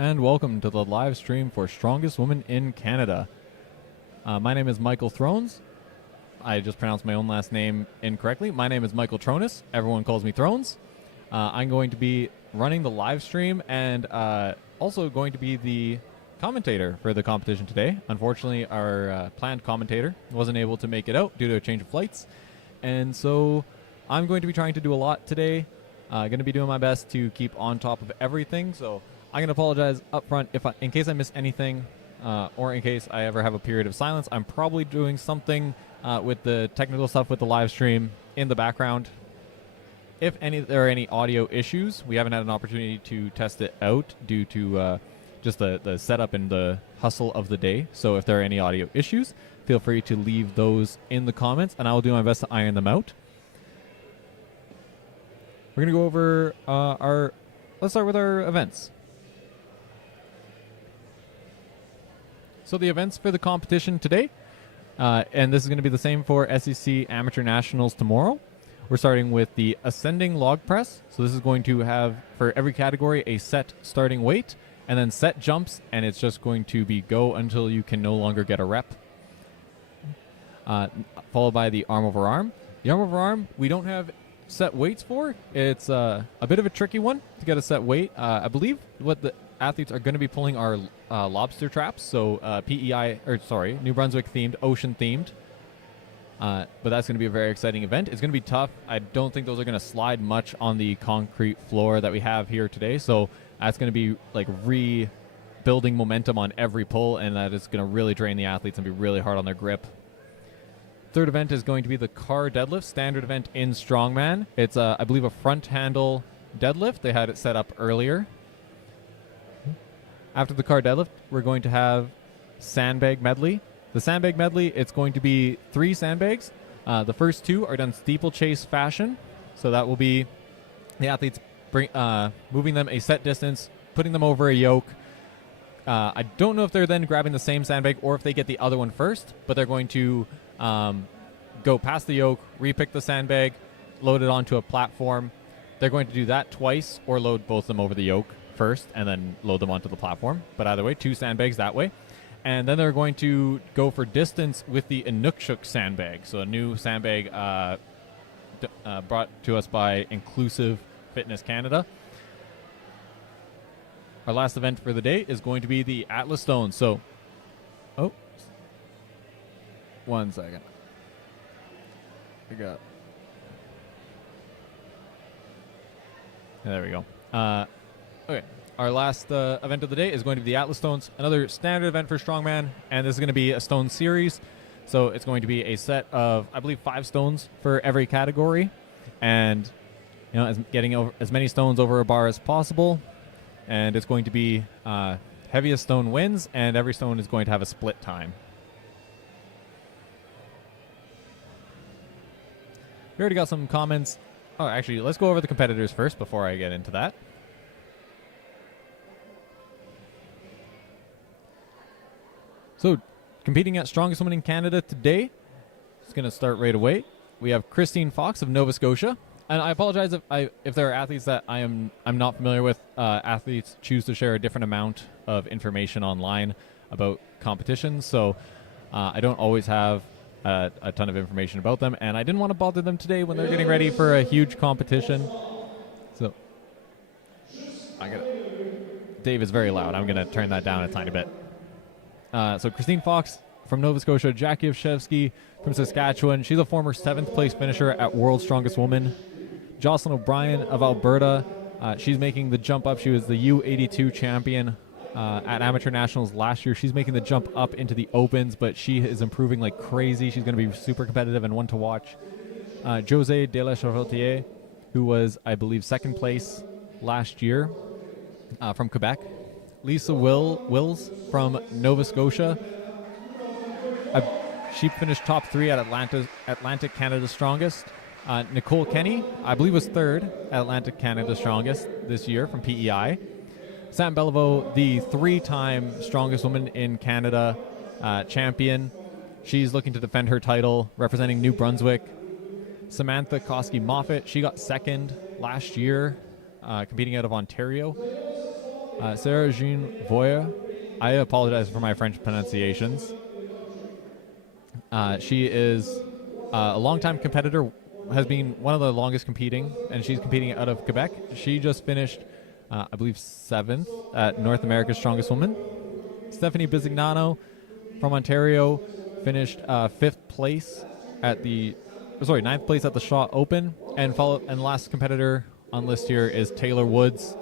and welcome to the live stream for Strongest Woman in Canada. My name is Michael Thrones. I just pronounced my own last name incorrectly. My name is Michael Tronus. Everyone calls me Thrones. I'm going to be running the live stream and also going to be the commentator for the competition today. Unfortunately, our planned commentator wasn't able to make it out due to a change of flights. And so I'm going to be trying to do a lot today. Going to be doing my best to keep on top of everything. So I'm going to apologize up front in case I miss anything or in case I ever have a period of silence. I'm probably doing something with the technical stuff with the live stream in the background. If there are any audio issues, we haven't had an opportunity to test it out due to just the setup and the hustle of the day. So if there are any audio issues, feel free to leave those in the comments, and I will do my best to iron them out. We're going to go over let's start with our events. So the events for the competition today, and this is going to be the same for SEC Amateur Nationals tomorrow. We're starting with the ascending log press. So this is going to have, for every category, a set starting weight, and then set jumps, and it's just going to be go until you can no longer get a rep. Followed by the arm over arm. The arm over arm, we don't have set weights for. It's a bit of a tricky one to get a set weight. I believe what the athletes are going to be pulling are lobster traps, so New Brunswick themed, ocean themed. But that's going to be a very exciting event. It's going to be tough. I don't think those are going to slide much on the concrete floor that we have here today, so that's going to be like rebuilding momentum on every pull, and that is going to really drain the athletes and be really hard on their grip. Third event is going to be the car deadlift, standard event in strongman. It's, I believe, a front handle deadlift. They had it set up earlier. After the car deadlift, we're going to have sandbag medley. The sandbag medley, it's going to be 3 sandbags. The first 2 are done steeplechase fashion. So that will be the athletes moving them a set distance, putting them over a yoke. I don't know if they're then grabbing the same sandbag or if they get the other one first, but they're going to go past the yoke, repick the sandbag, load it onto a platform. They're going to do that twice or load both of them over the yoke first and then load them onto the platform. But either way, 2 sandbags that way. And then they're going to go for distance with the Introductory sandbag. So a new sandbag brought to us by Inclusive Fitness Canada. Our last event for the day is going to be the Atlas Stones. So, one second. There we go. Okay. Our last event of the day is going to be the Atlas Stones, another standard event for strongman, and this is going to be a stone series. So it's going to be a set of, I believe, 5 stones for every category, and getting over as many stones over a bar as possible. And it's going to be heaviest stone wins, and every stone is going to have a split time. We already got some comments. Oh, actually, let's go over the competitors first before I get into that. So, competing at Strongest Woman in Canada today, it's going to start right away. We have Christine Fox of Nova Scotia. And I apologize if there are athletes that I'm not familiar with. Athletes choose to share a different amount of information online about competitions, so I don't always have a ton of information about them, and I didn't want to bother them today when they're getting ready for a huge competition. So Dave is very loud. I'm going to turn that down a tiny bit. So Christine Fox from Nova Scotia, Jackie Ovchevsky from Saskatchewan. She's a former 7th place finisher at World's Strongest Woman. Jocelyn O'Brien of Alberta. She's making the jump up. She was the U82 champion at Amateur Nationals last year. She's making the jump up into the Opens, but she is improving like crazy. She's going to be super competitive and one to watch. Jose de la Charretier, who was, I believe, 2nd place last year from Quebec. Lisa Wills from Nova Scotia. She finished top 3 at Atlantic Canada's Strongest. Nicole Kenny, I believe, was 3rd at Atlantic Canada's Strongest this year from PEI. Sam Beliveau, the 3-time Strongest Woman in Canada champion. She's looking to defend her title, representing New Brunswick. Samantha Koski-Moffat, she got 2nd last year, competing out of Ontario. Sarah Jean Voya. I apologize for my French pronunciations. She is a longtime competitor, has been one of the longest competing, and she's competing out of Quebec. She just finished, I believe, 7th at North America's Strongest Woman. Stephanie Bisignano from Ontario finished 5th place at the, sorry, 9th place at the Shaw Open, and last competitor on list here is Taylor Woods.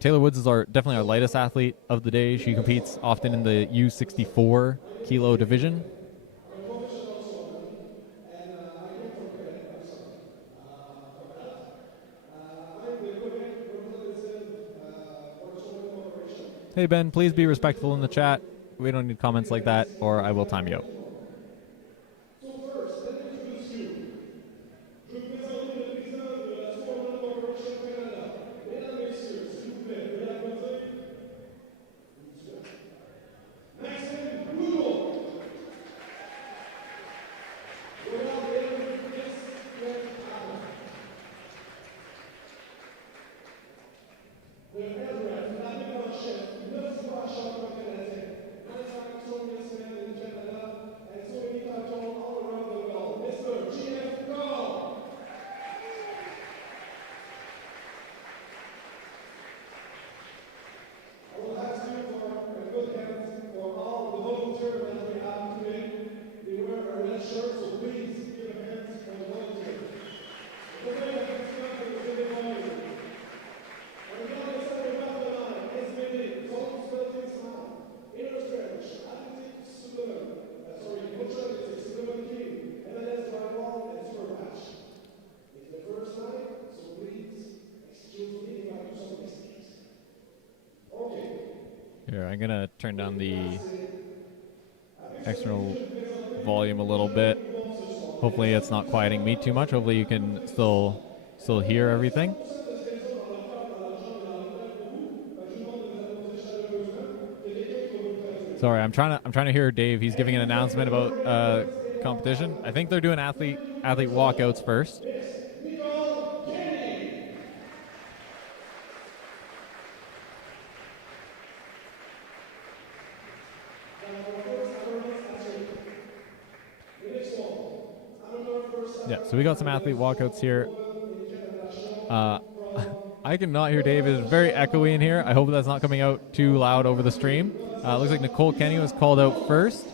Taylor Woods is definitely our lightest athlete of the day. She competes often in the U64 kilo division. Hey Ben, please be respectful in the chat. We don't need comments like that, or I will time you out. Here, I'm going to turn down the external volume a little bit. Hopefully it's not quieting me too much. Hopefully you can still hear everything. Sorry, I'm trying to hear Dave. He's giving an announcement about competition. I think they're doing athlete walkouts first. Yeah, so we got some athlete walkouts here. I cannot hear Dave. It's very echoey in here. I hope that's not coming out too loud over the stream. Looks like Nicole Kenny was called out first.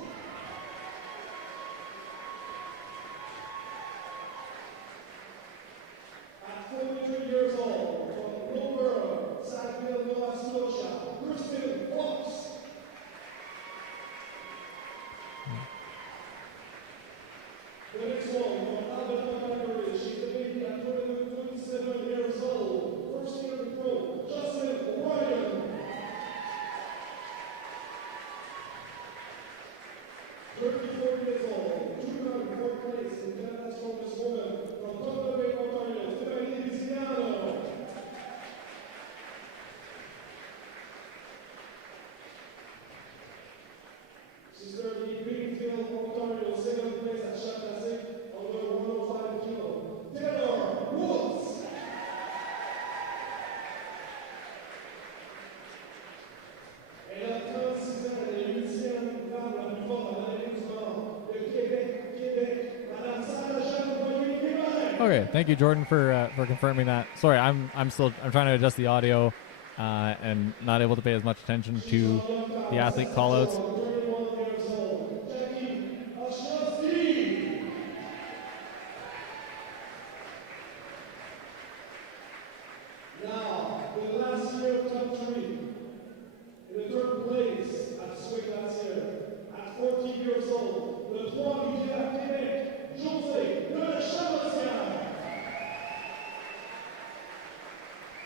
Okay, thank you, Jordan, for confirming that. Sorry, I'm trying to adjust the audio and not able to pay as much attention to the athlete callouts.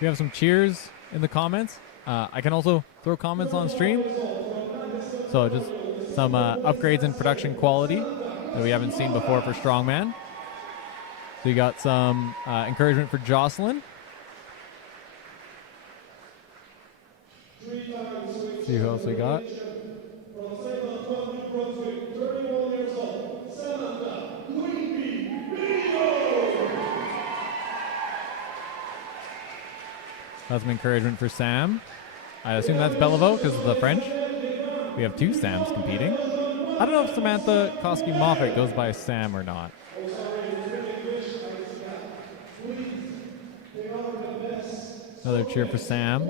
We have some cheers in the comments. I can also throw comments on stream. So just some upgrades in production quality that we haven't seen before for Strongman. So you got some encouragement for Jocelyn. See who else we got. That's some encouragement for Sam. I assume that's Bellevaux because of the French. We have two Sams competing. I don't know if Samantha Koski-Moffat goes by Sam or not. Another cheer for Sam.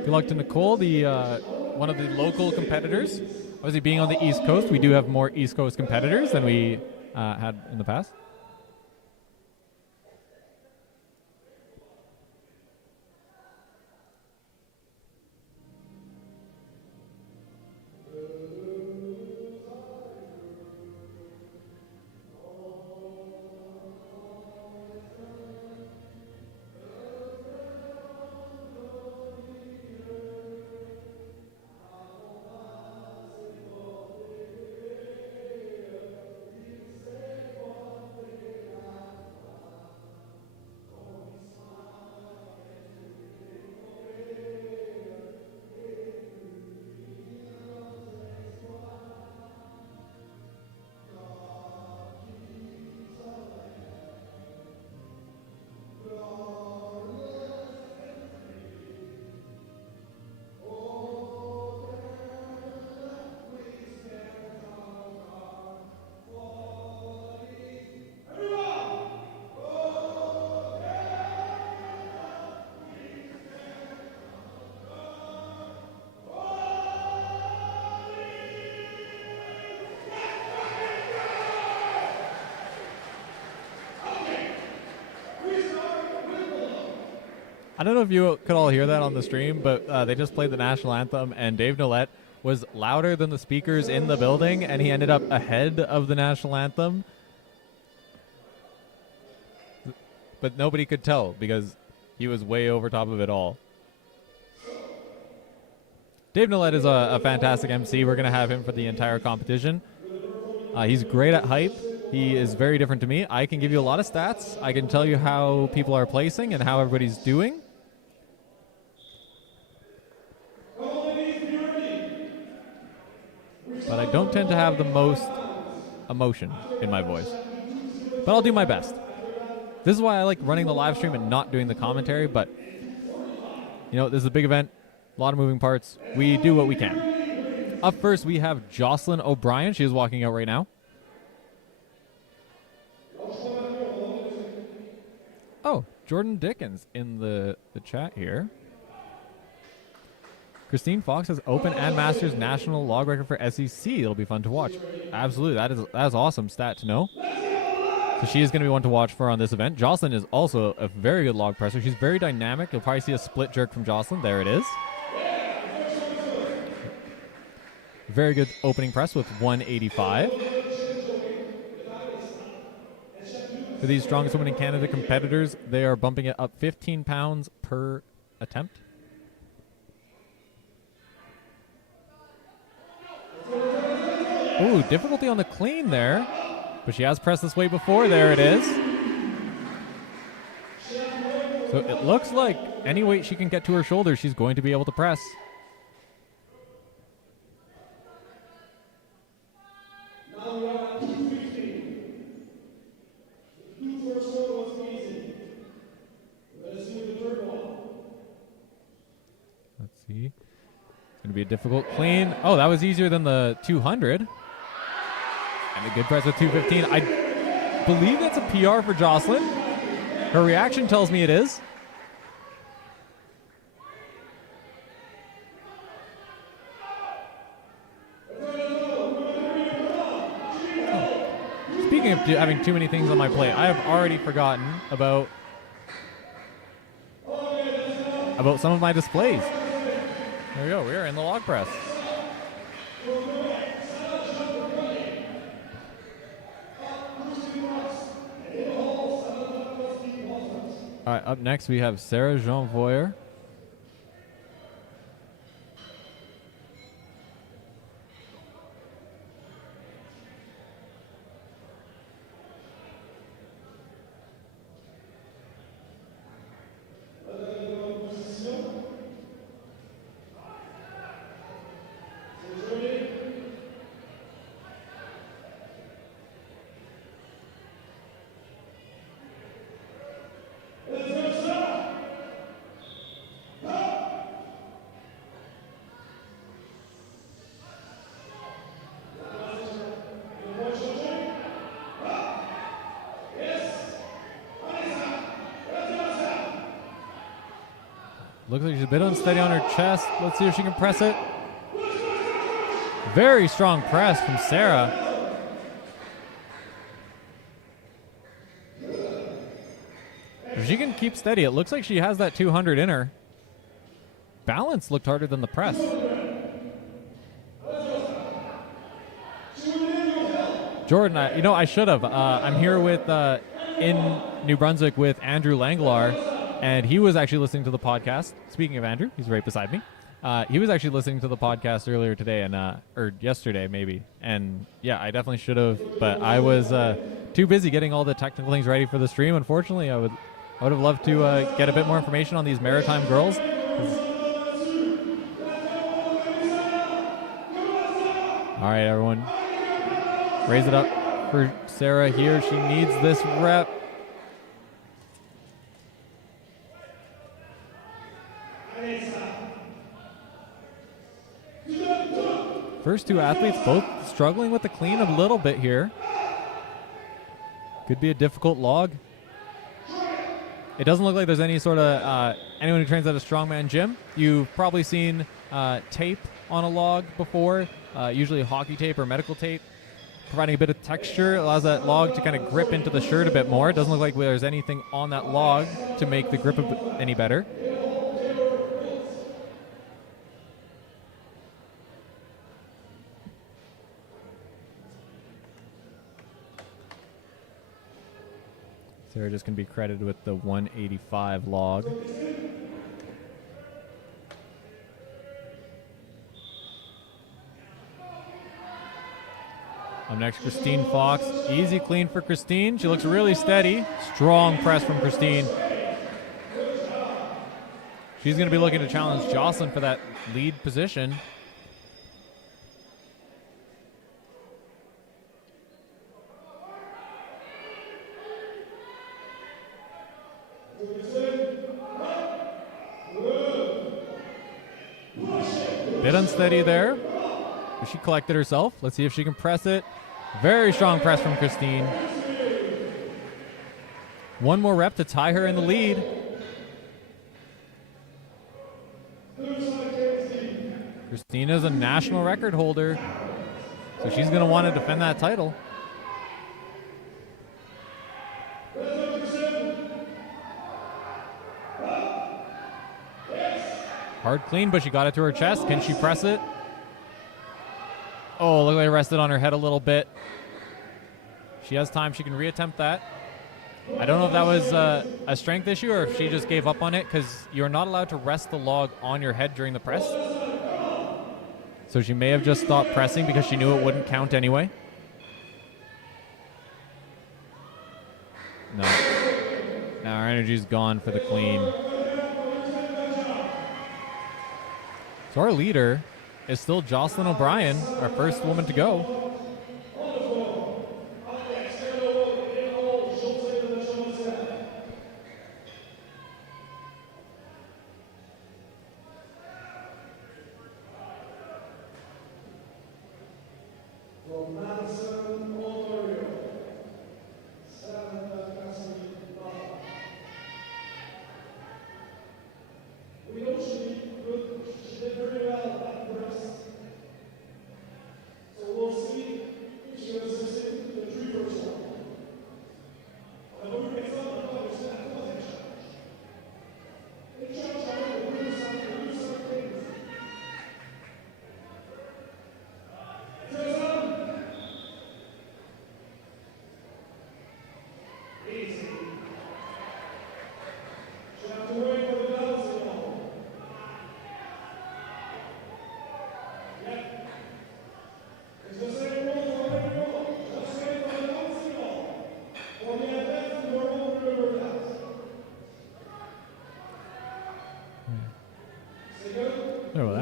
Good luck to Nicole, the one of the local competitors. Obviously, being on the East Coast, we do have more East Coast competitors than we had in the past. I don't know if you could all hear that on the stream, but they just played the national anthem, and Dave Nolet was louder than the speakers in the building, and he ended up ahead of the national anthem. But nobody could tell because he was way over top of it all. Dave Nolet is a fantastic MC. We're going to have him for the entire competition. He's great at hype. He is very different to me. I can give you a lot of stats. I can tell you how people are placing and how everybody's doing. But I don't tend to have the most emotion in my voice. But I'll do my best. This is why I like running the live stream and not doing the commentary, but you know, this is a big event, a lot of moving parts. We do what we can. Up first, we have Jocelyn O'Brien. She is walking out right now. Oh, Jordan Dickens in the chat here. Christine Fox has Open and Masters national log record for SEC. It'll be fun to watch. Absolutely, that is awesome stat to know. So she is going to be one to watch for on this event. Jocelyn is also a very good log presser. She's very dynamic. You'll probably see a split jerk from Jocelyn. There it is. Very good opening press with 185. For these strongest women in Canada competitors, they are bumping it up 15 pounds per attempt. Ooh, difficulty on the clean there. But she has pressed this weight before. There it is. So it looks like any weight she can get to her shoulder, she's going to be able to press. Let's see. It's going to be a difficult clean. Oh, that was easier than the 200. And a good press with 215. I believe that's a PR for Jocelyn. Her reaction tells me it is. Oh. Speaking of having too many things on my plate, I have already forgotten about some of my displays. There we go. We are in the log press. All right, up next we have Sarah Jean Voyer. Looks like she's a bit unsteady on her chest. Let's see if she can press it. Very strong press from Sarah. If she can keep steady, it looks like she has that 200 in her. Balance looked harder than the press. Jordan, I should have. I'm here with in New Brunswick with Andrew Langlar, and he was actually listening to the podcast. Speaking of Andrew, he's right beside me. He was actually listening to the podcast earlier today or yesterday maybe. And yeah, I definitely should have, but I was too busy getting all the technical things ready for the stream. Unfortunately, I would have loved to get a bit more information on these maritime girls. All right, everyone. Raise it up for Sarah here. She needs this rep. First two athletes both struggling with the clean a little bit here. Could be a difficult log. It doesn't look like there's any sort of anyone who trains at a strongman gym. You've probably seen tape on a log before, usually hockey tape or medical tape, providing a bit of texture. It allows that log to kind of grip into the shirt a bit more. It doesn't look like there's anything on that log to make the grip any better. Sarah just going to be credited with the 185 log. Up next, Christine Fox. Easy clean for Christine. She looks really steady. Strong press from Christine. She's going to be looking to challenge Jocelyn for that lead position. Bit unsteady there, but she collected herself. Let's see if she can press it. Very strong press from Christine. One more rep to tie her in the lead. Christine is a national record holder, so she's going to want to defend that title. Hard clean, but she got it to her chest. Can she press it? Oh, look like it rested on her head a little bit. She has time. She can reattempt that. I don't know if that was a strength issue or if she just gave up on it, because you're not allowed to rest the log on your head during the press. So she may have just stopped pressing because she knew it wouldn't count anyway. No. Now our energy's gone for the clean. So our leader is still Jocelyn O'Brien, our first woman to go.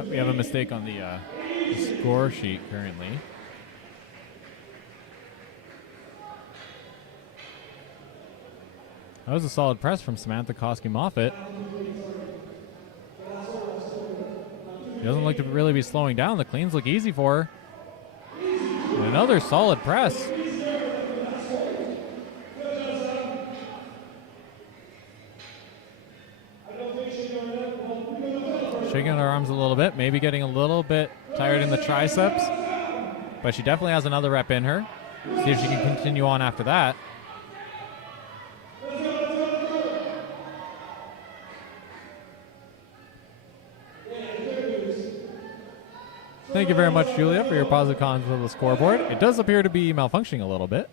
We have a mistake on the score sheet currently. That was a solid press from Samantha Koski-Moffett. She doesn't look to really be slowing down. The cleans look easy for her. And another solid press. shaking her arms a little bit, maybe getting a little bit tired in the triceps, but she definitely has another rep in her. See if she can continue on after that. Thank you very much, Julia, for your positive comments on the scoreboard. It does appear to be malfunctioning a little bit.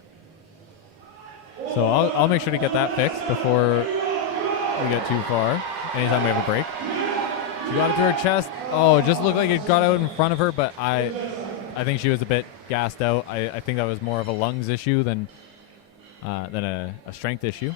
So I'll make sure to get that fixed before we get too far. Anytime we have a break. She got it to her chest. Oh, it just looked like it got out in front of her, but I think she was a bit gassed out. I think that was more of a lungs issue than a strength issue.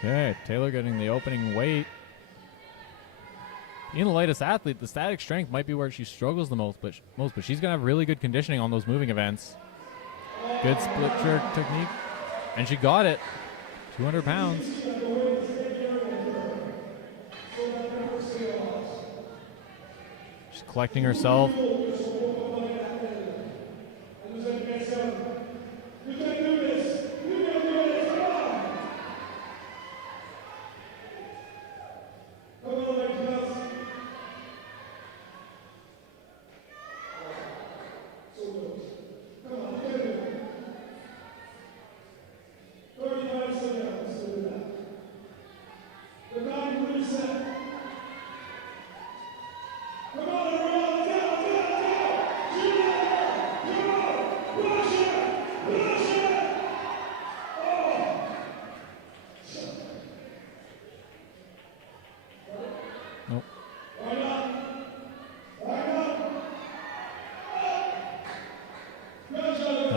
Okay, Taylor getting the opening weight. Being the lightest athlete, the static strength might be where she struggles the most, but she's going to have really good conditioning on those moving events. Good split jerk technique. And she got it. 200 pounds. She's collecting herself.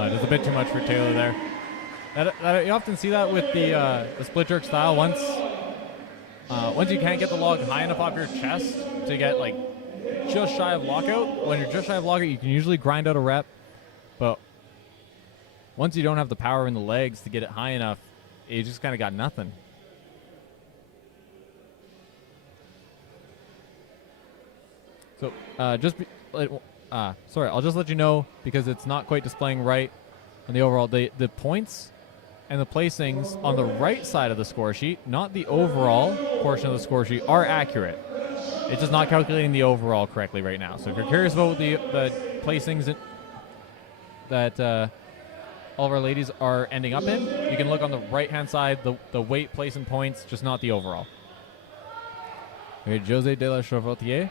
Just a bit too much for Taylor there. You often see that with the split jerk style. Once you can't get the log high enough off your chest to get like just shy of lockout, when you're just shy of lockout, you can usually grind out a rep. But once you don't have the power in the legs to get it high enough, you just kind of got nothing. So sorry, I'll just let you know because it's not quite displaying right on the overall. The points and the placings on the right side of the score sheet, not the overall portion of the score sheet, are accurate. It's just not calculating the overall correctly right now. So if you're curious about the placings that all of our ladies are ending up in, you can look on the right-hand side, the weight, place, and points, just not the overall. Okay, Jose de la Chauvotier.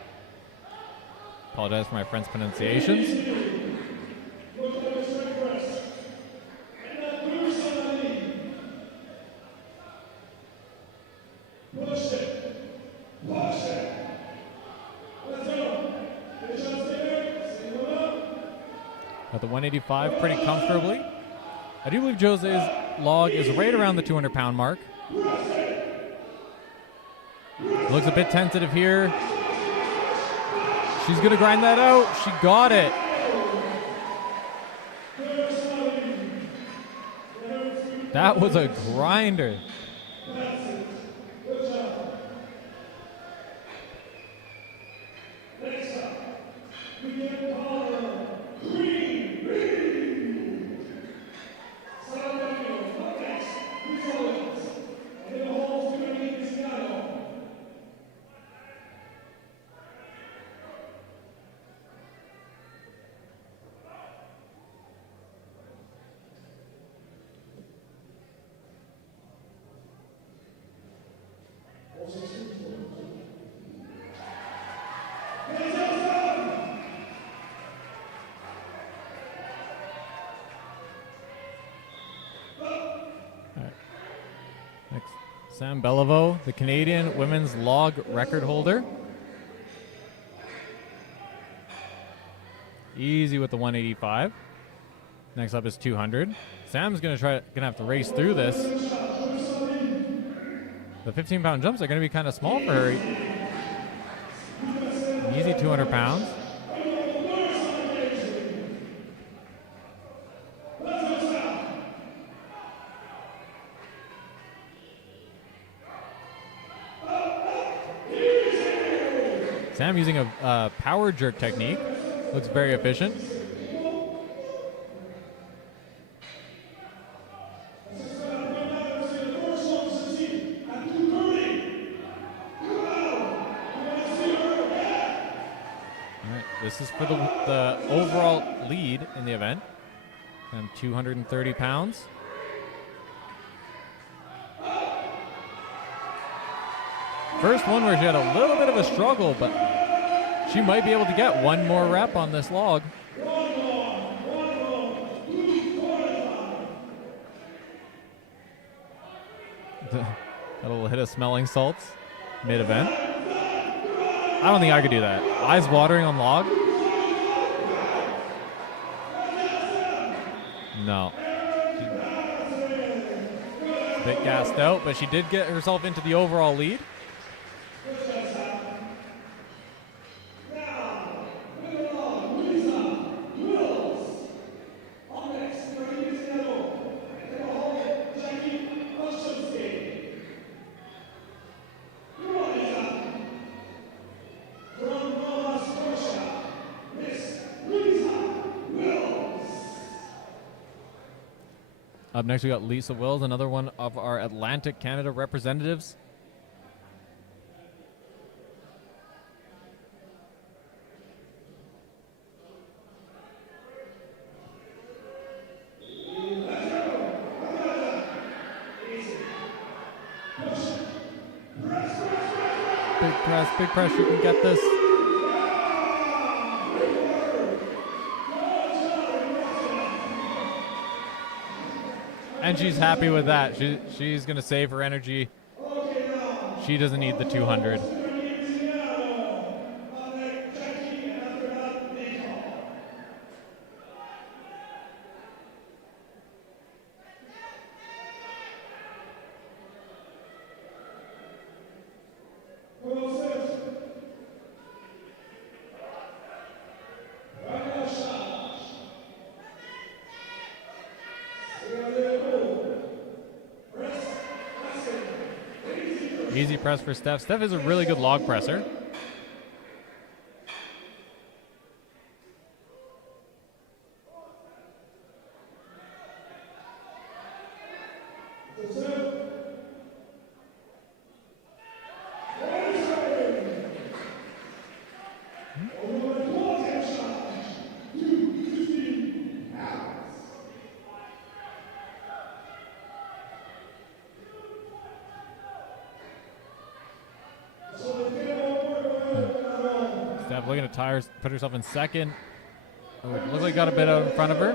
Apologize for my French pronunciations. Got the 185 pretty comfortably. I do believe Jose's log is right around the 200-pound mark. Looks a bit tentative here. She's going to grind that out. She got it. That was a grinder. Sam Beliveau, the Canadian women's log record holder. Easy with the 185. Next up is 200. Sam's gonna have to race through this. The 15-pound jumps are gonna be kind of small for her. An easy 200 pounds. Sam using a power jerk technique. Looks very efficient. This is for the overall lead in the event. 230 pounds. First one where she had a little bit of a struggle, but she might be able to get one more rep on this log. A little hit of smelling salts mid-event. I don't think I could do that. Eyes watering on log? No. A bit gassed out, but she did get herself into the overall lead. Up next, we got Lisa Wills, another one of our Atlantic Canada representatives. Big press, you can get this. And she's happy with that. She's going to save her energy. She doesn't need the 200. Easy press for Steph. Steph is a really good log presser. Looking to tires, put herself in second. Oh, looks like got a bit out in front of her.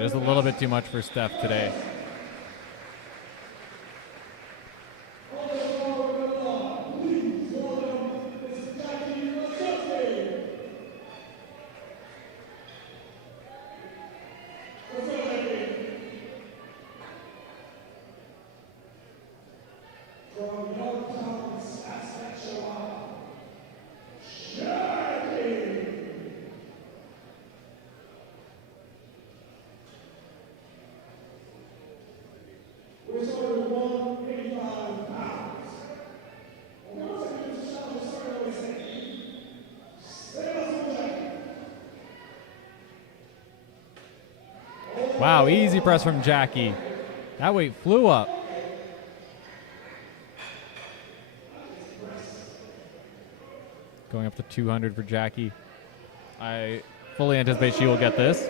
Just a little bit too much for Steph today. Wow, easy press from Jackie. That weight flew up. Going up to 200 for Jackie. I fully anticipate she will get this.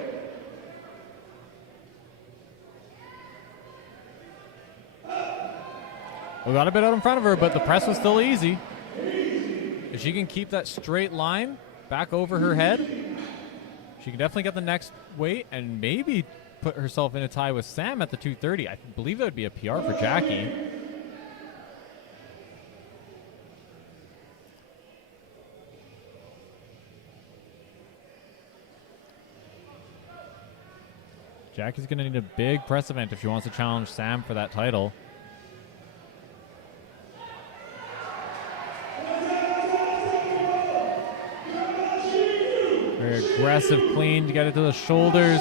We got a bit out in front of her, but the press was still easy. If she can keep that straight line back over her head, she can definitely get the next weight and maybe put herself in a tie with Sam at the 230. I believe that would be a PR for Jackie. Jackie's going to need a big press event if she wants to challenge Sam for that title. Very aggressive clean to get it to the shoulders.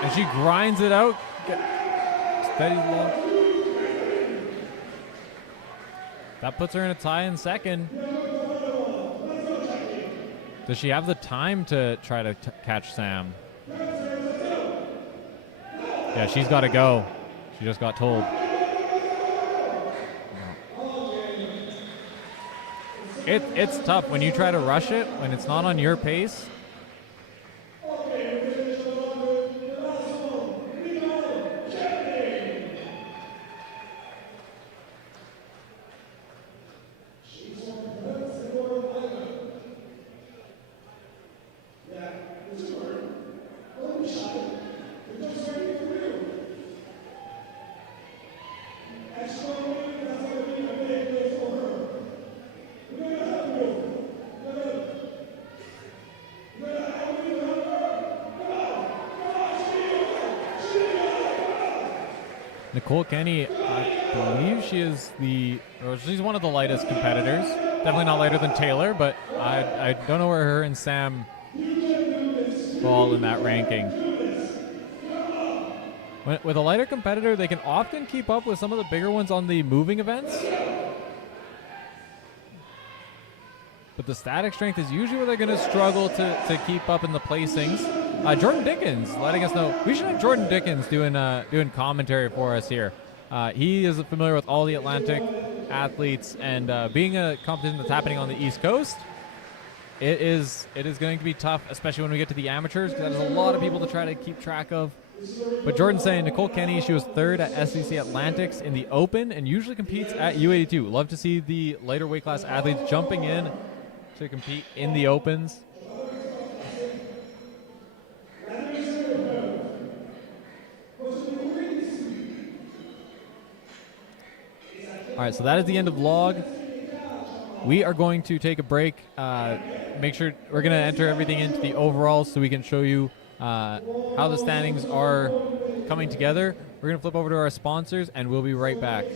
And she grinds it out. Steady long. That puts her in a tie in second. Does she have the time to try to catch Sam? Yeah, she's got to go. She just got told. It's tough when you try to rush it, when it's not on your pace. Nicole Kenny, I believe she's one of the lightest competitors. Definitely not lighter than Taylor, but I don't know where her and Sam fall in that ranking. With a lighter competitor, they can often keep up with some of the bigger ones on the moving events. But the static strength is usually where they're going to struggle to keep up in the placings. Jordan Dickens letting us know. We should have Jordan Dickens doing commentary for us here. He is familiar with all the Atlantic athletes, and being a competition that's happening on the East Coast, it is going to be tough, especially when we get to the amateurs, because there's a lot of people to try to keep track of. But Jordan's saying Nicole Kenny, she was third at SEC Atlantics in the Open and usually competes at U82. Love to see the lighter weight class athletes jumping in to compete in the Opens. All right, so that is the end of log. We are going to take a break. Make sure we're going to enter everything into the overall so we can show you how the standings are coming together. We're going to flip over to our sponsors, and we'll be right back.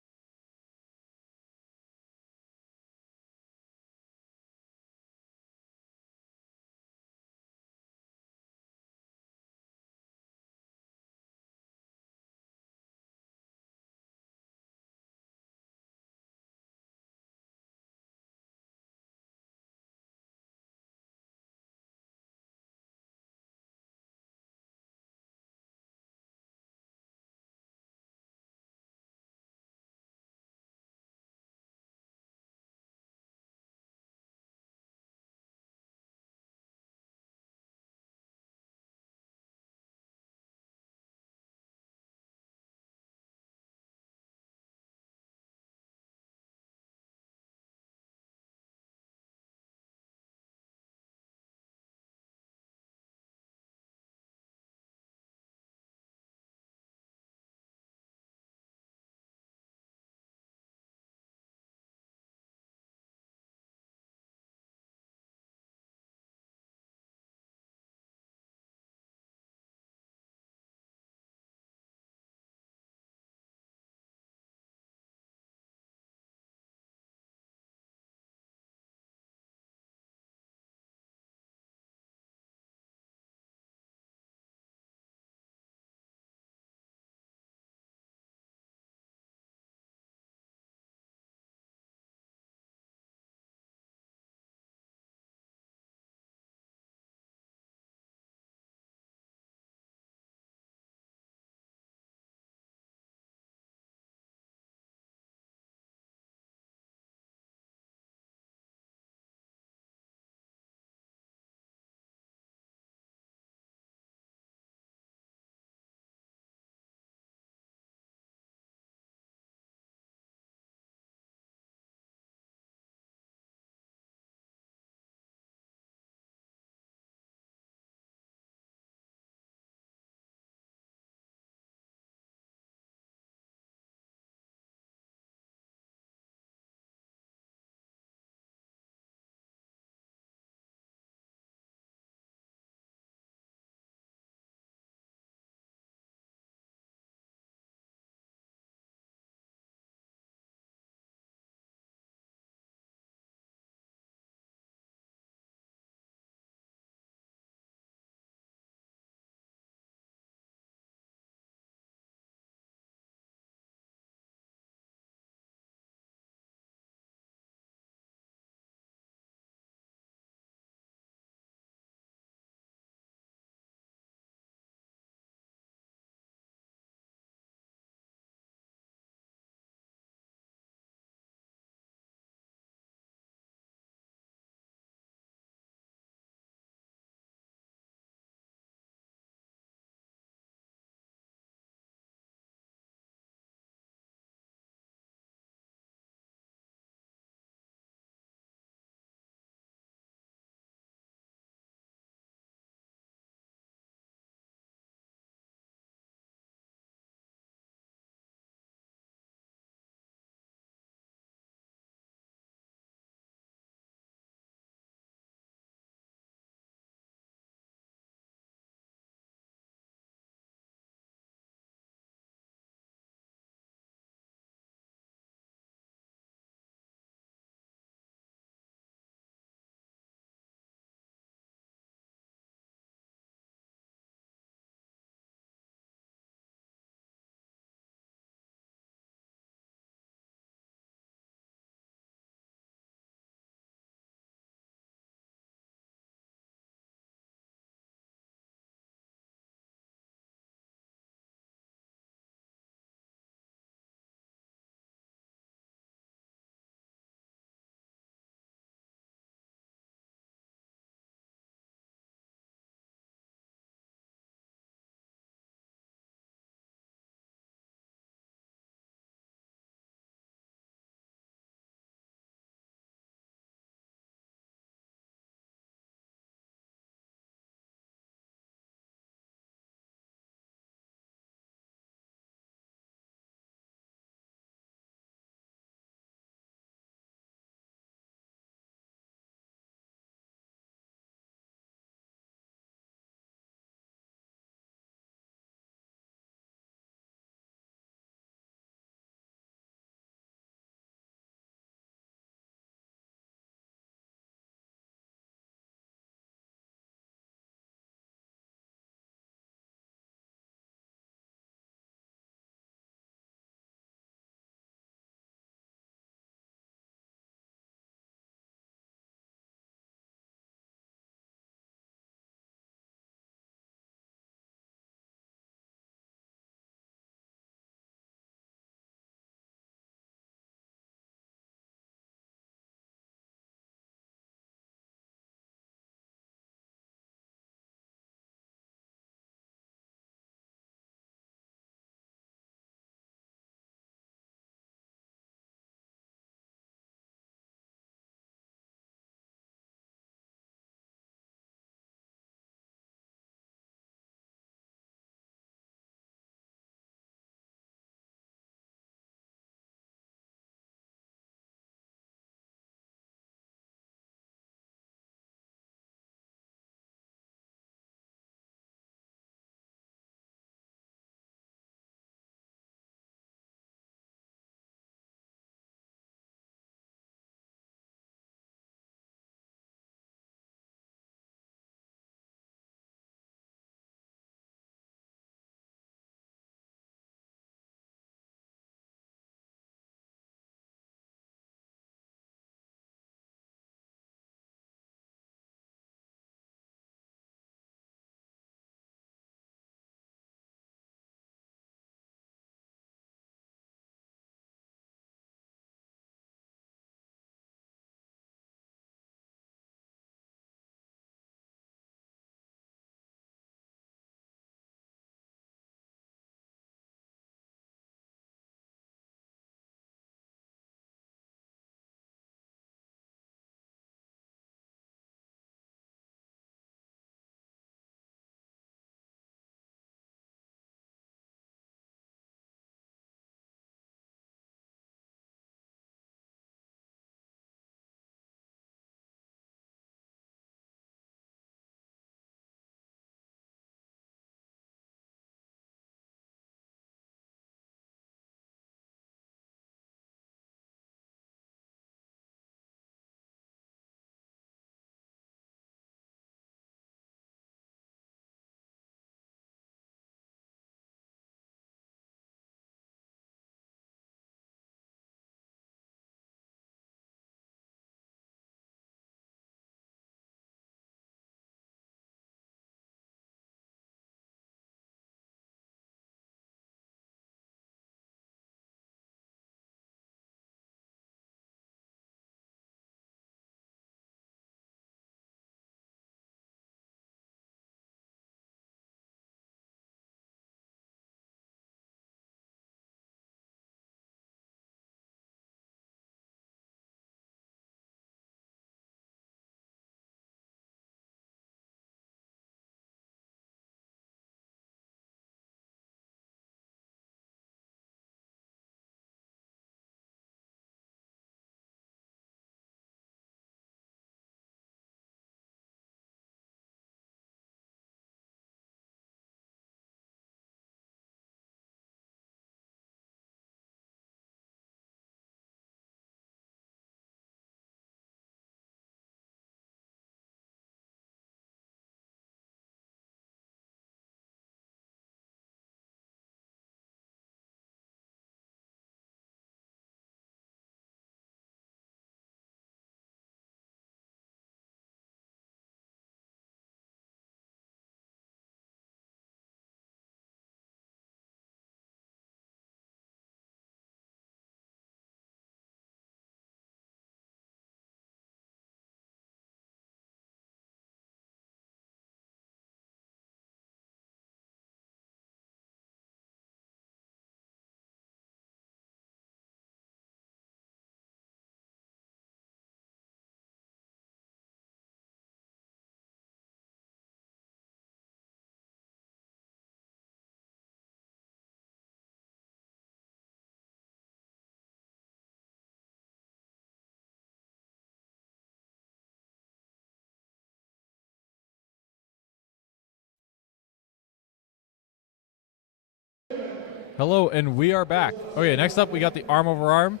Hello, and we are back. Okay, next up we got the arm over arm.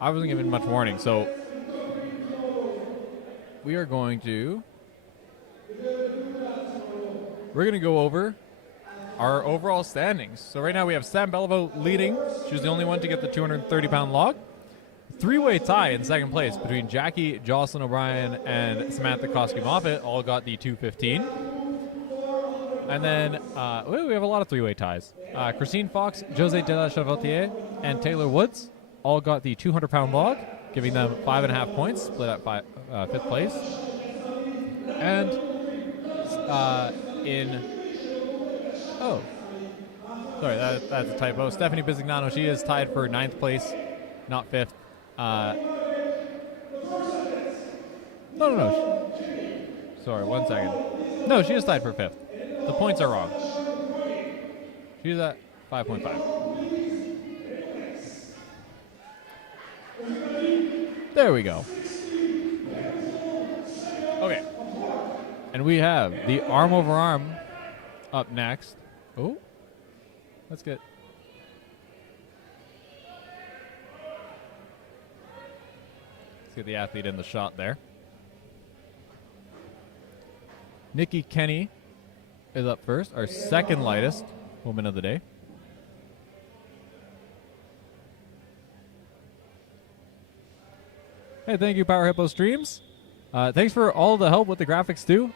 I wasn't given much warning, so we're going to go over our overall standings. So right now we have Sam Beliveau leading. She was the only one to get the 230-pound log. Three-way tie in second place between Jackie, Jocelyn O'Brien, and Samantha Koski-Moffat. All got the 215. And then we have a lot of three-way ties. Christine Fox, Jose de la Chavotier, and Taylor Woods all got the 200-pound log, giving them 5.5 points, split at fifth place. And that's a typo. Stephanie Bisignano, she is tied for 9th place, not 5th. No. Sorry, 1 second. No, she is tied for 5th. The points are wrong. She's at 5.5. There we go. Okay. And we have the arm over arm up next. Oh. Let's get the athlete in the shot there. Nikki Kenny is up first, our second lightest woman of the day. Hey, thank you, Power Hippo Streams. Thanks for all the help with the graphics, too.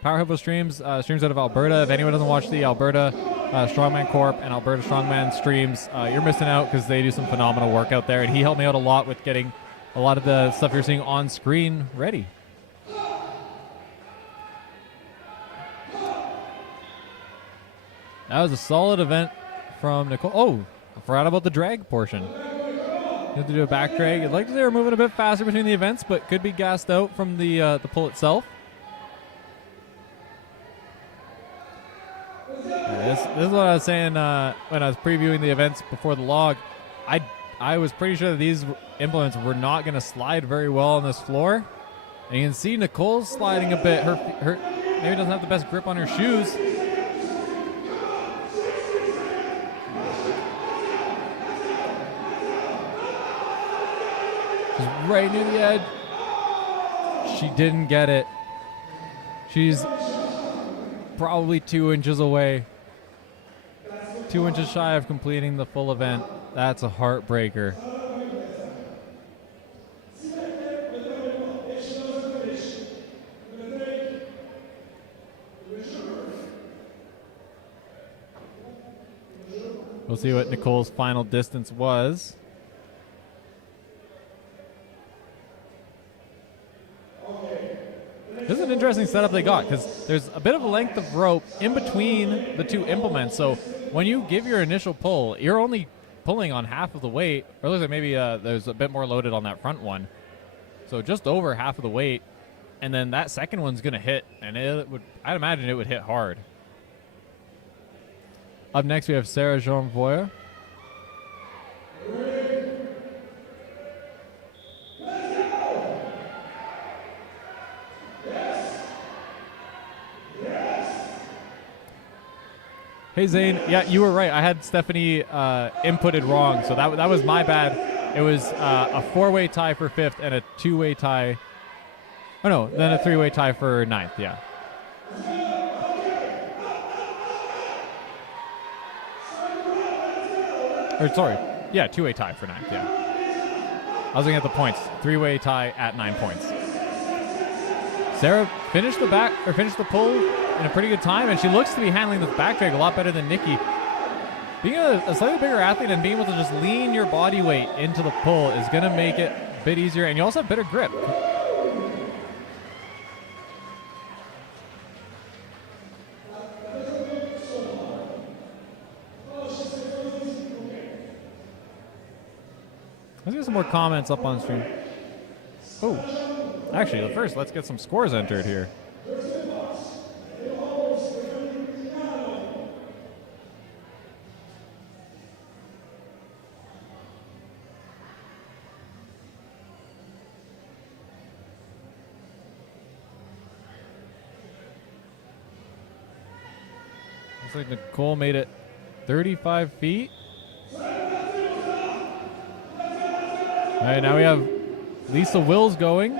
Power Hippo Streams streams out of Alberta. If anyone doesn't watch the Alberta Strongman Corp and Alberta Strongman streams, you're missing out because they do some phenomenal work out there. And he helped me out a lot with getting a lot of the stuff you're seeing on screen ready. That was a solid event from Nicole. Oh, I forgot about the drag portion. You have to do a back drag. I'd like to say they were moving a bit faster between the events, but could be gassed out from the pull itself. This is what I was saying when I was previewing the events before the log. I was pretty sure that these implements were not going to slide very well on this floor. And you can see Nicole's sliding a bit. Her maybe doesn't have the best grip on her shoes. She's right near the edge. She didn't get it. She's probably 2 inches away. 2 inches shy of completing the full event. That's a heartbreaker. We'll see what Nicole's final distance was. This is an interesting setup they got because there's a bit of a length of rope in between the two implements. So when you give your initial pull, you're only pulling on half of the weight, or it looks like maybe there's a bit more loaded on that front one. So just over half of the weight, and then that second one's going to hit, and I'd imagine it would hit hard. Up next, we have Sarah Jean-Voyer. Hey, Zane. Yeah, you were right. I had Stephanie inputted wrong, so that was my bad. It was a 4-way tie for 5th and a 2-way tie. Oh, no, then a 3-way tie for 9th, yeah. Or, sorry. Yeah, 2-way tie for 9th, yeah. I was looking at the points. 3-way tie at 9 points. Sarah finished the pull in a pretty good time, and she looks to be handling the back drag a lot better than Nikki. Being a slightly bigger athlete and being able to just lean your body weight into the pull is going to make it a bit easier, and you also have better grip. Let's get some more comments up on stream. Oh, actually, first, let's get some scores entered here. Looks like Nicole made it 35 feet. All right, now we have Lisa Wills going.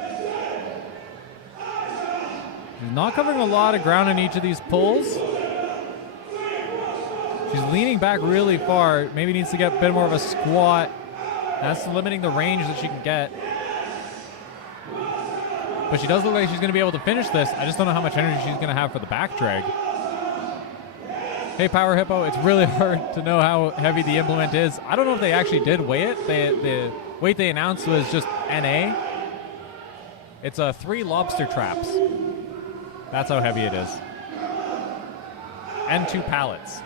She's not covering a lot of ground in each of these pulls. She's leaning back really far. Maybe needs to get a bit more of a squat. That's limiting the range that she can get. But she does look like she's going to be able to finish this. I just don't know how much energy she's going to have for the back drag. Hey, Power Hippo, it's really hard to know how heavy the implement is. I don't know if they actually did weigh it. The weight they announced was just NA. It's 3 lobster traps. That's how heavy it is. And 2 pallets.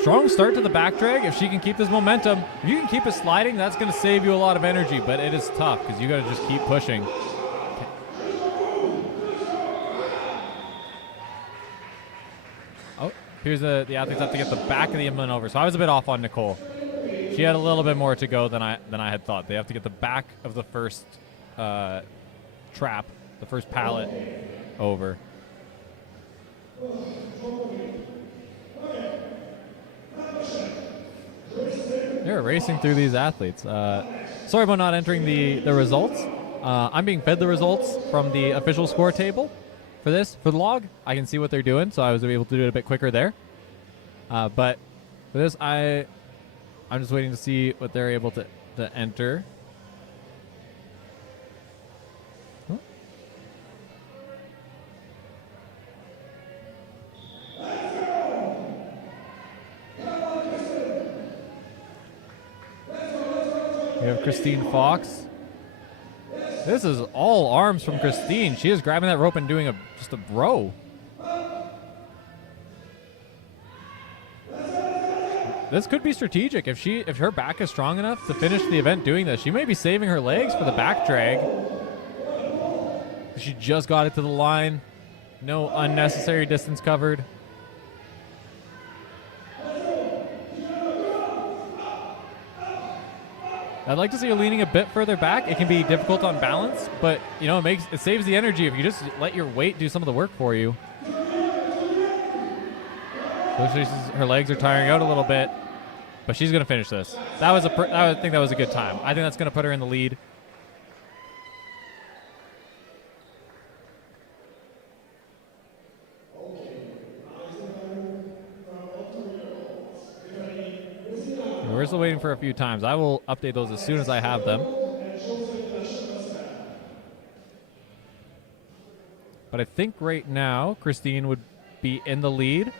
Strong start to the back drag. If she can keep this momentum, if you can keep it sliding, that's going to save you a lot of energy, but it is tough because you got to just keep pushing. Oh, here's the athletes have to get the back of the implement over. So I was a bit off on Nicole. She had a little bit more to go than I had thought. They have to get the back of the first trap, the first pallet over. They're racing through these athletes. Sorry about not entering the results. I'm being fed the results from the official score table for this. For the log, I can see what they're doing, so I was able to do it a bit quicker there. But for this, I'm just waiting to see what they're able to enter. Huh? We have Christine Fox. This is all arms from Christine. She is grabbing that rope and doing just a row. This could be strategic. If her back is strong enough to finish the event doing this, she may be saving her legs for the back drag. She just got it to the line. No unnecessary distance covered. I'd like to see her leaning a bit further back. It can be difficult on balance, but you know it saves the energy if you just let your weight do some of the work for you. So her legs are tiring out a little bit, but she's going to finish this. I think that was a good time. I think that's going to put her in the lead. We're still waiting for a few times. I will update those as soon as I have them. But I think right now Christine would be in the lead.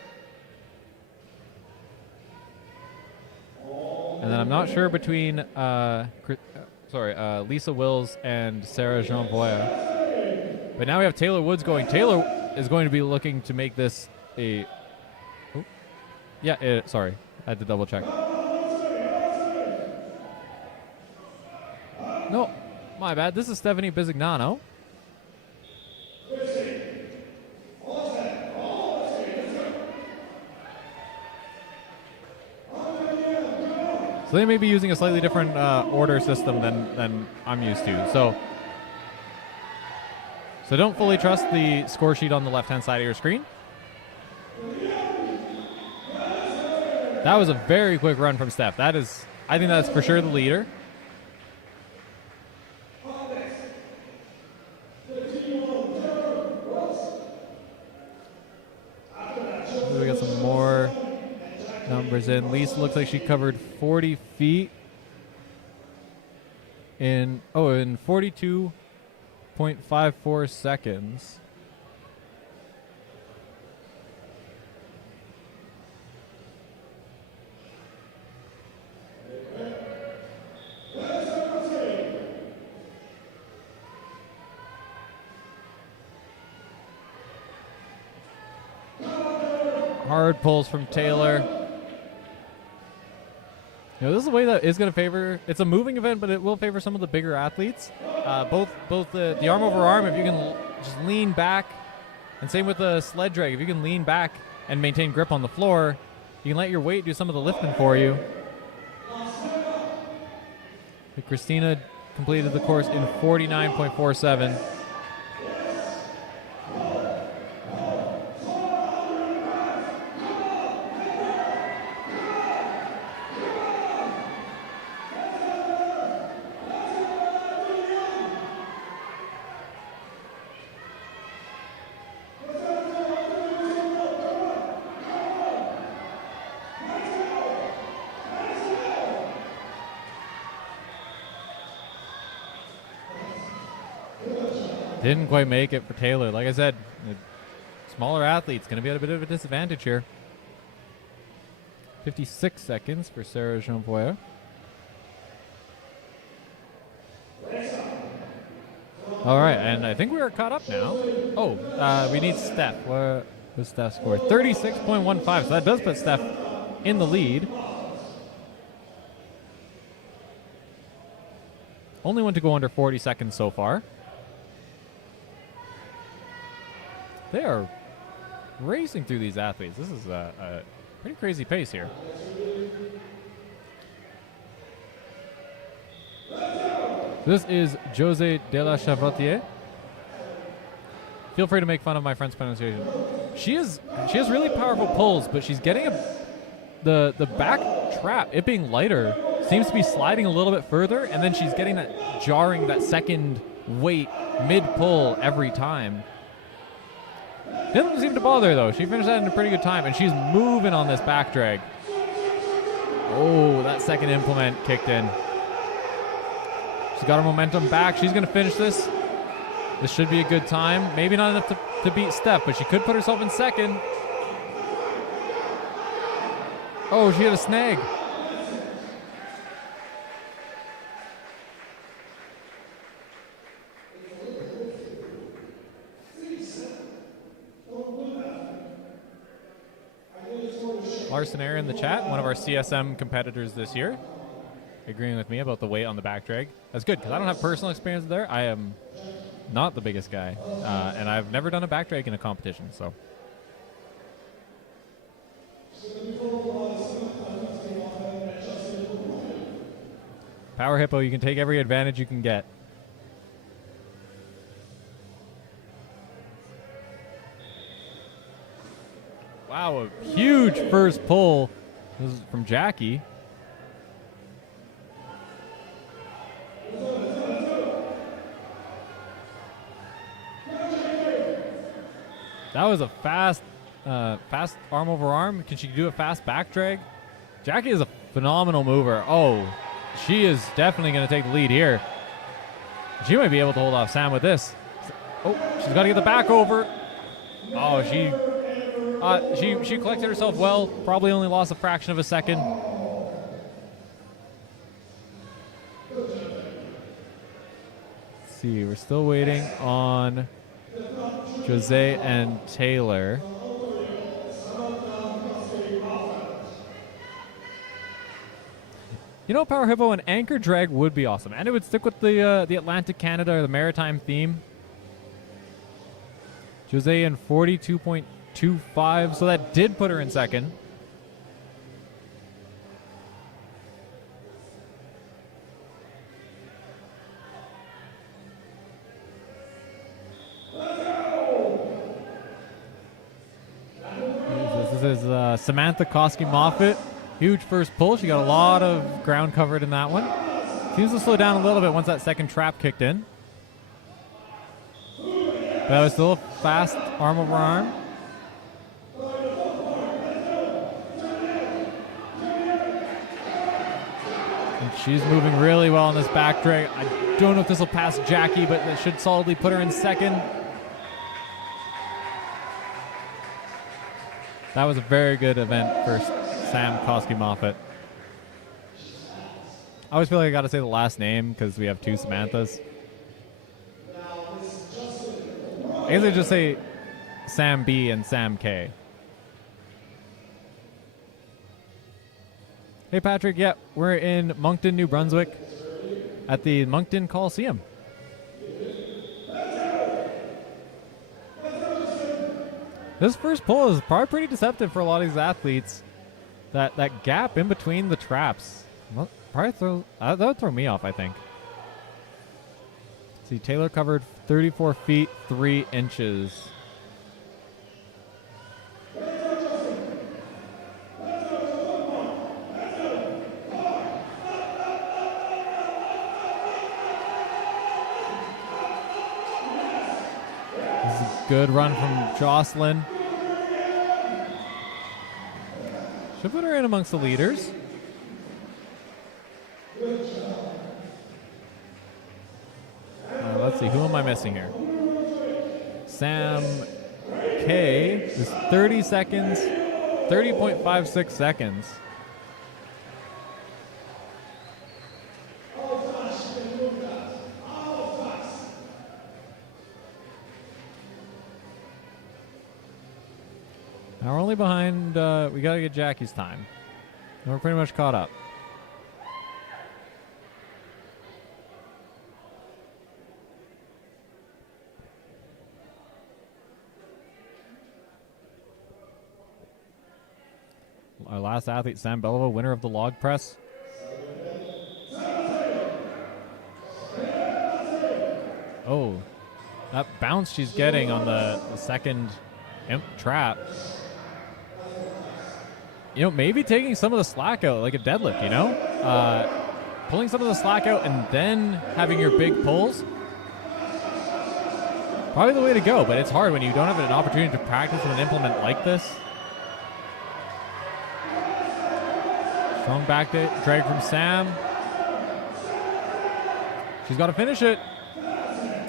And then I'm not sure between Lisa Wills and Sarah Jeanvoya. But now we have Taylor Woods going. Taylor is going to be looking to make this a... Oh, yeah, sorry. I had to double check. No, my bad. This is Stephanie Bisignano. So they may be using a slightly different order system than I'm used to. So don't fully trust the score sheet on the left-hand side of your screen. That was a very quick run from Steph. I think that's for sure the leader. We got some more numbers in. Lisa looks like she covered 40 feet in 42.54 seconds. Hard pulls from Taylor. You know, this is a way that is going to favor. It's a moving event, but it will favor some of the bigger athletes. Both the arm over arm. If you can just lean back, and same with the sled drag. If you can lean back and maintain grip on the floor, you can let your weight do some of the lifting for you. Christina completed the course in 49.47. Didn't quite make it for Taylor. Like I said, smaller athletes going to be at a bit of a disadvantage here. 56 seconds for Sarah Jeanvoyer. All right, and I think we are caught up now. Oh, we need Steph. What was Steph's score? 36.15, so that does put Steph in the lead. Only one to go under 40 seconds so far. They are racing through these athletes. This is a pretty crazy pace here. This is Jose de la Chavotier. Feel free to make fun of my friend's pronunciation. She has really powerful pulls, but she's getting the back trap, it being lighter, seems to be sliding a little bit further, and then she's getting that jarring, that second weight mid-pull every time. Didn't seem to bother her, though. She finished that in a pretty good time, and she's moving on this back drag. Oh, that second implement kicked in. She's got her momentum back. She's going to finish this. This should be a good time. Maybe not enough to beat Steph, but she could put herself in second. Oh, she had a snag. Larson Air in the chat, one of our CSM competitors this year, agreeing with me about the weight on the back drag. That's good, because I don't have personal experience there. I am not the biggest guy, and I've never done a back drag in a competition, so. Power Hippo, you can take every advantage you can get. Wow, a huge first pull. This is from Jackie. That was a fast arm over arm. Can she do a fast back drag? Jackie is a phenomenal mover. Oh, she is definitely going to take the lead here. She might be able to hold off Sam with this. Oh, she's got to get the back over. Oh, she collected herself well. Probably only lost a fraction of a second. Let's see, we're still waiting on Jose and Taylor. You know, Power Hippo, an anchor drag would be awesome, and it would stick with the Atlantic Canada or the maritime theme. Jose in 42.25, so that did put her in second. This is Samantha Koski-Moffett. Huge first pull. She got a lot of ground covered in that one. Seems to slow down a little bit once that second trap kicked in. But that was still a fast arm over arm. And she's moving really well on this back drag. I don't know if this will pass Jackie, but it should solidly put her in second. That was a very good event for Sam Koski-Moffett. I always feel like I got to say the last name because we have two Samanthas. I guess I just say Sam B and Sam K. Hey Patrick, yeah, we're in Moncton, New Brunswick at the Moncton Coliseum. This first pull is probably pretty deceptive for a lot of these athletes. That gap in between the traps. Well, probably that would throw me off, I think. See, Taylor covered 34 feet, 3 inches. This is a good run from Jocelyn. Should put her in amongst the leaders. Let's see, who am I missing here? Sam K is 30 seconds, 30.56 seconds. Now we're only behind, we gotta get Jackie's time. And we're pretty much caught up. Our last athlete, Sam Belova, winner of the log press. Oh, that bounce she's getting on the second imp trap. You know, maybe taking some of the slack out, like a deadlift, you know? Pulling some of the slack out and then having your big pulls. Probably the way to go, but it's hard when you don't have an opportunity to practice with an implement like this. Strong back drag from Sam. She's got to finish it.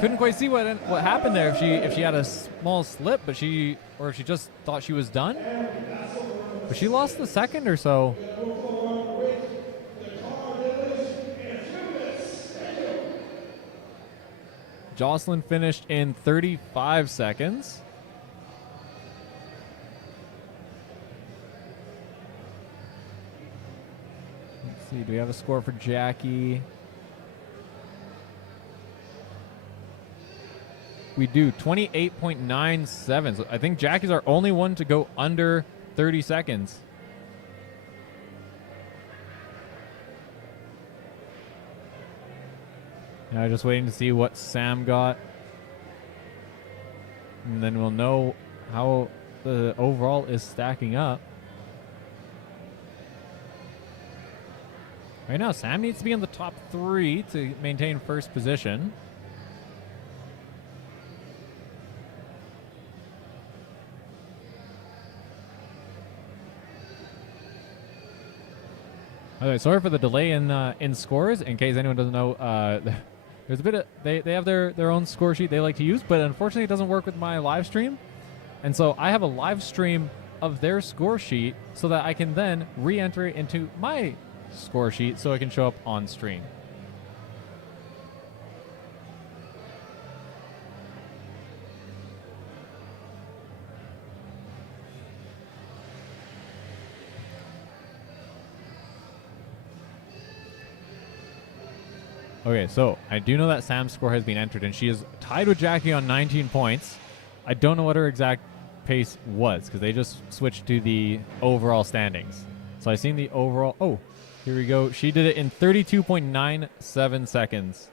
Couldn't quite see what happened there. If she had a small slip, but or if she just thought she was done. But she lost the second or so. Jocelyn finished in 35 seconds. Let's see, do we have a score for Jackie? We do, 28.97. So I think Jackie's our only one to go under 30 seconds. Now just waiting to see what Sam got. And then we'll know how the overall is stacking up. Right now, Sam needs to be in the top 3 to maintain first position. Okay, sorry for the delay in scores. In case anyone doesn't know, there's a bit of they have their own score sheet they like to use, but unfortunately it doesn't work with my live stream, and so I have a live stream of their score sheet so that I can then re-enter it into my score sheet so it can show up on stream. Okay, so I do know that Sam's score has been entered, and she is tied with Jackie on 19 points. I don't know what her exact pace was, because they just switched to the overall standings. So I've seen the overall. Oh, here we go. She did it in 32.97 seconds.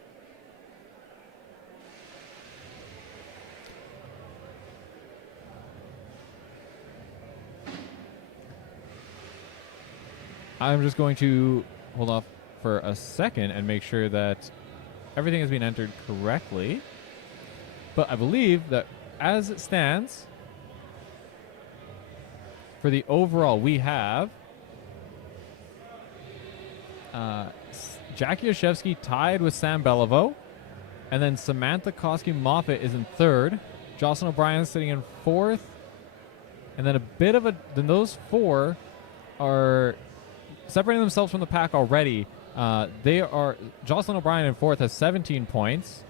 I'm just going to hold off for a second and make sure that everything has been entered correctly. But I believe that as it stands, for the overall, we have Jackie Oshevsky tied with Sam Beliveau, and then Samantha Koski-Moffat is in 3rd. Jocelyn O'Brien sitting in 4th, and then then those 4 are separating themselves from the pack already. They are Jocelyn O'Brien in 4th has 17 points.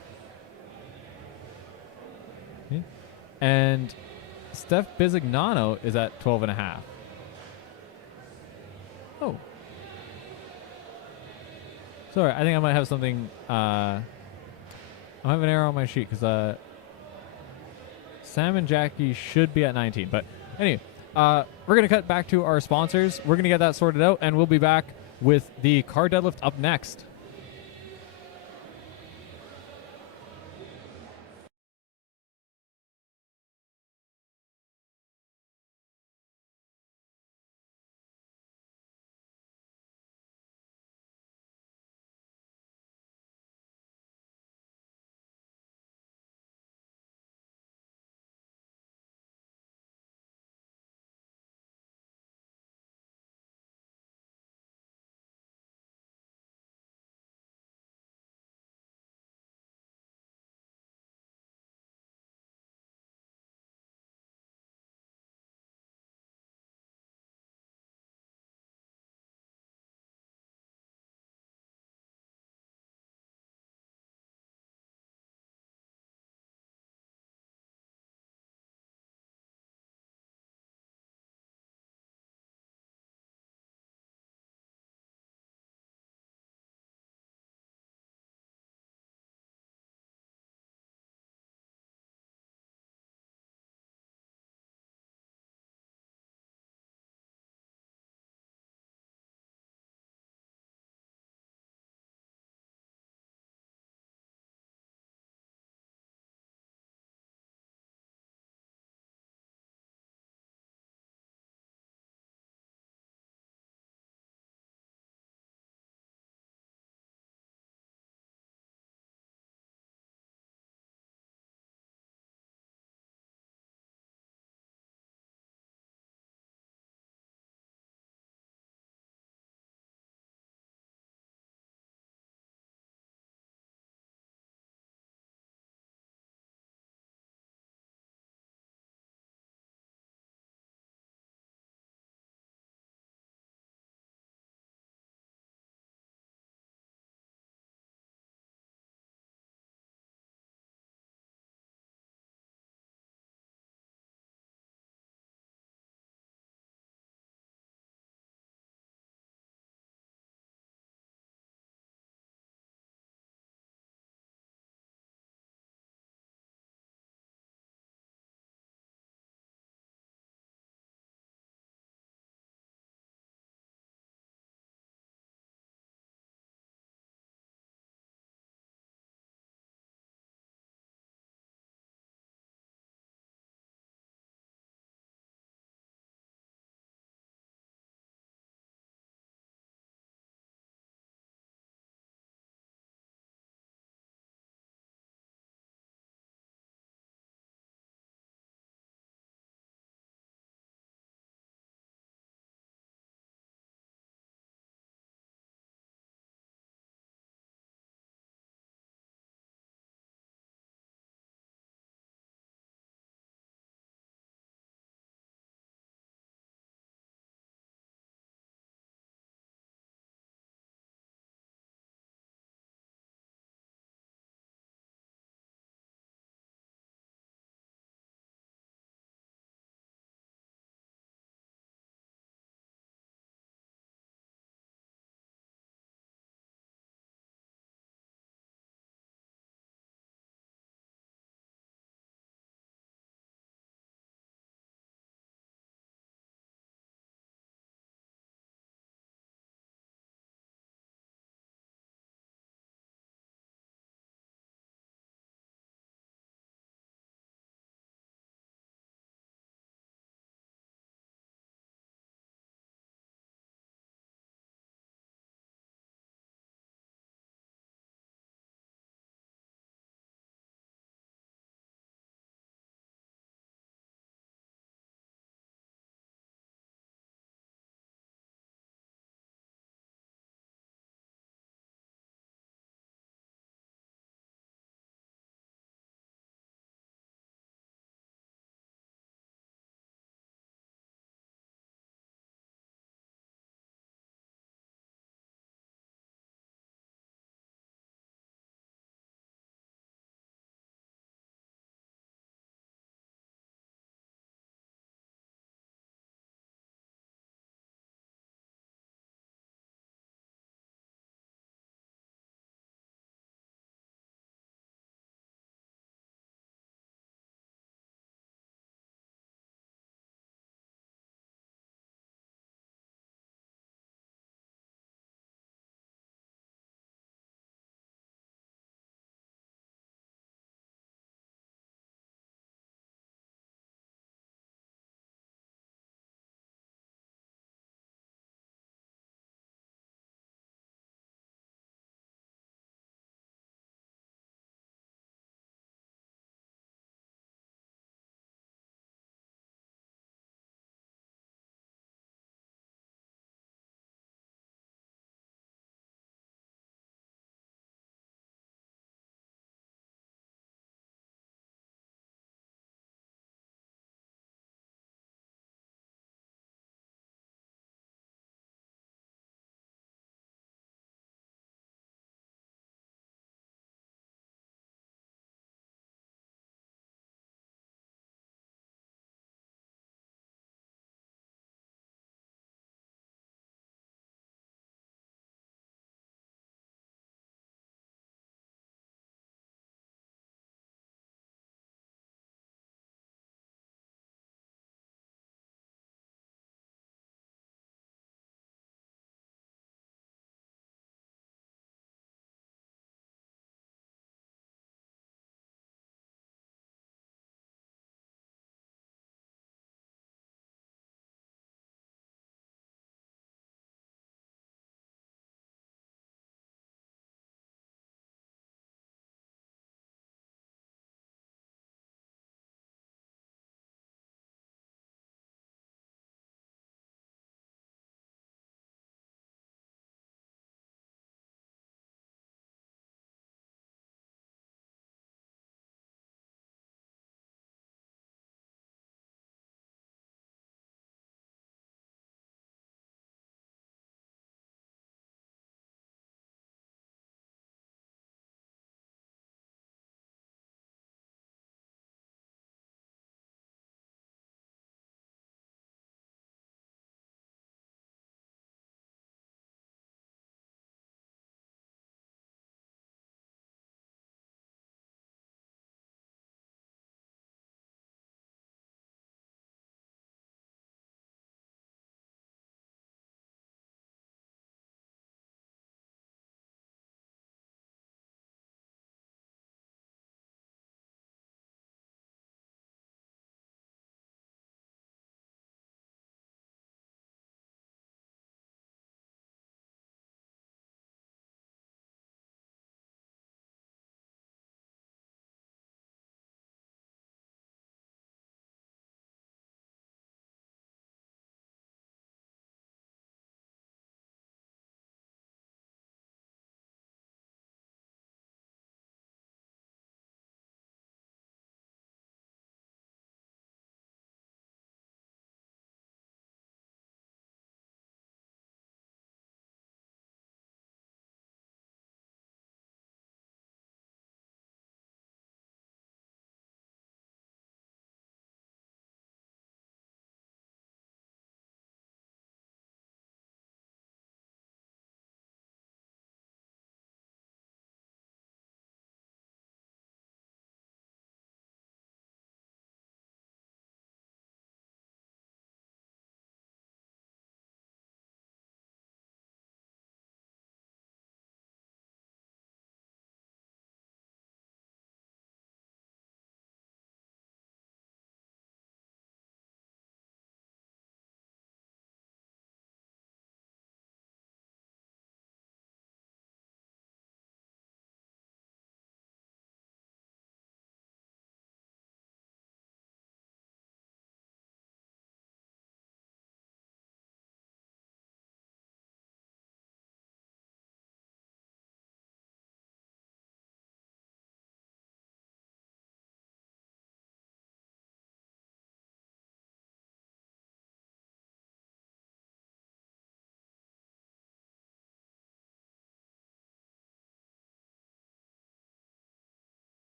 Okay. And Steph Bizignano is at 12.5. Oh. Sorry, I think I might have something. I have an error on my sheet because Sam and Jackie should be at 19. But anyway, we're going to cut back to our sponsors. We're going to get that sorted out, and we'll be back with the car deadlift up next.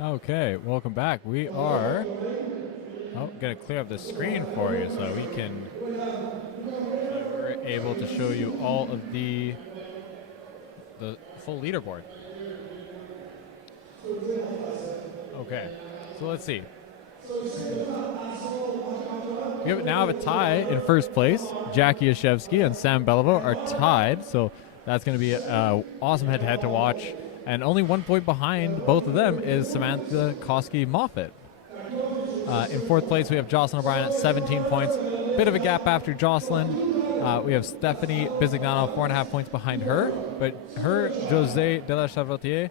Okay, welcome back. We are gonna clear up the screen for you so we can we're able to show you all of the full leaderboard. Okay, so let's see. We now have a tie in first place. Jackie Yashevsky and Sam Beliveau are tied, so that's going to be an awesome head-to-head to watch. And only 1 point behind both of them is Samantha Koski-Moffat. In fourth place, we have Jocelyn O'Brien at 17 points. Bit of a gap after Jocelyn. We have Stephanie Bizignano 4.5 points behind her. But her, Jose de la Chavotier,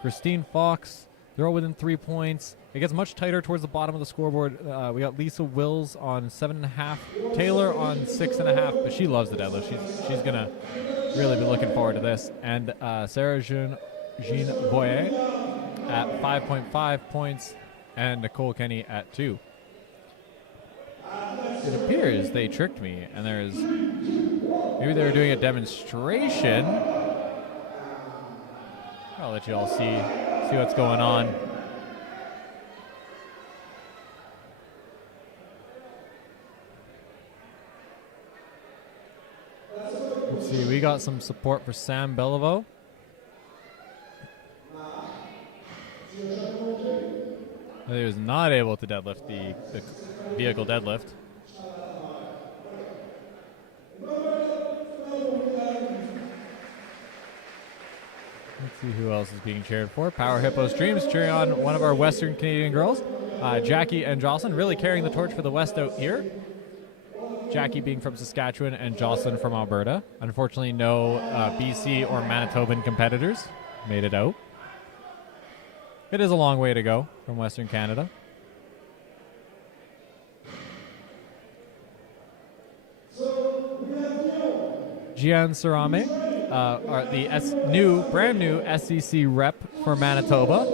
Christine Fox, they're all within 3 points. It gets much tighter towards the bottom of the scoreboard. We got Lisa Wills on 7.5, Taylor on 6.5, but she loves the deadlift. She's going to really be looking forward to this. And Sarah Jean Boyer at 5.5 points and Nicole Kenny at 2. It appears they tricked me, and maybe they were doing a demonstration. I'll let you all see what's going on. Let's see, we got some support for Sam Beliveau. He was not able to deadlift the vehicle deadlift. Let's see who else is being cheered for. Power Hippo Streams cheering on one of our Western Canadian girls. Jackie and Jocelyn really carrying the torch for the West out here. Jackie being from Saskatchewan and Jocelyn from Alberta. Unfortunately, no BC or Manitoban competitors made it out. It is a long way to go from Western Canada. Gian Sarame, are the brand new SEC rep for Manitoba.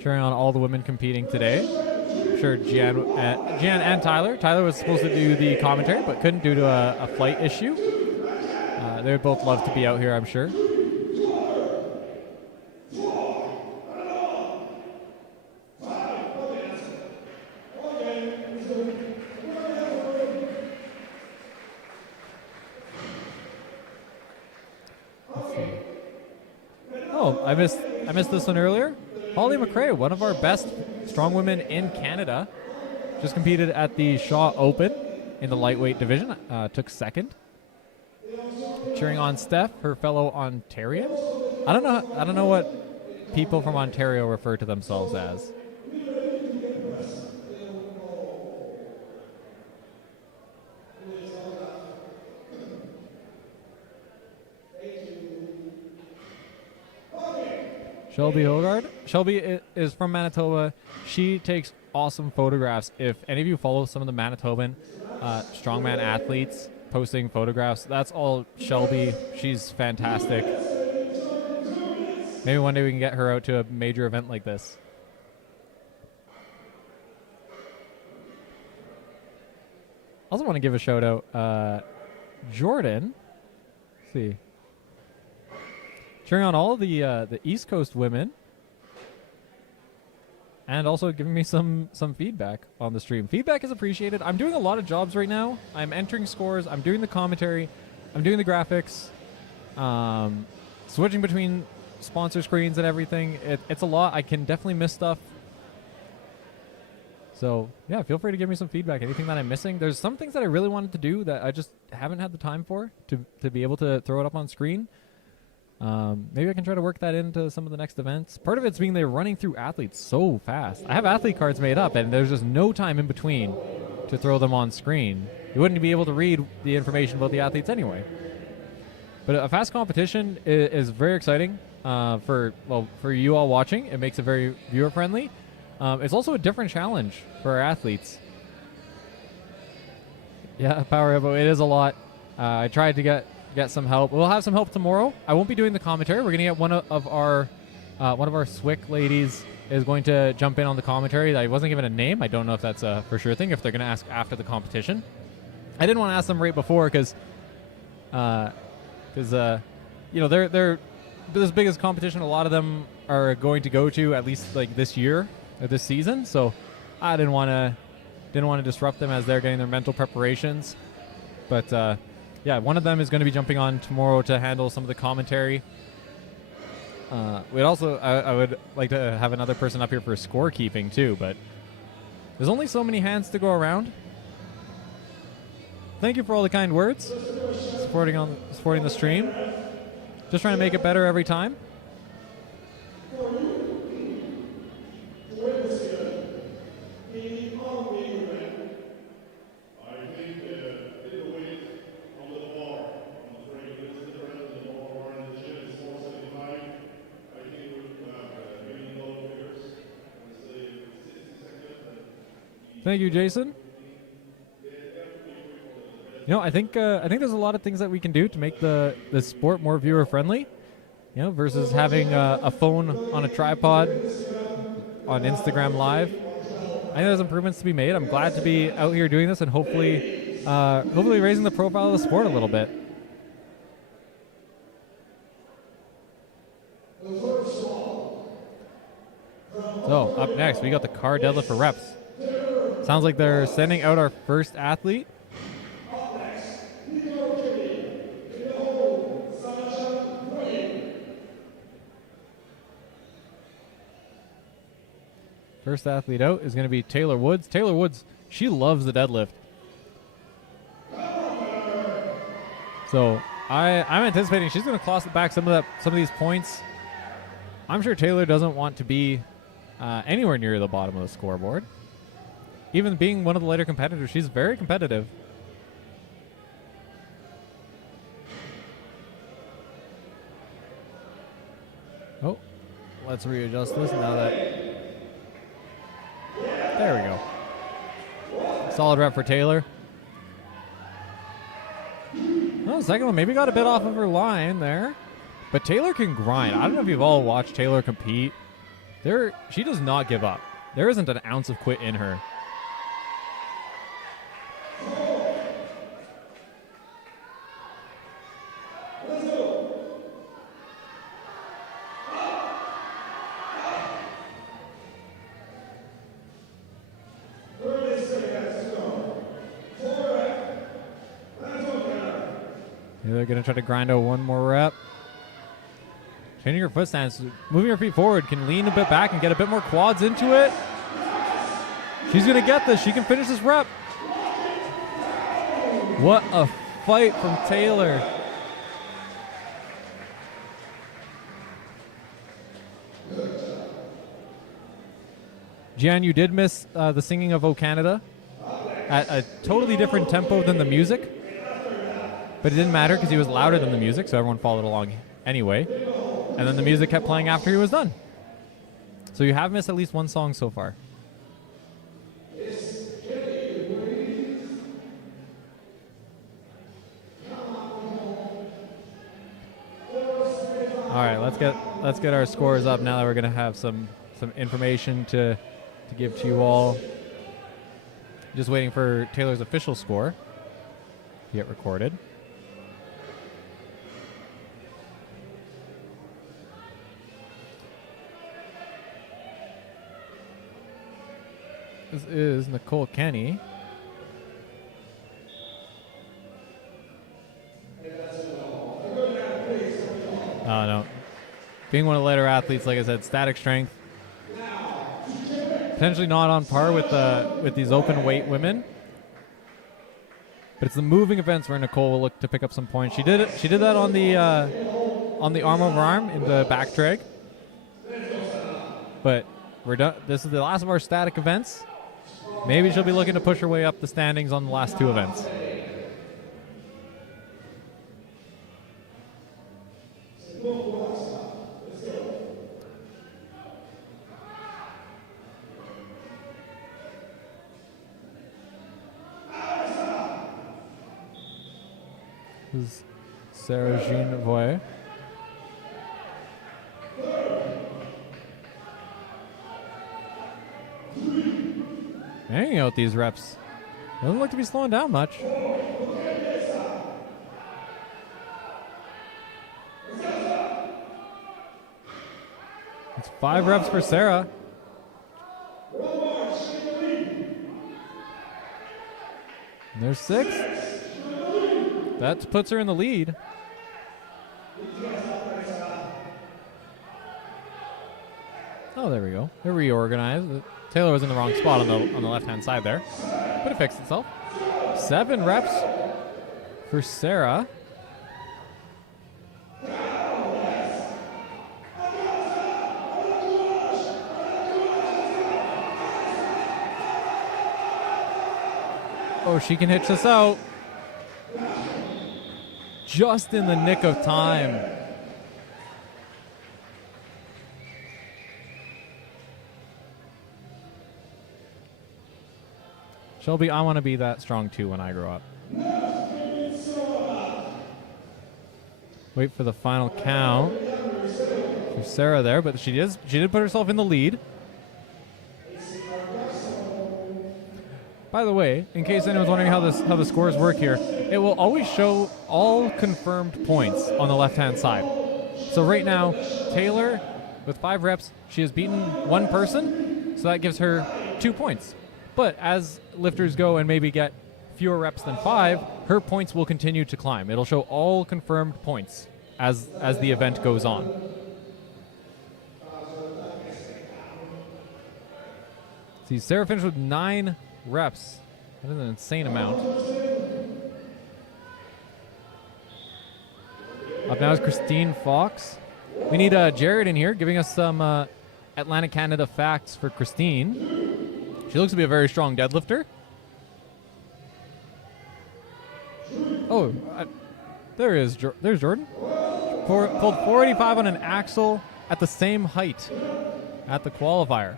Cheering on all the women competing today. I'm sure Gian and Tyler. Tyler was supposed to do the commentary, but couldn't due to a flight issue. They would both love to be out here, I'm sure. I missed this one earlier. Holly McRae, one of our best strong women in Canada, just competed at the Shaw Open in the lightweight division. Took second. Cheering on Steph, her fellow Ontarian. I don't know what people from Ontario refer to themselves as. Shelby Hogard. Shelby is from Manitoba. She takes awesome photographs. If any of you follow some of the Manitoban strongman athletes posting photographs, that's all Shelby. She's fantastic. Maybe one day we can get her out to a major event like this. I also want to give a shout out. Jordan. Let's see. Cheering on all the East Coast women, and also giving me some feedback on the stream. Feedback is appreciated. I'm doing a lot of jobs right now. I'm entering scores. I'm doing the commentary. I'm doing the graphics. Switching between sponsor screens and everything. It's a lot. I can definitely miss stuff. So yeah, feel free to give me some feedback. Anything that I'm missing. There's some things that I really wanted to do that I just haven't had the time for to be able to throw it up on screen. Maybe I can try to work that into some of the next events. Part of it's being they're running through athletes so fast. I have athlete cards made up, and there's just no time in between to throw them on screen. You wouldn't be able to read the information about the athletes anyway. But a fast competition is very exciting for you all watching. It makes it very viewer-friendly. It's also a different challenge for our athletes. Yeah, Power Hippo, it is a lot. I tried to get some help. We'll have some help tomorrow. I won't be doing the commentary. We're gonna get one of our Swick ladies is going to jump in on the commentary. I wasn't given a name. I don't know if that's a for sure thing. If they're gonna ask after the competition, I didn't want to ask them right before because they're this biggest competition. A lot of them are going to go to at least like this year or this season. So I didn't want to disrupt them as they're getting their mental preparations. But yeah, one of them is going to be jumping on tomorrow to handle some of the commentary. We'd also I would like to have another person up here for scorekeeping too, but there's only so many hands to go around. Thank you for all the kind words, supporting the stream. Just trying to make it better every time. Thank you, Jason. You know, I think there's a lot of things that we can do to make the sport more viewer friendly. You know, versus having a phone on a tripod on Instagram Live. I think there's improvements to be made. I'm glad to be out here doing this and hopefully raising the profile of the sport a little bit. So up next, we got the car deadlift for reps. Sounds like they're sending out our first athlete. First athlete out is going to be Taylor Woods. Taylor Woods, she loves the deadlift. So I'm anticipating she's going to claw back some of these points. I'm sure Taylor doesn't want to be anywhere near the bottom of the scoreboard. Even being one of the later competitors, she's very competitive. Oh, let's readjust this now that... There we go. Solid rep for Taylor. Oh, the second one maybe got a bit off of her line there. But Taylor can grind. I don't know if you've all watched Taylor compete. She does not give up. There isn't an ounce of quit in her. They're going to try to grind out one more rep. Changing her foot stance, moving her feet forward, can lean a bit back and get a bit more quads into it. She's going to get this. She can finish this rep. What a fight from Taylor. Gian, you did miss the singing of O Canada at a totally different tempo than the music. But it didn't matter because he was louder than the music, so everyone followed along anyway. And then the music kept playing after he was done. So you have missed at least one song so far. All right, let's get our scores up now that we're going to have some information to give to you all. Just waiting for Taylor's official score to get recorded. This is Nicole Kenny. Oh, no. Being one of the later athletes, like I said, static strength. Potentially not on par with these open weight women. But it's the moving events where Nicole will look to pick up some points. She did that on the arm over arm in the back drag. But we're done. This is the last of our static events. Maybe she'll be looking to push her way up the standings on the last two events. This is Sarah Jean Voyer. Hanging out these reps. Doesn't look to be slowing down much. It's 5 reps for Sarah. And there's 6. That puts her in the lead. Oh, there we go. They reorganized. Taylor was in the wrong spot on the left-hand side there, but it fixed itself. 7 reps for Sarah. Oh, she can hitch this out. Just in the nick of time. Shelby, I want to be that strong too when I grow up. Wait for the final count for Sarah there, but she did put herself in the lead. By the way, in case anyone's wondering how the scores work here, it will always show all confirmed points on the left-hand side. So right now, Taylor, with 5 reps, she has beaten 1 person, so that gives her 2 points. But as lifters go and maybe get fewer reps than 5, her points will continue to climb. It'll show all confirmed points as the event goes on. See, Sarah finished with 9 reps. That is an insane amount. Up now is Christine Fox. We need Jared in here giving us some Atlantic Canada facts for Christine. She looks to be a very strong deadlifter. Oh, there's Jordan. Pulled 485 on an axle at the same height at the qualifier.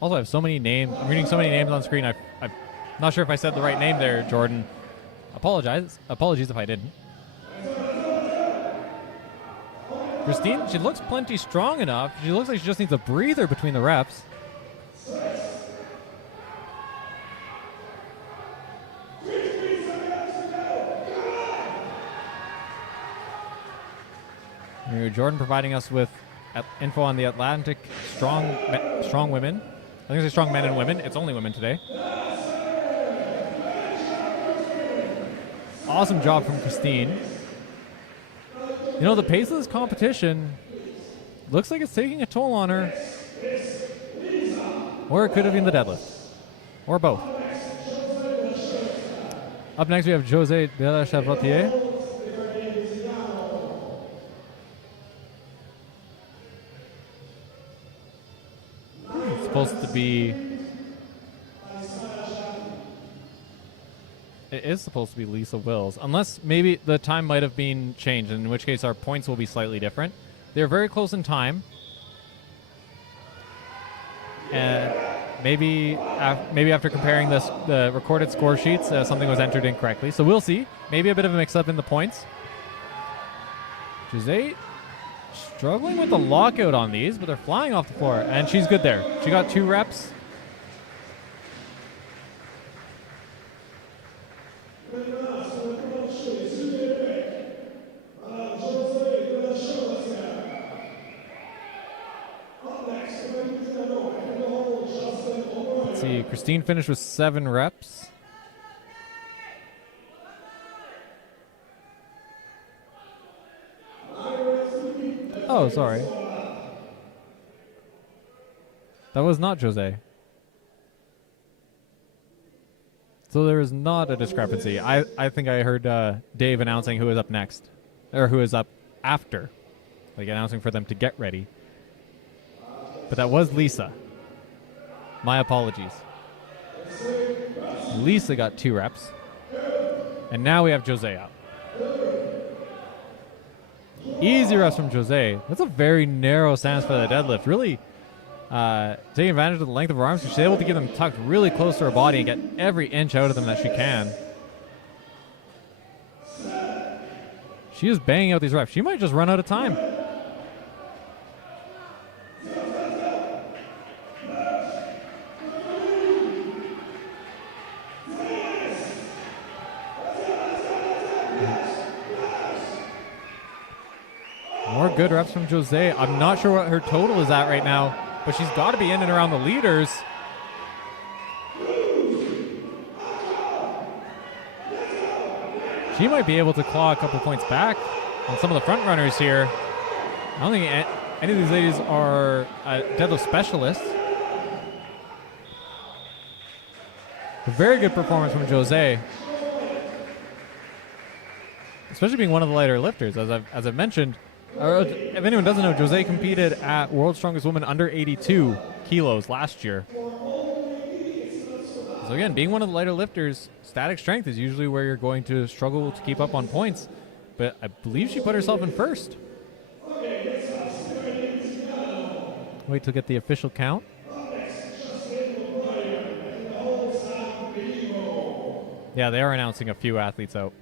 Also, I have so many names. I'm reading so many names on screen. I'm not sure if I said the right name there, Jordan. Apologies if I didn't. Christine, she looks plenty strong enough. She looks like she just needs a breather between the reps. Here, Jordan providing us with info on the Atlantic strong women. I think it's strong men and women. It's only women today. Awesome job from Christine. You know, the pace of this competition looks like it's taking a toll on her. Or it could have been the deadlift. Or both. Up next, we have Jose de la Chevrotier. It's supposed to be... It is supposed to be Lisa Wills, unless maybe the time might have been changed, in which case our points will be slightly different. They're very close in time. And maybe after comparing the recorded score sheets, something was entered incorrectly. So we'll see. Maybe a bit of a mix-up in the points. Jose struggling with the lockout on these, but they're flying off the floor. And she's good there. She got 2 reps. See, Christine finished with 7 reps. Oh, sorry. That was not Jose. So there is not a discrepancy. I think I heard Dave announcing who is up next. Or who is up after. Like announcing for them to get ready. But that was Lisa. My apologies. Lisa got 2 reps. And now we have Jose up. Easy reps from Jose. That's a very narrow stance for the deadlift. Really taking advantage of the length of her arms. She's able to get them tucked really close to her body and get every inch out of them that she can. She is banging out these reps. She might just run out of time. good reps from Jose. I'm not sure what her total is at right now, but she's got to be in and around the leaders. She might be able to claw a couple points back on some of the front runners here. I don't think any of these ladies are deadlift specialists. A very good performance from Jose, especially being one of the lighter lifters. As I've mentioned, if anyone doesn't know, Jose competed at World's Strongest Woman under 82 kilos last year. So again, being one of the lighter lifters, static strength is usually where you're going to struggle to keep up on points. But I believe she put herself in first. Wait to get the official count. Yeah, they are announcing a few athletes out.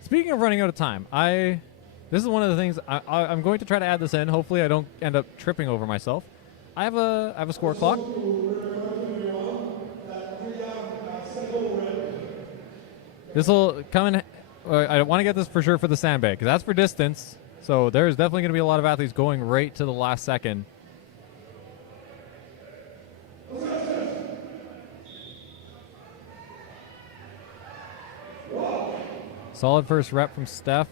Speaking of running out of time, this is one of the things I'm going to try to add this in. Hopefully I don't end up tripping over myself. I have a score clock. This will come in. I want to get this for sure for the sandbag, because that's for distance. So there's definitely going to be a lot of athletes going right to the last second. Solid first rep from Steph.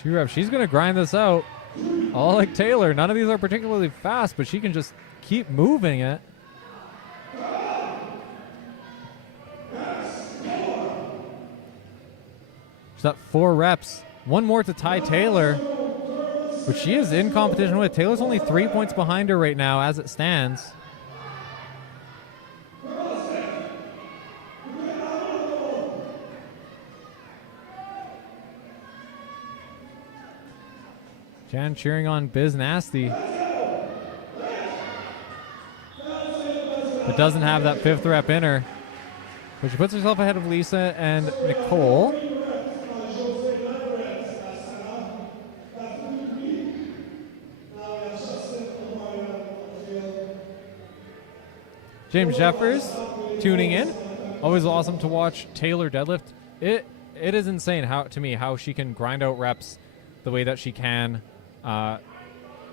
Two reps. She's going to grind this out. All like Taylor. None of these are particularly fast, but she can just keep moving it. She's got 4 reps. One more to tie Taylor, which she is in competition with. Taylor's only 3 points behind her right now as it stands. Jan cheering on Biz Nasty. But doesn't have that 5th rep in her. But she puts herself ahead of Lisa and Nicole. James Jeffers tuning in. Always awesome to watch Taylor deadlift. It is insane how she can grind out reps the way that she can.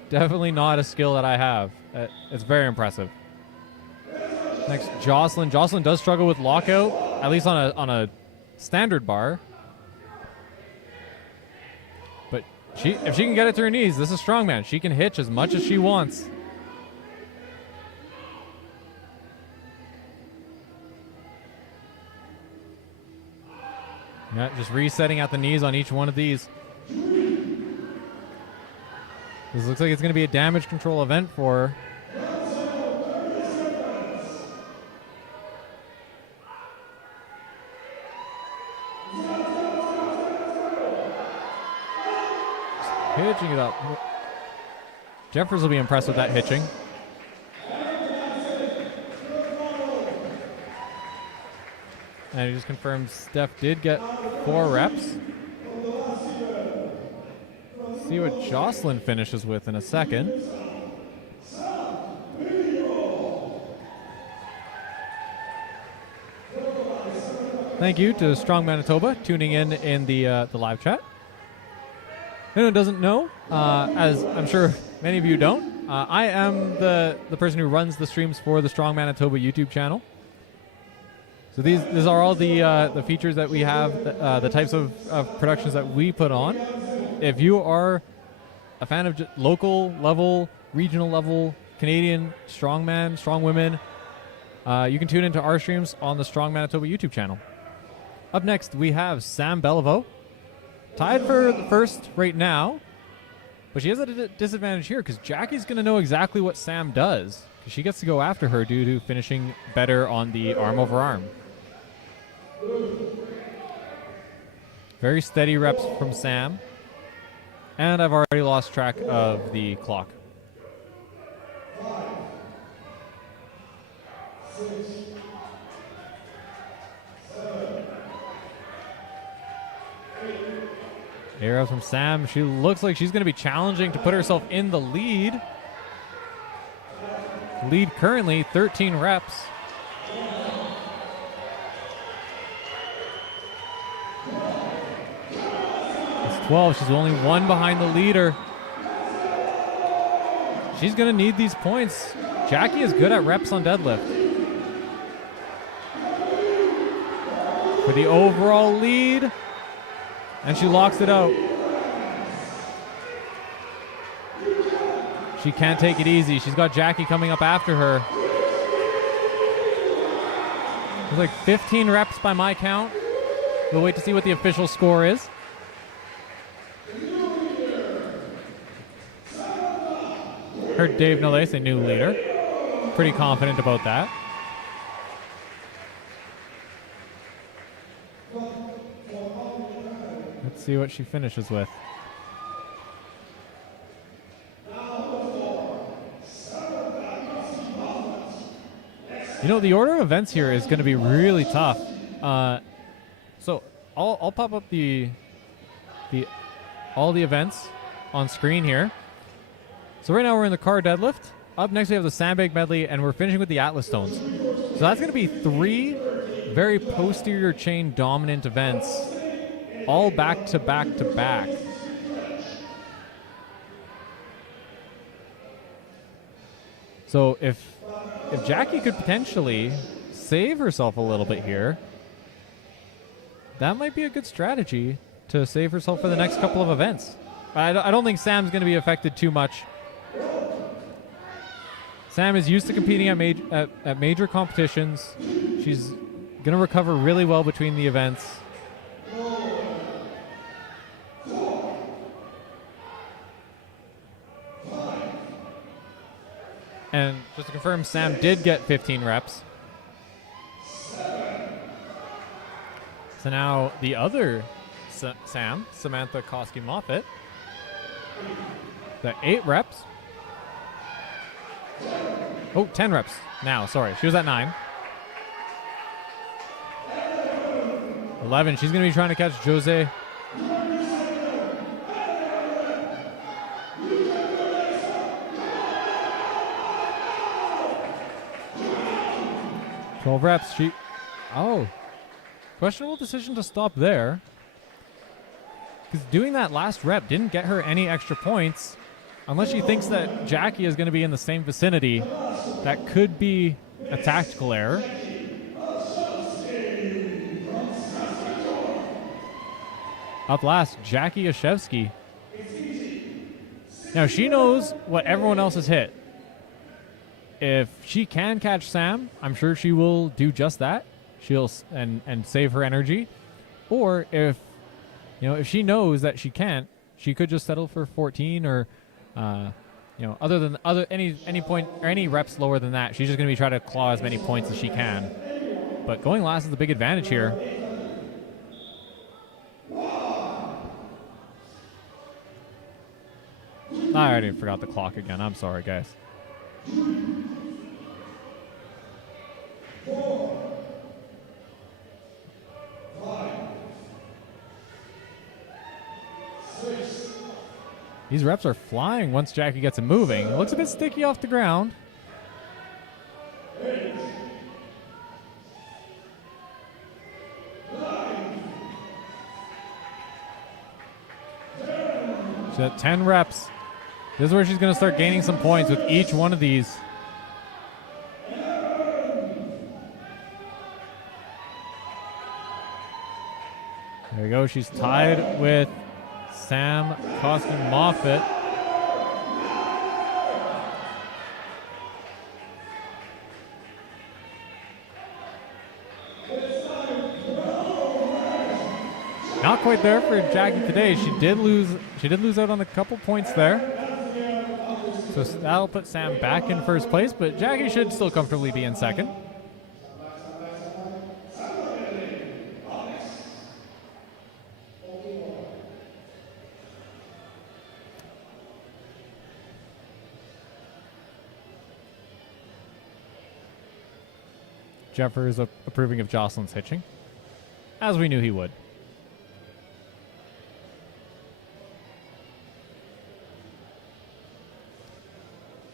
Definitely not a skill that I have. It's very impressive. Next, Jocelyn. Jocelyn does struggle with lockout, at least on a standard bar. But if she can get it to her knees, this is strongman. She can hitch as much as she wants. Yeah, just resetting at the knees on each one of these. This looks like it's going to be a damage control event for her. Hitching it up. Jeffers will be impressed with that hitching. And he just confirms Steph did get 4 reps. See what Jocelyn finishes with in a second. Thank you to Strong Manitoba tuning in the live chat. Anyone doesn't know, as I'm sure many of you don't, I am the person who runs the streams for the Strong Manitoba YouTube channel. So these are all the features that we have, the types of productions that we put on. If you are a fan of local level, regional level, Canadian strongman, strong women, you can tune into our streams on the Strong Manitoba YouTube channel. Up next, we have Sam Beliveau. Tied for the first right now, but she has a disadvantage here because Jackie's going to know exactly what Sam does, because she gets to go after her due to finishing better on the arm over arm. Very steady reps from Sam. And I've already lost track of the clock. 5, 6, 7, 8. Arrows from Sam. She looks like she's going to be challenging to put herself in the lead. Lead currently 13 reps. 12. She's only one behind the leader. She's going to need these points. Jackie is good at reps on deadlift. For the overall lead. And she locks it out. She can't take it easy. She's got Jackie coming up after her. There's like 15 reps by my count. We'll wait to see what the official score is. Heard Dave Nolais, a new leader. Pretty confident about that. Let's see what she finishes with. You know, the order of events here is going to be really tough. So I'll pop up all the events on screen here. So right now we're in the car deadlift. Up next we have the Sandbag medley, and we're finishing with the Atlas stones. So that's going to be 3 very posterior chain dominant events, all back to back to back. So if Jackie could potentially save herself a little bit here, that might be a good strategy to save herself for the next couple of events. I don't think Sam's going to be affected too much. Sam is used to competing at major competitions. She's going to recover really well between the events. And just to confirm, Sam did get 15 reps. So now the other Sam, Samantha Koski-Moffett, the 8 reps. Oh, 10 reps now, sorry. She was at 9. 11, she's going to be trying to catch Jose. Twelve reps. Questionable decision to stop there. Because doing that last rep didn't get her any extra points. Unless she thinks that Jackie is going to be in the same vicinity. That could be a tactical error. Up last, Jackie Yashevsky. Now she knows what everyone else has hit. If she can catch Sam, I'm sure she will do just that. She'll and save her energy. Or if she knows that she can't, she could just settle for 14 or any point or any reps lower than that. She's just going to be trying to claw as many points as she can. But going last is the big advantage here. I already forgot the clock again. I'm sorry, guys. These reps are flying once Jackie gets it moving. It looks a bit sticky off the ground. She's at 10 reps. This is where she's going to start gaining some points with each one of these. There we go. She's tied with Sam Koski-Moffett. Not quite there for Jackie today. She did lose out on a couple points there. So that'll put Sam back in first place, but Jackie should still comfortably be in second. Jeffer is approving of Jocelyn's hitching, as we knew he would.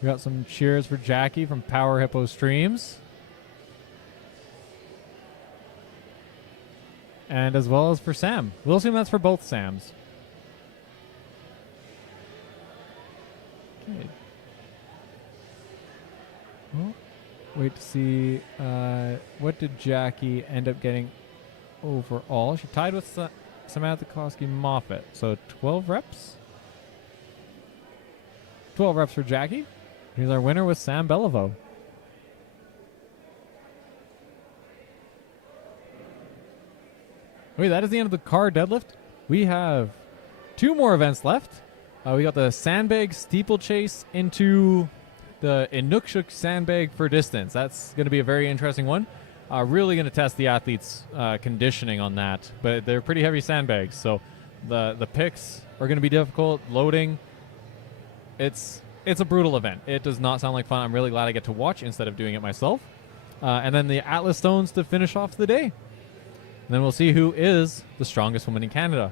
We got some cheers for Jackie from Power Hippo Streams. And as well as for Sam. We'll assume that's for both Sams. Okay. Well, wait to see what did Jackie end up getting overall. She tied with Samantha Koski-Moffat. So 12 reps? 12 reps for Jackie. Here's our winner with Sam Beliveau. Okay, that is the end of the car deadlift. We have 2 more events left. We got the Sandbag steeplechase into the Inukshuk Sandbag for distance. That's going to be a very interesting one. Really going to test the athletes' conditioning on that. But they're pretty heavy sandbags, so the picks are going to be difficult. Loading, it's a brutal event. It does not sound like fun. I'm really glad I get to watch instead of doing it myself. And then the Atlas Stones to finish off the day. And then we'll see who is the strongest woman in Canada.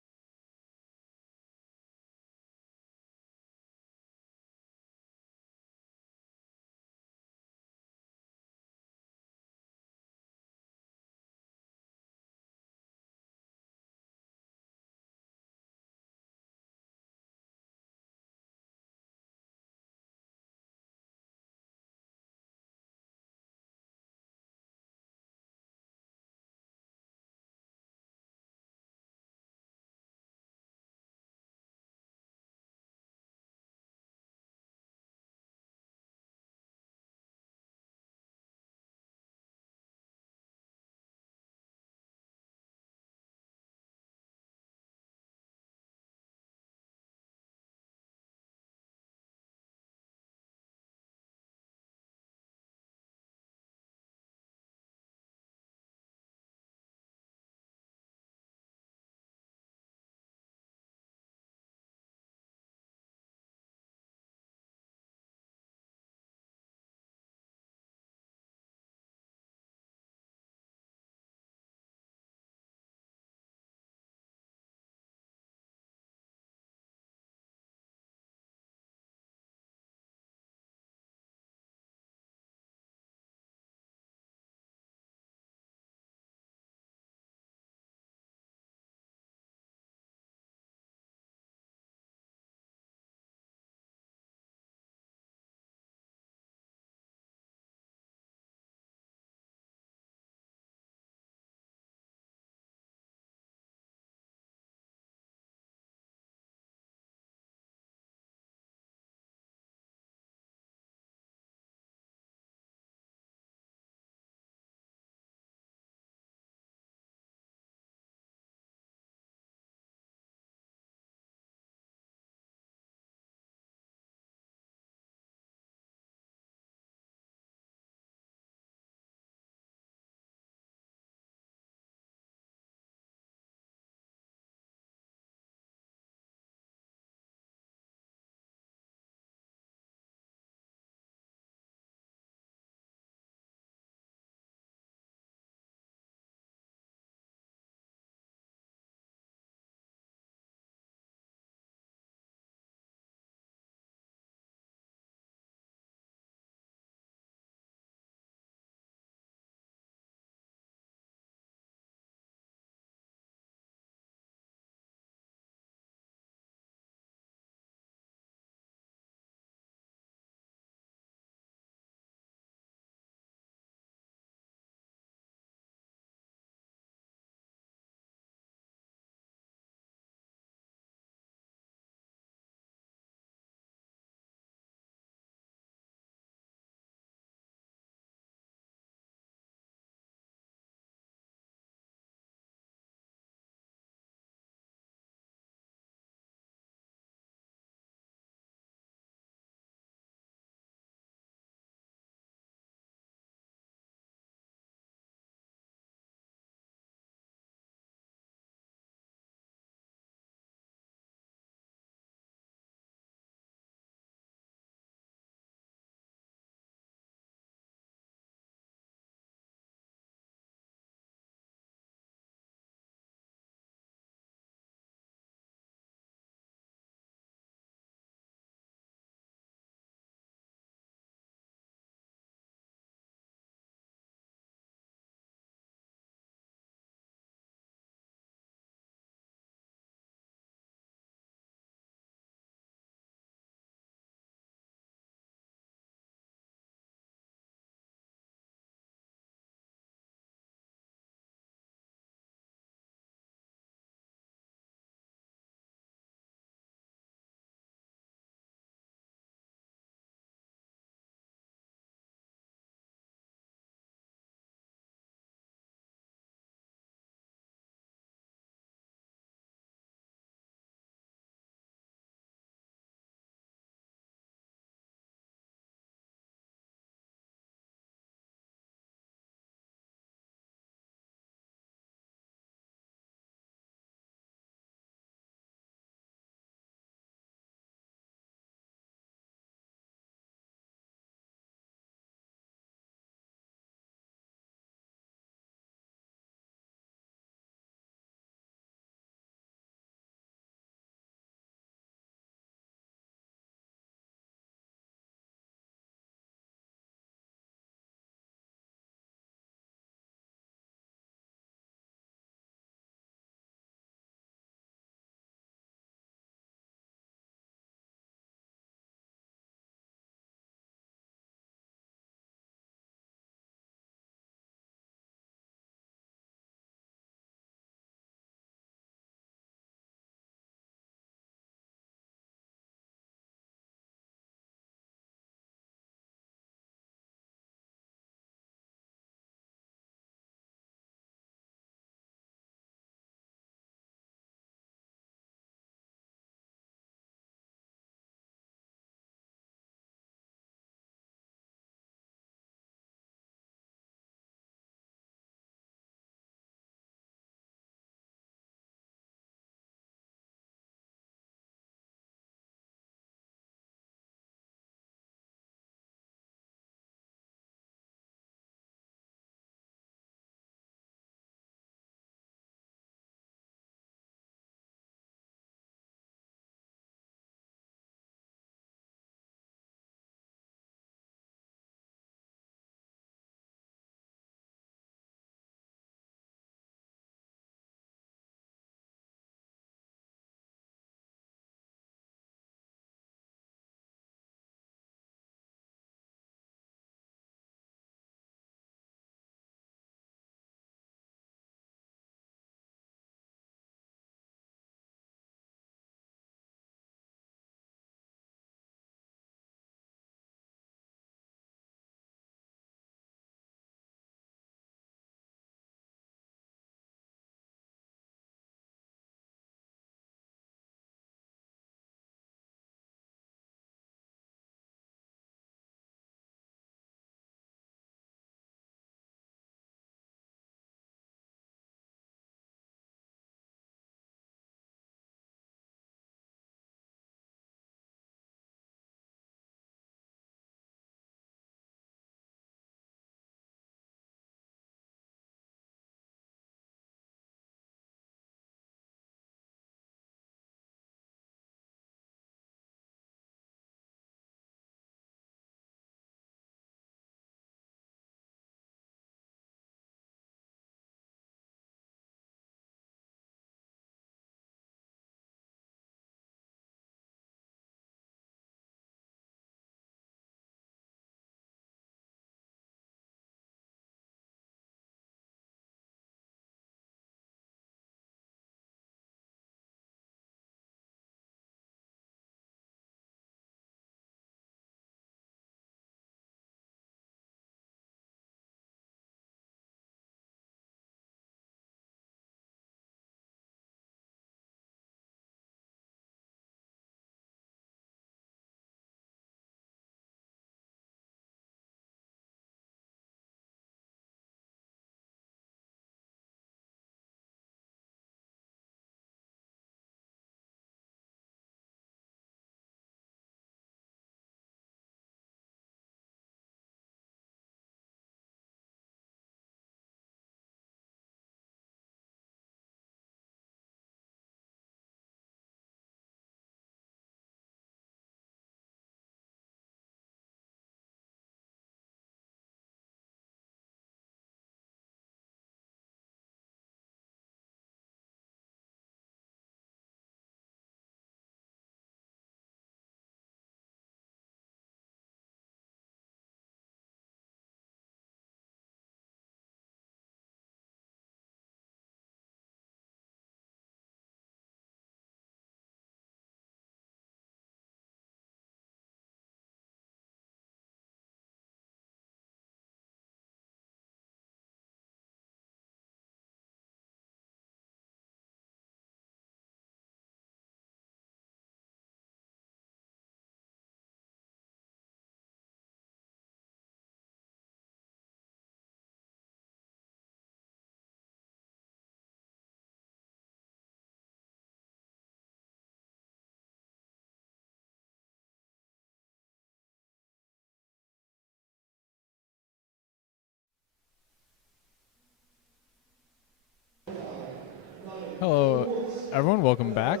everyone, welcome back.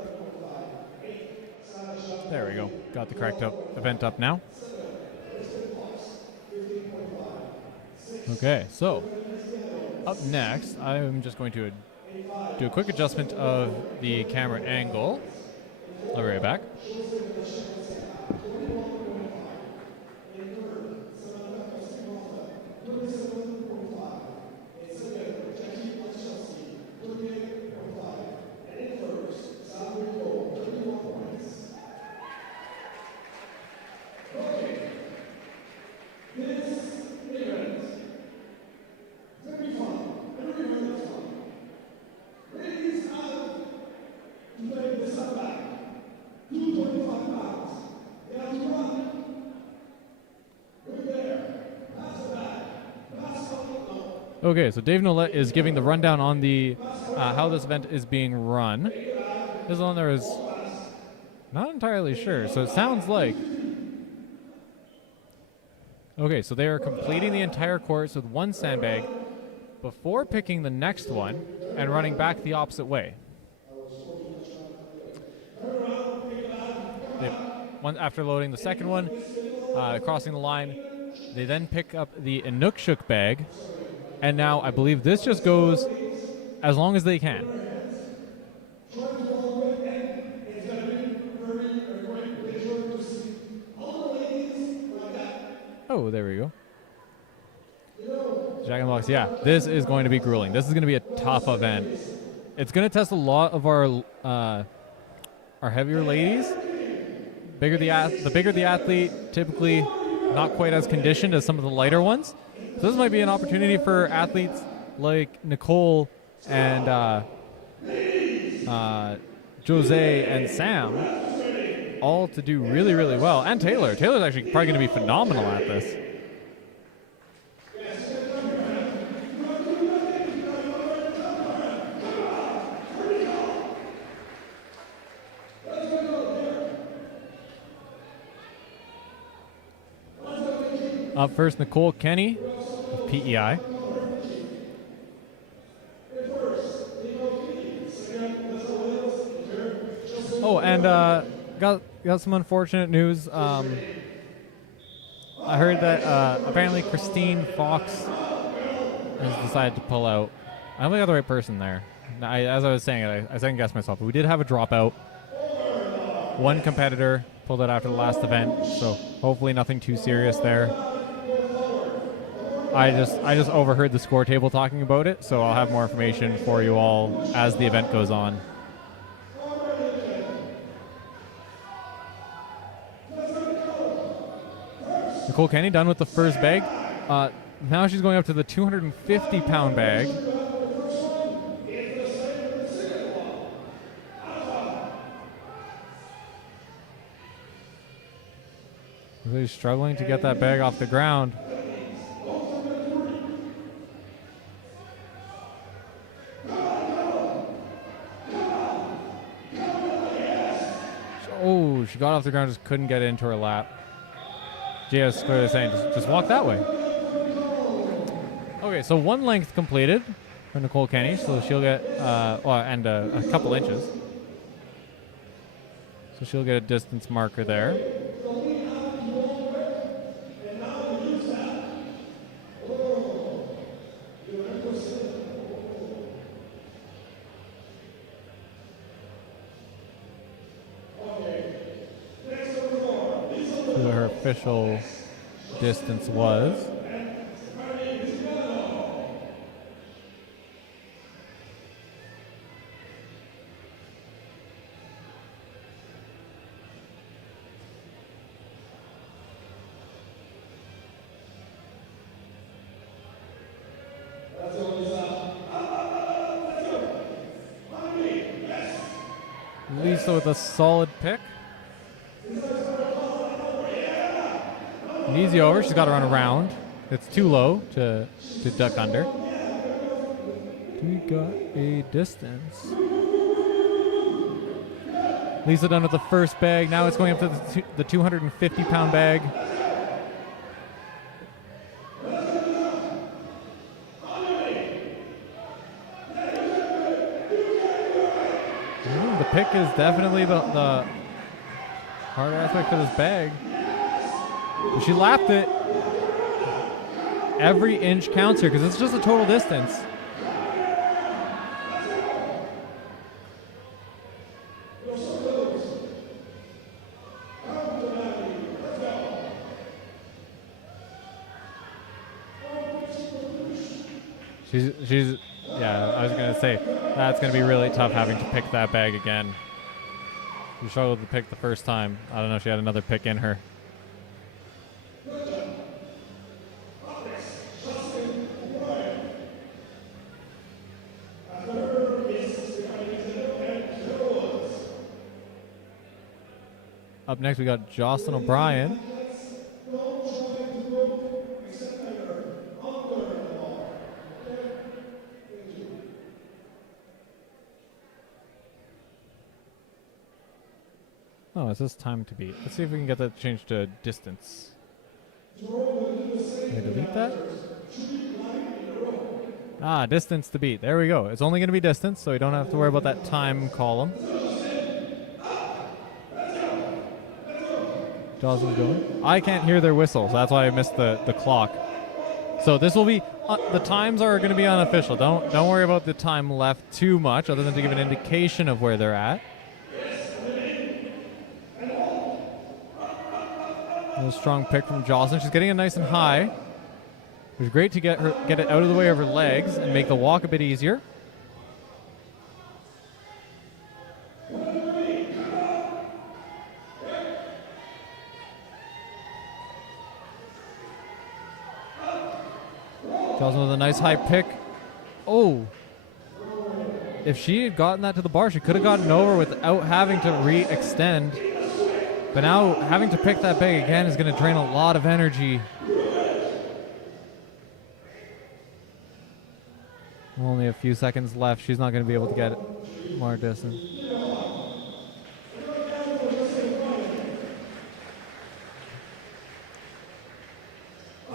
There we go. Got the correct event up now. Okay, so up next, I'm just going to do a quick adjustment of the camera angle. I'll be right back. Okay, so Dave Nolet is giving the rundown on the how this event is being run. This one there is not entirely sure, so it sounds like... Okay, so they are completing the entire course with one sandbag before picking the next one and running back the opposite way. After loading the second one, crossing the line, they then pick up the Inukshuk bag. And now I believe this just goes as long as they can. Oh, there we go. Jack in the Box, yeah, this is going to be grueling. This is going to be a tough event. It's going to test a lot of our heavier ladies. The bigger the athlete, typically not quite as conditioned as some of the lighter ones. So this might be an opportunity for athletes like Nicole and Jose and Sam all to do really, really well. And Taylor. Taylor's actually probably going to be phenomenal at this. Up first, Nicole Kenny. PEI. Oh, and got some unfortunate news. I heard that apparently Christine Fox has decided to pull out. I don't think I got the right person there. As I was saying, I second guessed myself, but we did have a dropout. One competitor pulled out after the last event, so hopefully nothing too serious there. I just overheard the score table talking about it, so I'll have more information for you all as the event goes on. Nicole Kenny done with the first bag. Now she's going up to the 250-pound bag. Really struggling to get that bag off the ground. Oh, she got off the ground, just couldn't get into her lap. Gia's clearly saying, just walk that way. Okay, so one length completed for Nicole Kenny, so she'll get, and a couple inches. So she'll get a distance marker there. Her official distance was. Lisa with a solid pick. An easy over. She's got to run around. It's too low to duck under. We got a distance. Lisa done with the first bag. Now it's going up to the 250-pound bag. pick is definitely the harder aspect of this bag. But she lapped it. Every inch counts here because it's just a total distance. She's yeah, I was going to say, that's going to be really tough having to pick that bag again. She struggled to pick the first time. I don't know if she had another pick in her. Up next, we got Jocelyn O'Brien. Oh, it says time to beat. Let's see if we can get that changed to distance. Can I delete that? Ah, distance to beat. There we go. It's only going to be distance, so we don't have to worry about that time column. Jocelyn's going. I can't hear their whistle, so that's why I missed the clock. So this will be, the times are going to be unofficial. Don't worry about the time left too much, other than to give an indication of where they're at. A strong pick from Jocelyn. She's getting it nice and high. It was great to get it out of the way of her legs and make the walk a bit easier. Jocelyn with a nice high pick. Oh! If she had gotten that to the bar, she could have gotten over without having to re-extend. But now, having to pick that bag again is going to drain a lot of energy. Only a few seconds left. She's not going to be able to get more distance.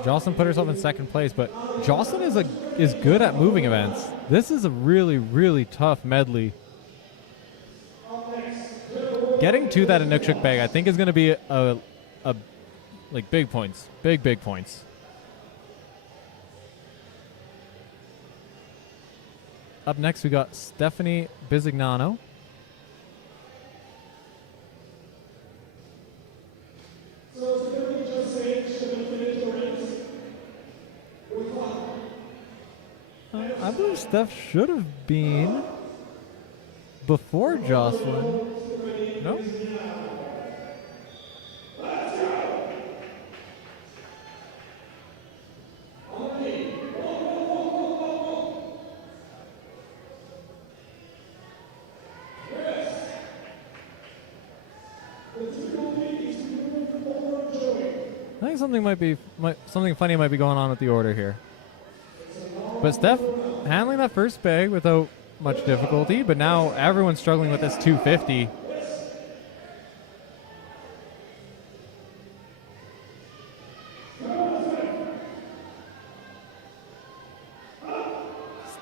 Jocelyn put herself in second place, but Jocelyn is good at moving events. This is a really, really tough medley. Getting to that Introductory bag, I think, is going to be like big points, big points. Up next, we got Stephanie Bisignano. I believe Steph should have been before Jocelyn. No? I think something funny might be going on with the order here. But Steph handling that first bag without much difficulty, but now everyone's struggling with this 250.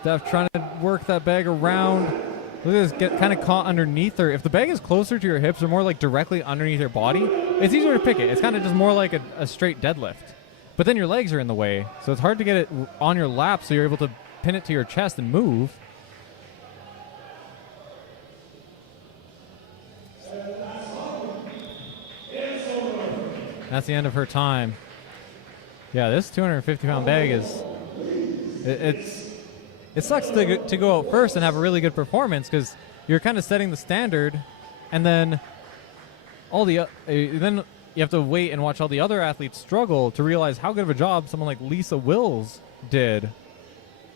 Steph trying to work that bag around. Look at this, get kind of caught underneath her. If the bag is closer to your hips or more like directly underneath your body, it's easier to pick it. It's kind of just more like a straight deadlift. But then your legs are in the way, so it's hard to get it on your lap so you're able to pin it to your chest and move. That's the end of her time. Yeah, this 250-pound bag is... It sucks to go out first and have a really good performance because you're kind of setting the standard, and then then you have to wait and watch all the other athletes struggle to realize how good of a job someone like Lisa Wills did,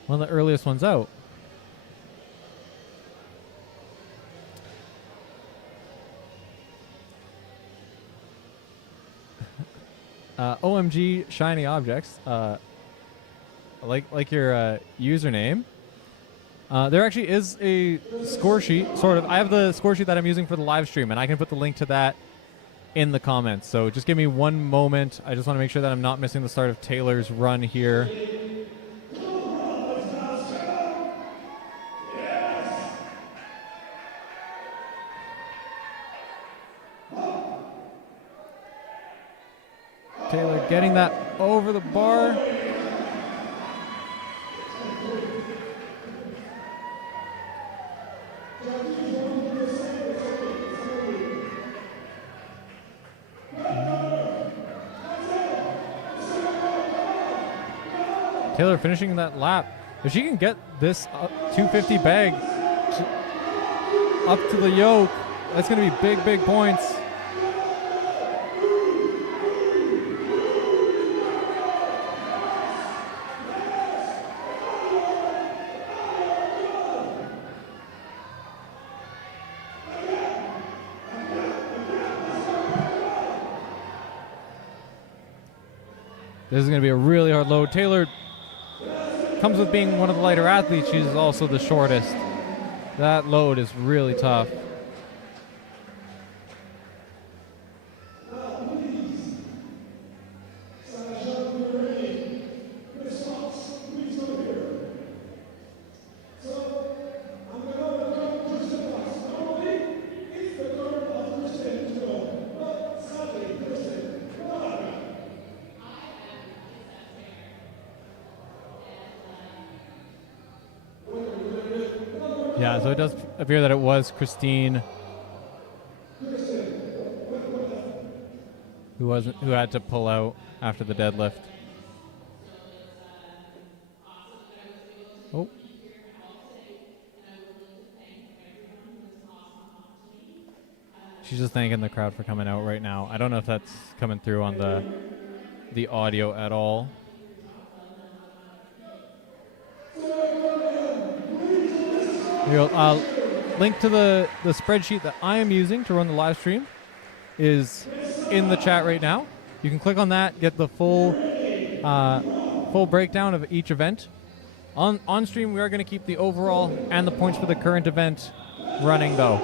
one of the earliest ones out. OMG shiny objects. Like your username. There actually is a score sheet, sort of. I have the score sheet that I'm using for the live stream, and I can put the link to that in the comments. So just give me one moment. I just want to make sure that I'm not missing the start of Taylor's run here. getting that over the bar. Taylor finishing that lap. If she can get this 250 bag up to the yoke, that's going to be big, big points. This is going to be a really hard load. Taylor comes with being one of the lighter athletes. She's also the shortest. That load is really tough. Yeah, so it does appear that it was Christine who had to pull out after the deadlift. Oh. She's just thanking the crowd for coming out right now. I don't know if that's coming through on the audio at all. Link to the spreadsheet that I am using to run the live stream is in the chat right now. You can click on that, get the full breakdown of each event. On stream, we are going to keep the overall and the points for the current event running, though.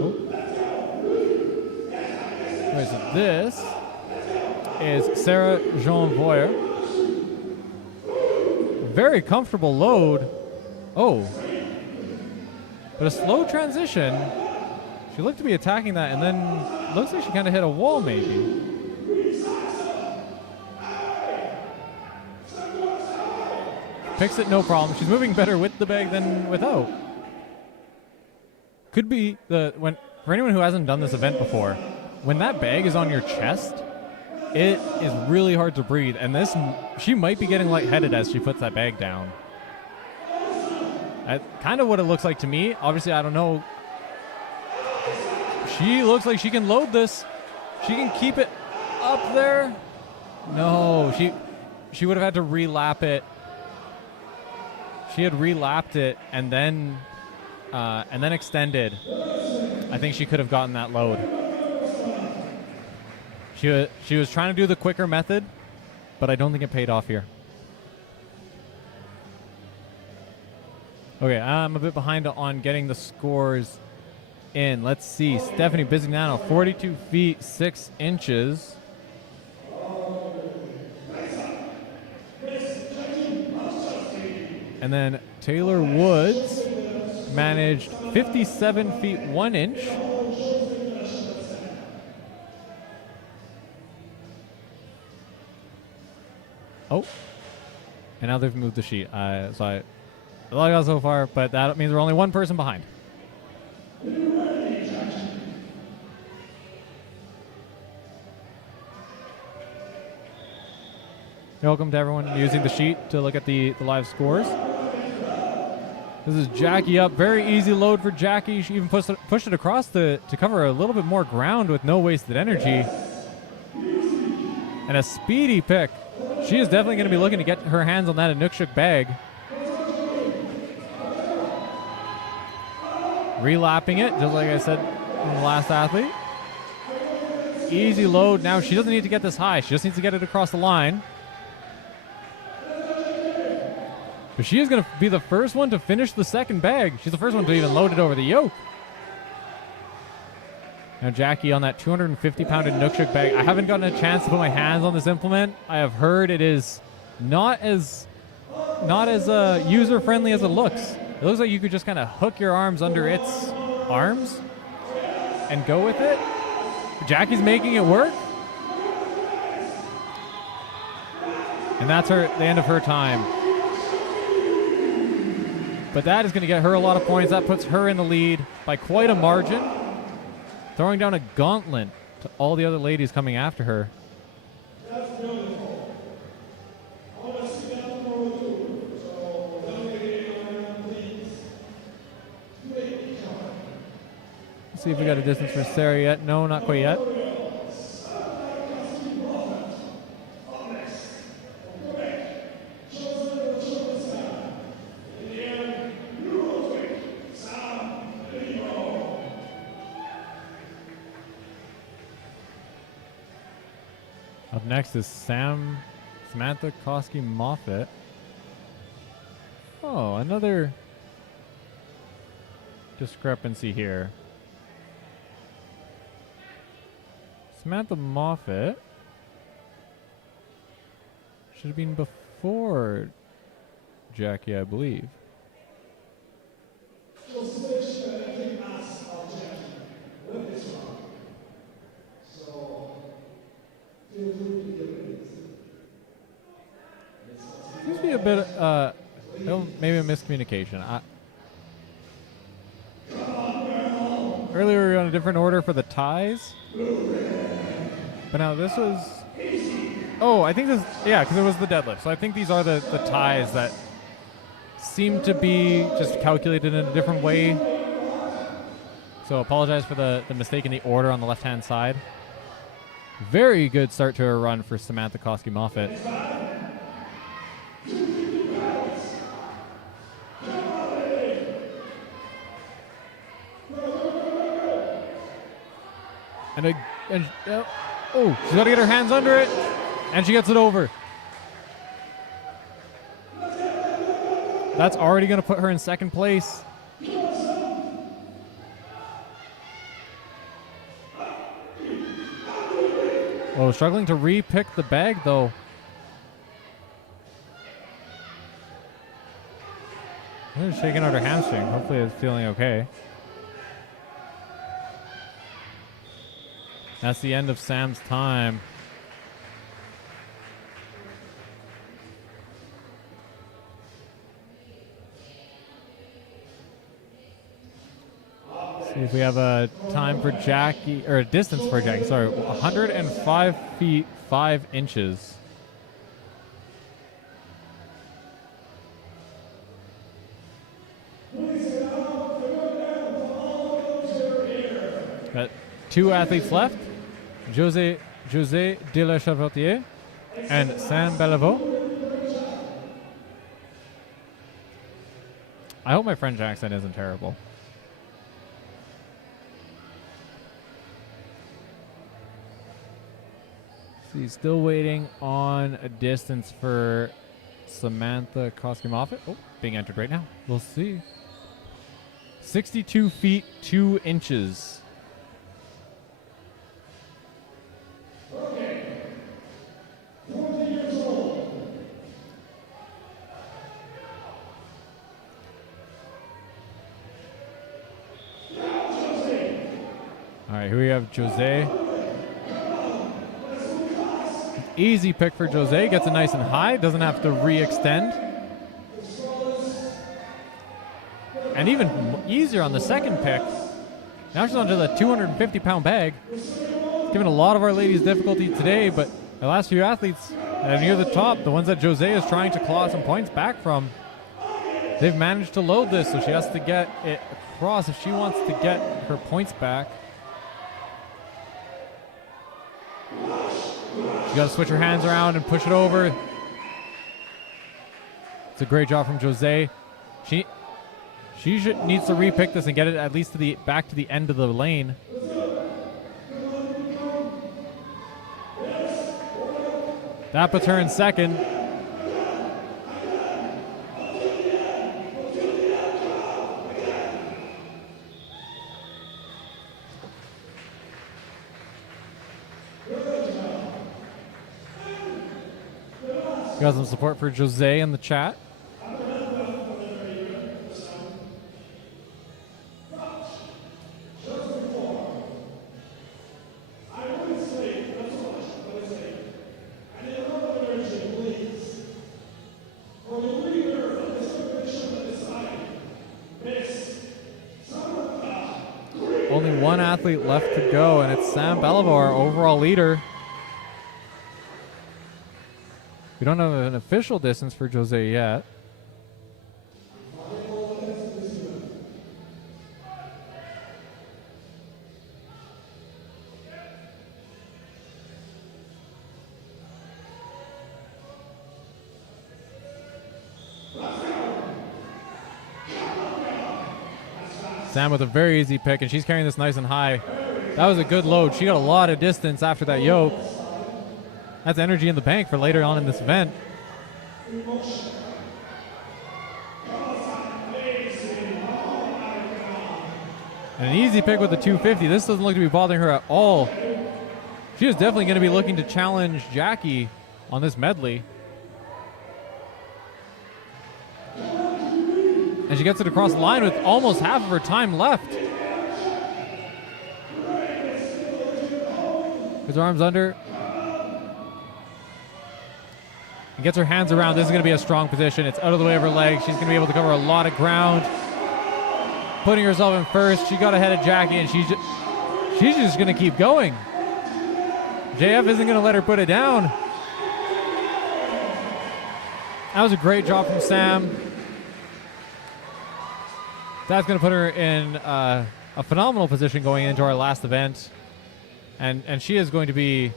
Oh. Okay, so this is Sarah Jean Voyer. Very comfortable load. Oh. But a slow transition. She looked to be attacking that, and then looks like she kind of hit a wall, maybe. Picks it, no problem. She's moving better with the bag than without. Could be for anyone who hasn't done this event before, when that bag is on your chest, it is really hard to breathe, and she might be getting lightheaded as she puts that bag down. That's kind of what it looks like to me. Obviously, I don't know. She looks like she can load this. She can keep it up there. No, she would have had to relap it. She had relapped it and then extended. I think she could have gotten that load. She was trying to do the quicker method, but I don't think it paid off here. Okay, I'm a bit behind on getting the scores in. Let's see. Stephanie Bisignano, 42 feet, 6 inches. And then Taylor Woods managed 57 feet, 1 inch. Oh. And now they've moved the sheet. I like that so far, but that means we're only one person behind. Welcome to everyone using the sheet to look at the live scores. This is Jackie up. Very easy load for Jackie. She even pushed it across to cover a little bit more ground with no wasted energy. And a speedy pick. She is definitely going to be looking to get her hands on that Inukshuk bag. Relapping it, just like I said in the last athlete. Easy load. Now she doesn't need to get this high. She just needs to get it across the line. But she is going to be the first one to finish the second bag. She's the first one to even load it over the yoke. Now Jackie on that 250-pound Inukshuk bag. I haven't gotten a chance to put my hands on this implement. I have heard it is not as user-friendly as it looks. It looks like you could just kind of hook your arms under its arms and go with it. Jackie's making it work. And that's the end of her time. But that is going to get her a lot of points. That puts her in the lead by quite a margin. Throwing down a gauntlet to all the other ladies coming after her. Let's see if we got a distance for Sarah yet. No, not quite yet. Up next is Samantha Koski-Moffett. Oh, another discrepancy here. Samantha Moffett should have been before Jackie, I believe. Seems to be a bit, maybe a miscommunication. Earlier we were on a different order for the ties. But now this was... Oh, I think this... Yeah, because it was the deadlift. So I think these are the ties that seem to be just calculated in a different way. So apologize for the mistake in the order on the left-hand side. Very good start to her run for Samantha Koski-Moffett. Oh, she's got to get her hands under it, and she gets it over. That's already going to put her in second place. Oh, struggling to re-pick the bag, though. She's shaking out her hamstring. Hopefully it's feeling okay. That's the end of Sam's time. See if we have a time for Jackie, or a distance for Jackie. Sorry, 105 feet 5 inches. Got 2 athletes left. José de la Chavartier and Sam Bellevaux. I hope my French accent isn't terrible. See, still waiting on a distance for Samantha Koski-Moffett. Oh, being entered right now. We'll see. 62 feet 2 inches. Here we have Jose. Easy pick for Jose. Gets it nice and high. Doesn't have to re-extend. And even easier on the second pick. Now she's onto the 250-pound bag. It's given a lot of our ladies difficulty today, but the last few athletes near the top, the ones that Jose is trying to claw some points back from, they've managed to load this, so she has to get it across if she wants to get her points back. You got to switch her hands around and push it over. It's a great job from Jose. She needs to repick this and get it at least to back to the end of the lane. That puts her in second. Got some support for Jose in the chat. Only one athlete left to go, and it's Sam Belivar, overall leader. We don't have an official distance for Jose yet. Sam with a very easy pick, and she's carrying this nice and high. That was a good load. She got a lot of distance after that yoke. That's energy in the bank for later on in this event. And an easy pick with the 250. This doesn't look to be bothering her at all. She is definitely going to be looking to challenge Jackie on this medley. And she gets it across the line with almost half of her time left. Gets her arms under. And gets her hands around. This is going to be a strong position. It's out of the way of her legs. She's going to be able to cover a lot of ground. Putting herself in first. She got ahead of Jackie, and she's just going to keep going. JF isn't going to let her put it down. That was a great job from Sam. That's going to put her in a phenomenal position going into our last event. And she is going to be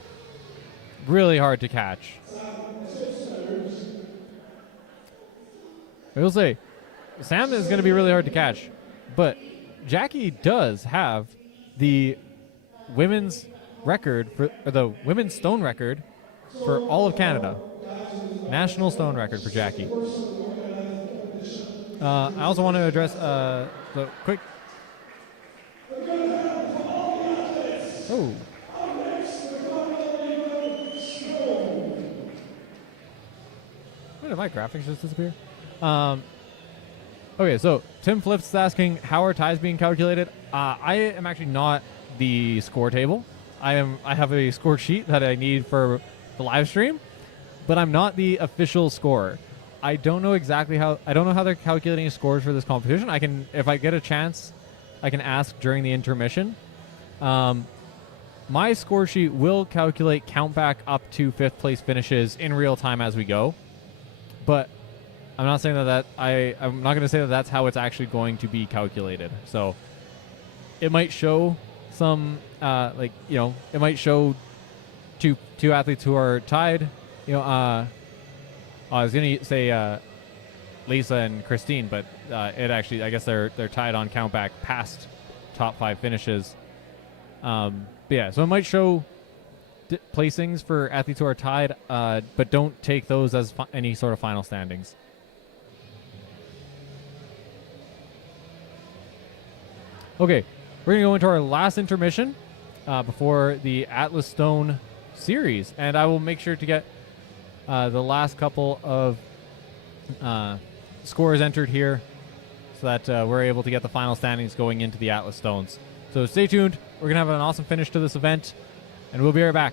really hard to catch. I will say, Sam is going to be really hard to catch. But Jackie does have the women's record, or the women's stone record for all of Canada. National stone record for Jackie. I also want to address the quick. Oh. Where did my graphics just disappear? Okay, so Tim Flips is asking how are ties being calculated. I am actually not the score table. I have a score sheet that I need for the live stream, but I'm not the official scorer. I don't know exactly how. I don't know how they're calculating scores for this competition. I can, if I get a chance, I can ask during the intermission. My score sheet will calculate count back up to 5th place finishes in real time as we go, but I'm not saying that I'm not going to say that that's how it's actually going to be calculated. So it might show some it might show two athletes who are tied. I was going to say Lisa and Christine, but it actually, I guess they're tied on count back past top 5 finishes. But yeah, so it might show placings for athletes who are tied, but don't take those as any sort of final standings. Okay, we're going to go into our last intermission before the Atlas Stone series, and I will make sure to get the last couple of scores entered here so that we're able to get the final standings going into the Atlas Stones. So stay tuned. We're going to have an awesome finish to this event, and we'll be right back.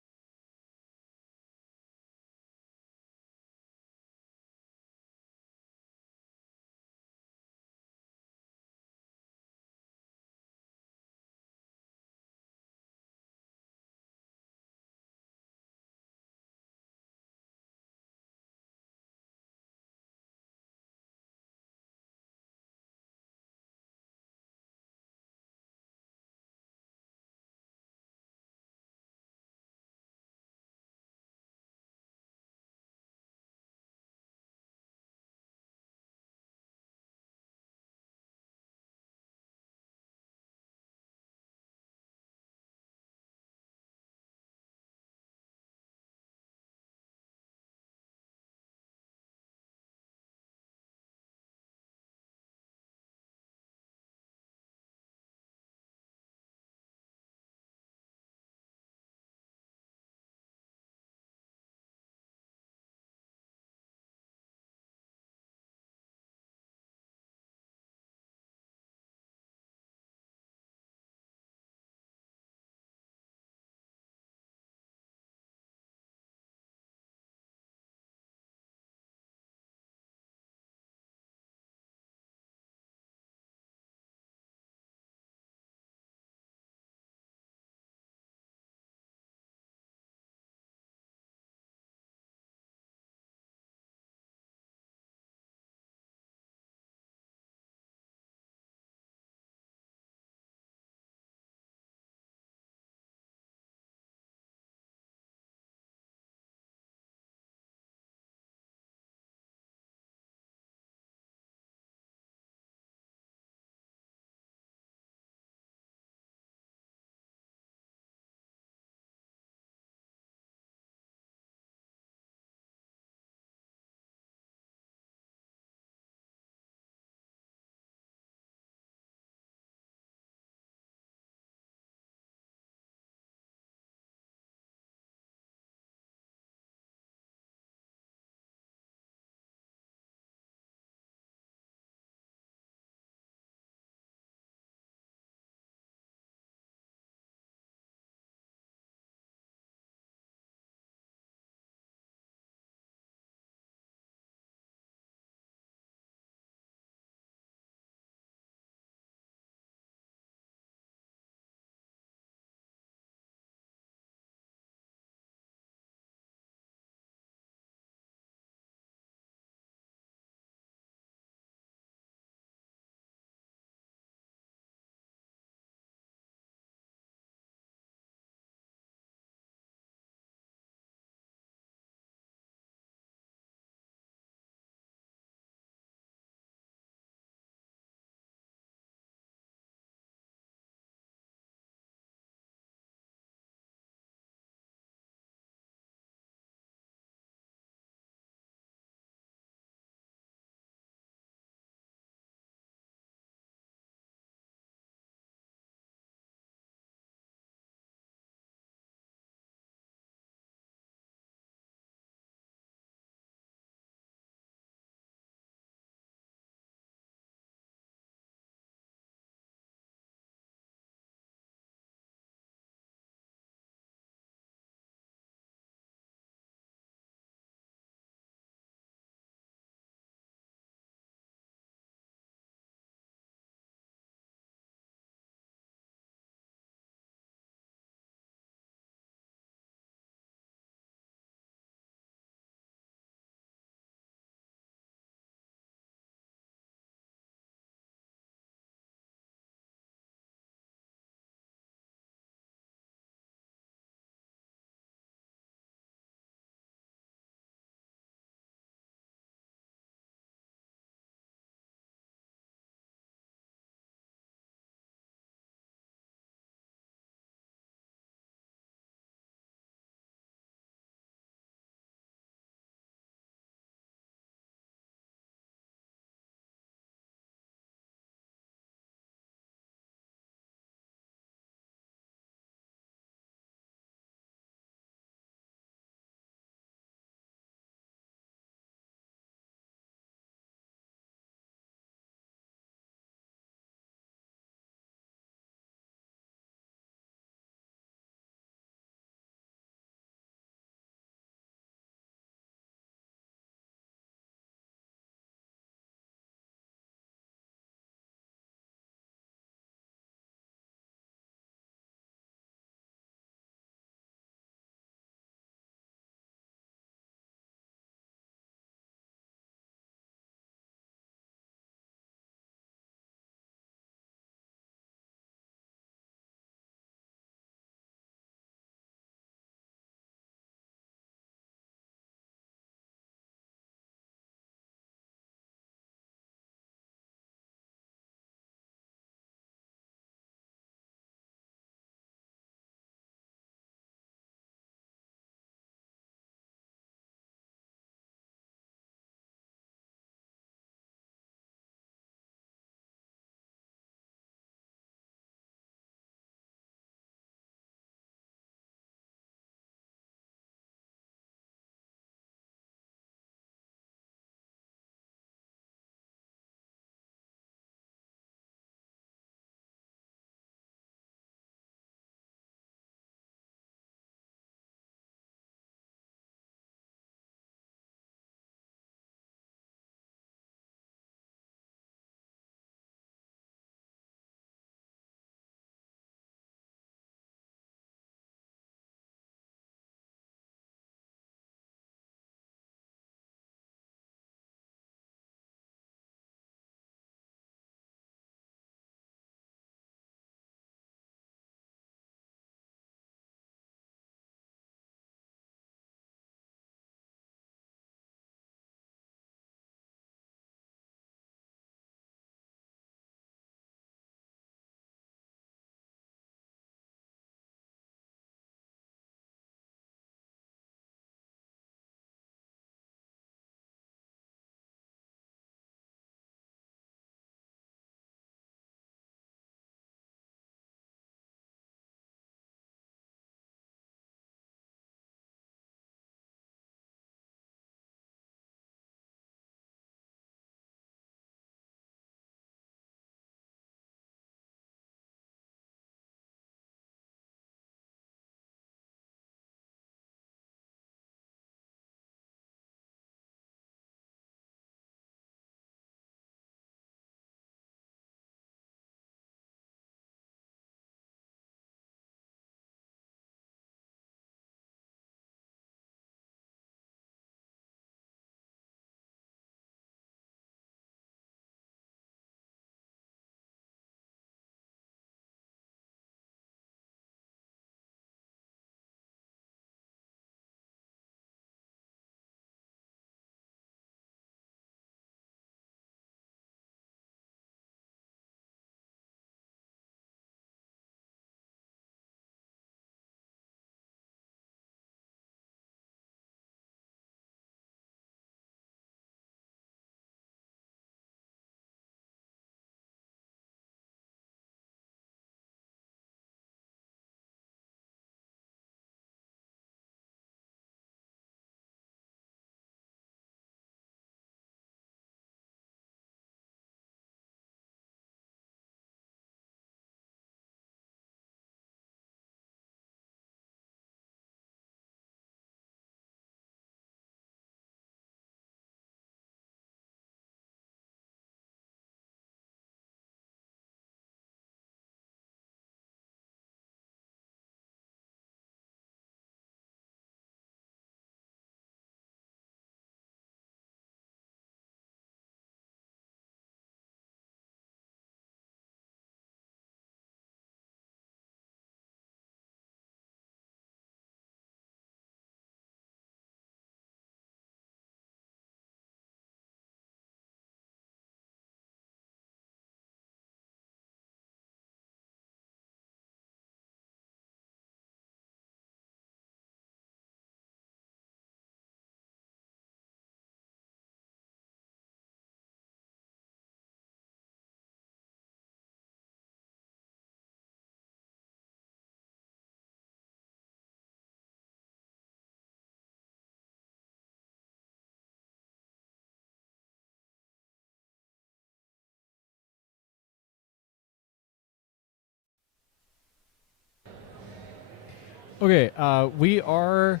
Okay, we go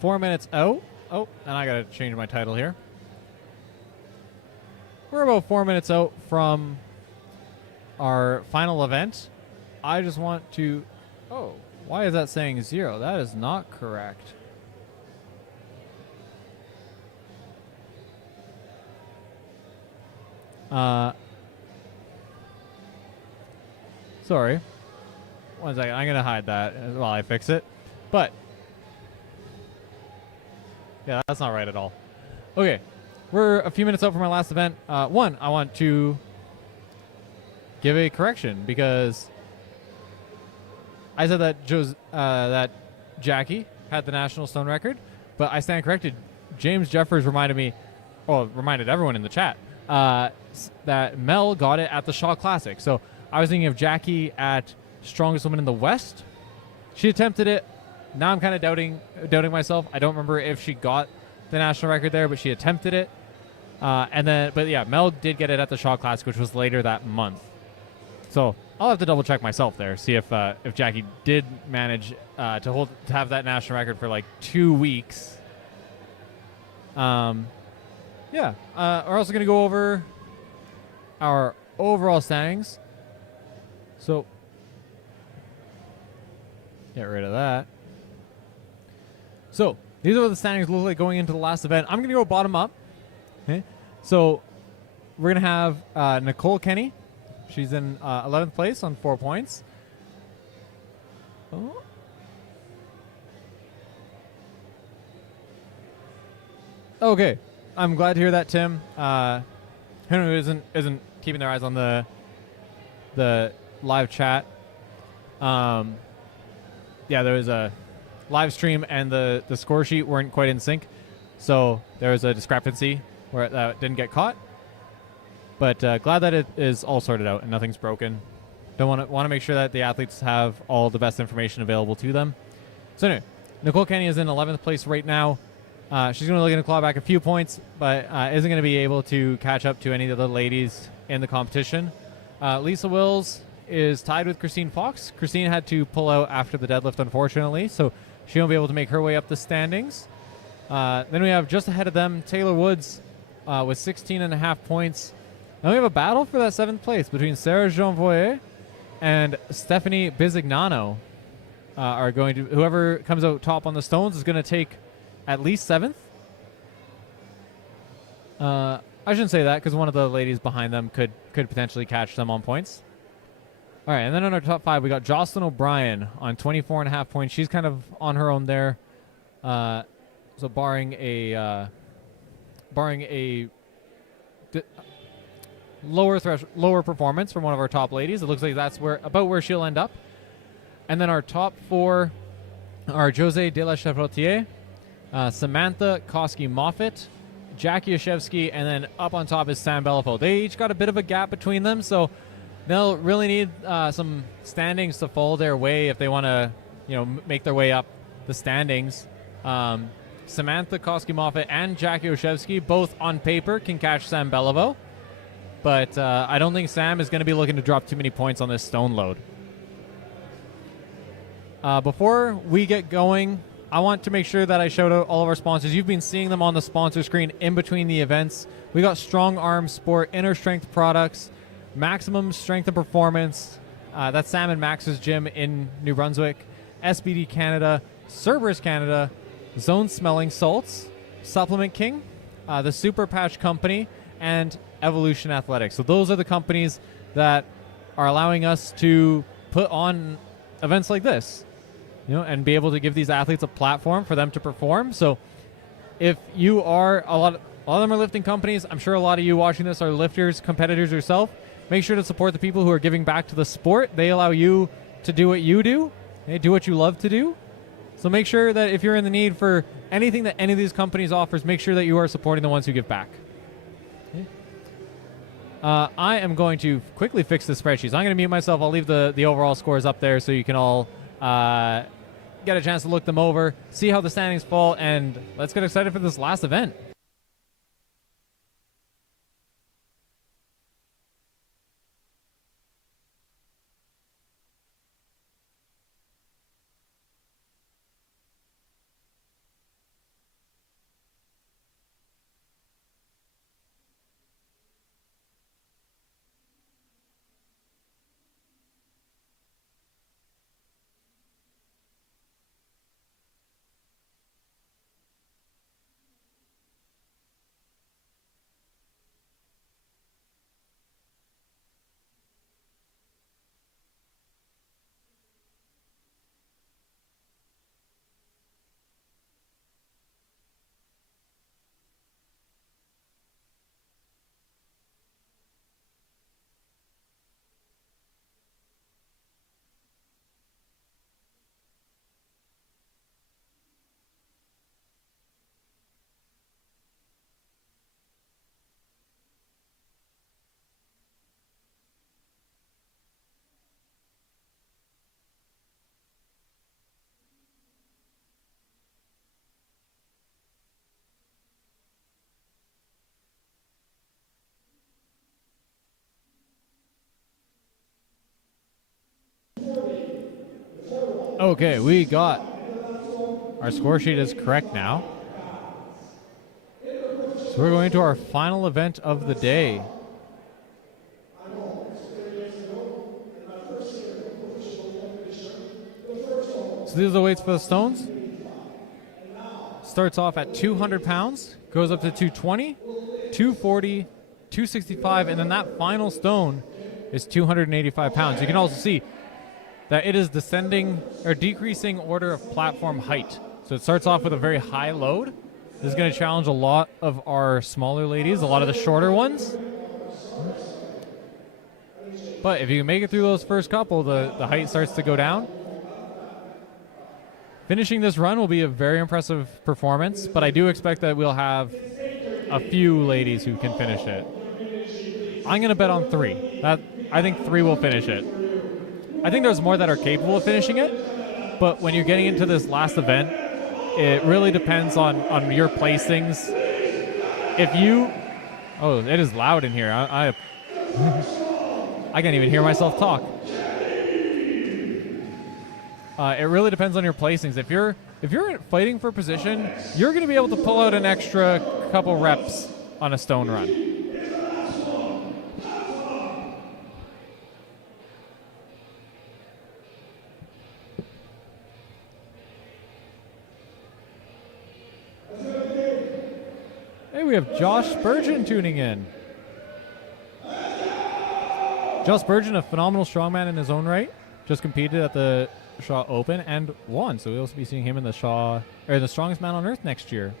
4 minutes out. Oh, and I gotta change my title here. We're about 4 minutes out from our final event. I just want to... Oh, why is that saying 0? That is not correct. Sorry. 1 second. I'm going to hide that while I fix it. But, yeah, that's not right at all. Okay. We're a few minutes out from our last event. One, I want to give a correction because I said that that Jackie had the national stone record, but I stand corrected. James Jeffers reminded everyone in the chat that Mel got it at the Shaw Classic. So I was thinking of Jackie at Strongest Woman in the West. She attempted it. Now I'm kind of doubting myself. I don't remember if she got the national record there, but she attempted it. But yeah, Mel did get it at the Shaw Classic, which was later that month. So I'll have to double check myself there, see if Jackie did manage to have that national record for like 2 weeks. Yeah. We're also gonna go over our overall standings. So get rid of that. So these are what the standings look like going into the last event. I'm gonna go bottom up. Okay. So we're going to have Nicole Kenny. She's in 11th place on 4 points. Oh. Okay. I'm glad to hear that, Tim. Who isn't keeping their eyes on the live chat. Yeah, there was a live stream and the score sheet weren't quite in sync. So there was a discrepancy where that didn't get caught, but glad that it is all sorted out and nothing's broken. Want to make sure that the athletes have all the best information available to them. So anyway, Nicole Kenny is in 11th place right now. She's going to claw back a few points, but isn't going to be able to catch up to any of the ladies in the competition. Lisa Wills is tied with Christine Fox. Christine had to pull out after the deadlift, unfortunately, so she won't be able to make her way up the standings. Then we have just ahead of them Taylor Woods with 16.5 points. Then we have a battle for that 7th place between Sarah Jeanvoyer and Stephanie Bizignano. Whoever comes out top on the stones is going to take at least 7th. I shouldn't say that because one of the ladies behind them could potentially catch them on points. All right, and then on our top 5, we got Jocelyn O'Brien on 24.5 points. She's kind of on her own there. So barring a lower performance from one of our top ladies, it looks like that's about where she'll end up. And then our top 4 are Jose De La Chapotier, Samantha Koski-Moffitt, Jackie Yashevsky, and then up on top is Sam Bellafo. They each got a bit of a gap between them, so they'll really need some standings to fall their way if they want to, make their way up the standings. Samantha Koski-Moffitt and Jackie Yashevsky, both on paper, can catch Sam Bellafo, but I don't think Sam is going to be looking to drop too many points on this stone load. Before we get going, I want to make sure that I shout out all of our sponsors. You've been seeing them on the sponsor screen in between the events. We got Strongarm Sport, Inner Strength Products, Maximum Strength and Performance. That's Sam and Max's gym in New Brunswick. SBD Canada, Cerberus Canada, Zone Smelling Salts, Supplement King, the Super Patch Company, and Evolution Athletics. So those are the companies that are allowing us to put on events like this, and be able to give these athletes a platform for them to perform. So if you are a lot of them are lifting companies, I'm sure a lot of you watching this are lifters, competitors yourself. Make sure to support the people who are giving back to the sport. They allow you to do what you do. They do what you love to do. So make sure that if you're in the need for anything that any of these companies offers, make sure that you are supporting the ones who give back. Okay. I am going to quickly fix the spreadsheets. I'm going to mute myself. I'll leave the overall scores up there so you can all get a chance to look them over, see how the standings fall, and let's get excited for this last event. Okay, we got our score sheet is correct now. So we're going to our final event of the day. So these are the weights for the stones. Starts off at 200 pounds, goes up to 220, 240, 265, and then that final stone is 285 pounds. You can also see that it is descending or decreasing order of platform height. So it starts off with a very high load. This is going to challenge a lot of our smaller ladies, a lot of the shorter ones. But if you can make it through those first couple, the height starts to go down. Finishing this run will be a very impressive performance, but I do expect that we'll have a few ladies who can finish it. I'm going to bet on 3. I think 3 will finish it. I think there's more that are capable of finishing it, but when you're getting into this last event, it really depends on your placings. If you... Oh, it is loud in here. I can't even hear myself talk. It really depends on your placings. If you're fighting for position, you're going to be able to pull out an extra couple reps on a stone run. Hey, we have Josh Spurgeon tuning in. Josh Spurgeon, a phenomenal strongman in his own right, just competed at the Shaw Open and won, so we'll also be seeing him in the Shaw or the Strongest Man on Earth next year.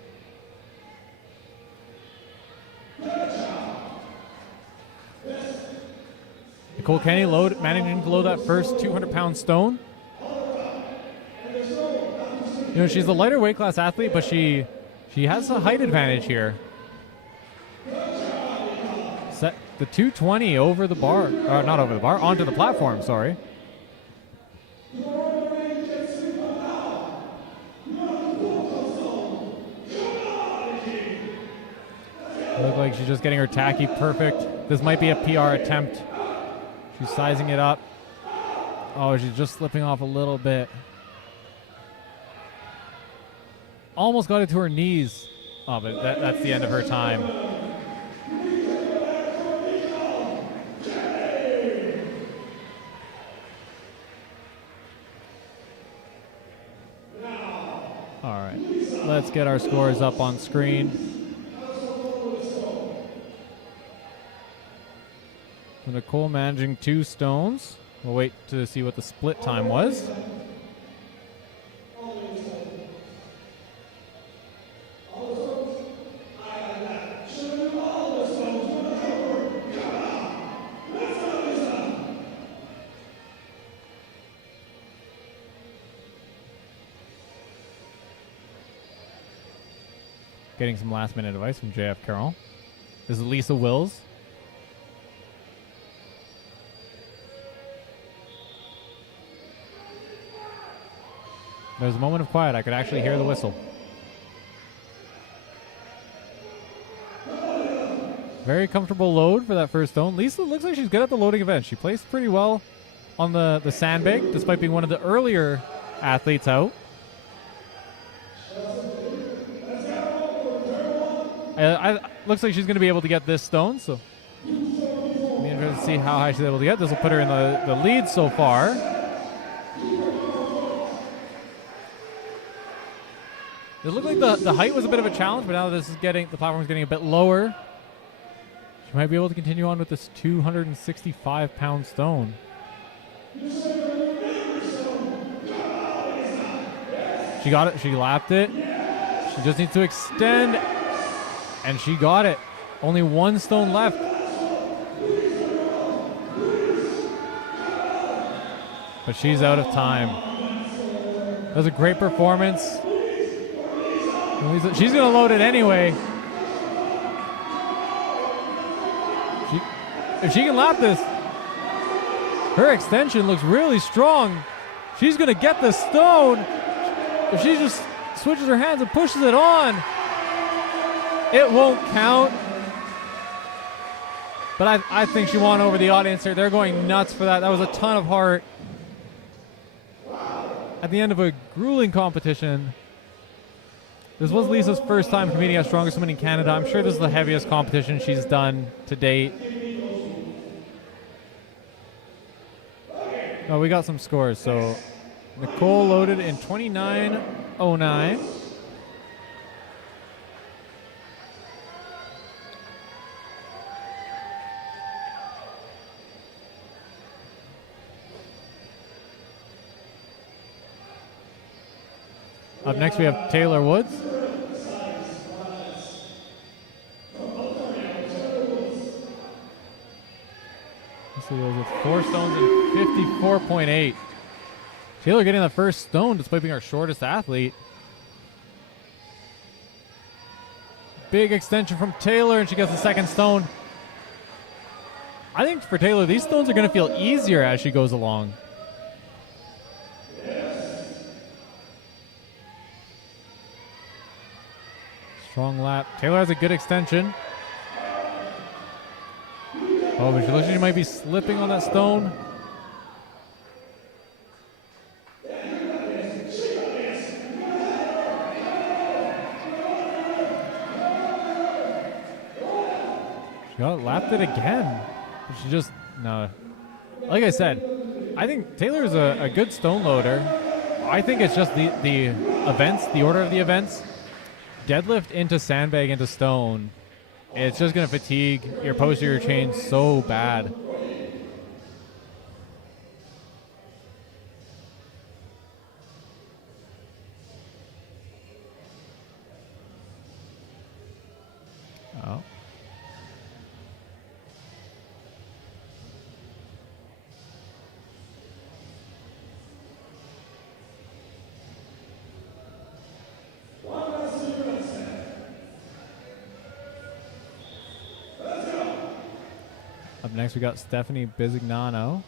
Nicole Kenny managing to load that first 200-pound stone. You know, she's a lighter weight class athlete, but she has a height advantage here. Set the 220 over the bar, or not over the bar, onto the platform, sorry. Look like she's just getting her tacky perfect. This might be a PR attempt. She's sizing it up. Oh, she's just slipping off a little bit. Almost got it to her knees. Oh, but that's the end of her time. All right, let's get our scores up on screen. Nicole managing 2 stones. We'll wait to see what the split time was. Getting some last minute advice from JF Carroll. This is Lisa Wills. There's a moment of quiet. I could actually hear the whistle. Very comfortable load for that first stone. Lisa looks like she's good at the loading event. She placed pretty well on the sandbag, despite being one of the earlier athletes out. Looks like she's going to be able to get this stone, so I'll be interested to see how high she's able to get. This will put her in the lead so far. It looked like the height was a bit of a challenge, but now the platform's getting a bit lower. She might be able to continue on with this 265-pound stone. She got it. She lapped it. She just needs to extend, and she got it. Only 1 stone left. But she's out of time. That was a great performance. She's going to load it anyway. If she can lap this, her extension looks really strong. She's going to get the stone. If she just switches her hands and pushes it on, it won't count. But I think she won over the audience here. They're going nuts for that. That was a ton of heart. at the end of a grueling competition. This was Lisa's first time competing as Strongest Woman in Canada. I'm sure this is the heaviest competition she's done to date. Oh, we got some scores. So Nicole loaded in 29:09. Up next, we have Taylor Woods. Let's see, those with 4 stones and 54.8. Taylor getting the first stone despite being our shortest athlete. Big extension from Taylor, and she gets the second stone. I think for Taylor, these stones are going to feel easier as she goes along. Strong lap. Taylor has a good extension. Oh, but she looks like she might be slipping on that stone. She lapped it again. She just, no. Like I said, I think Taylor's a good stone loader. I think it's just the events, the order of the events. Deadlift into sandbag into stone. It's just going to fatigue your posterior chain so bad. Oh. Up next, we got Stephanie Bisignano.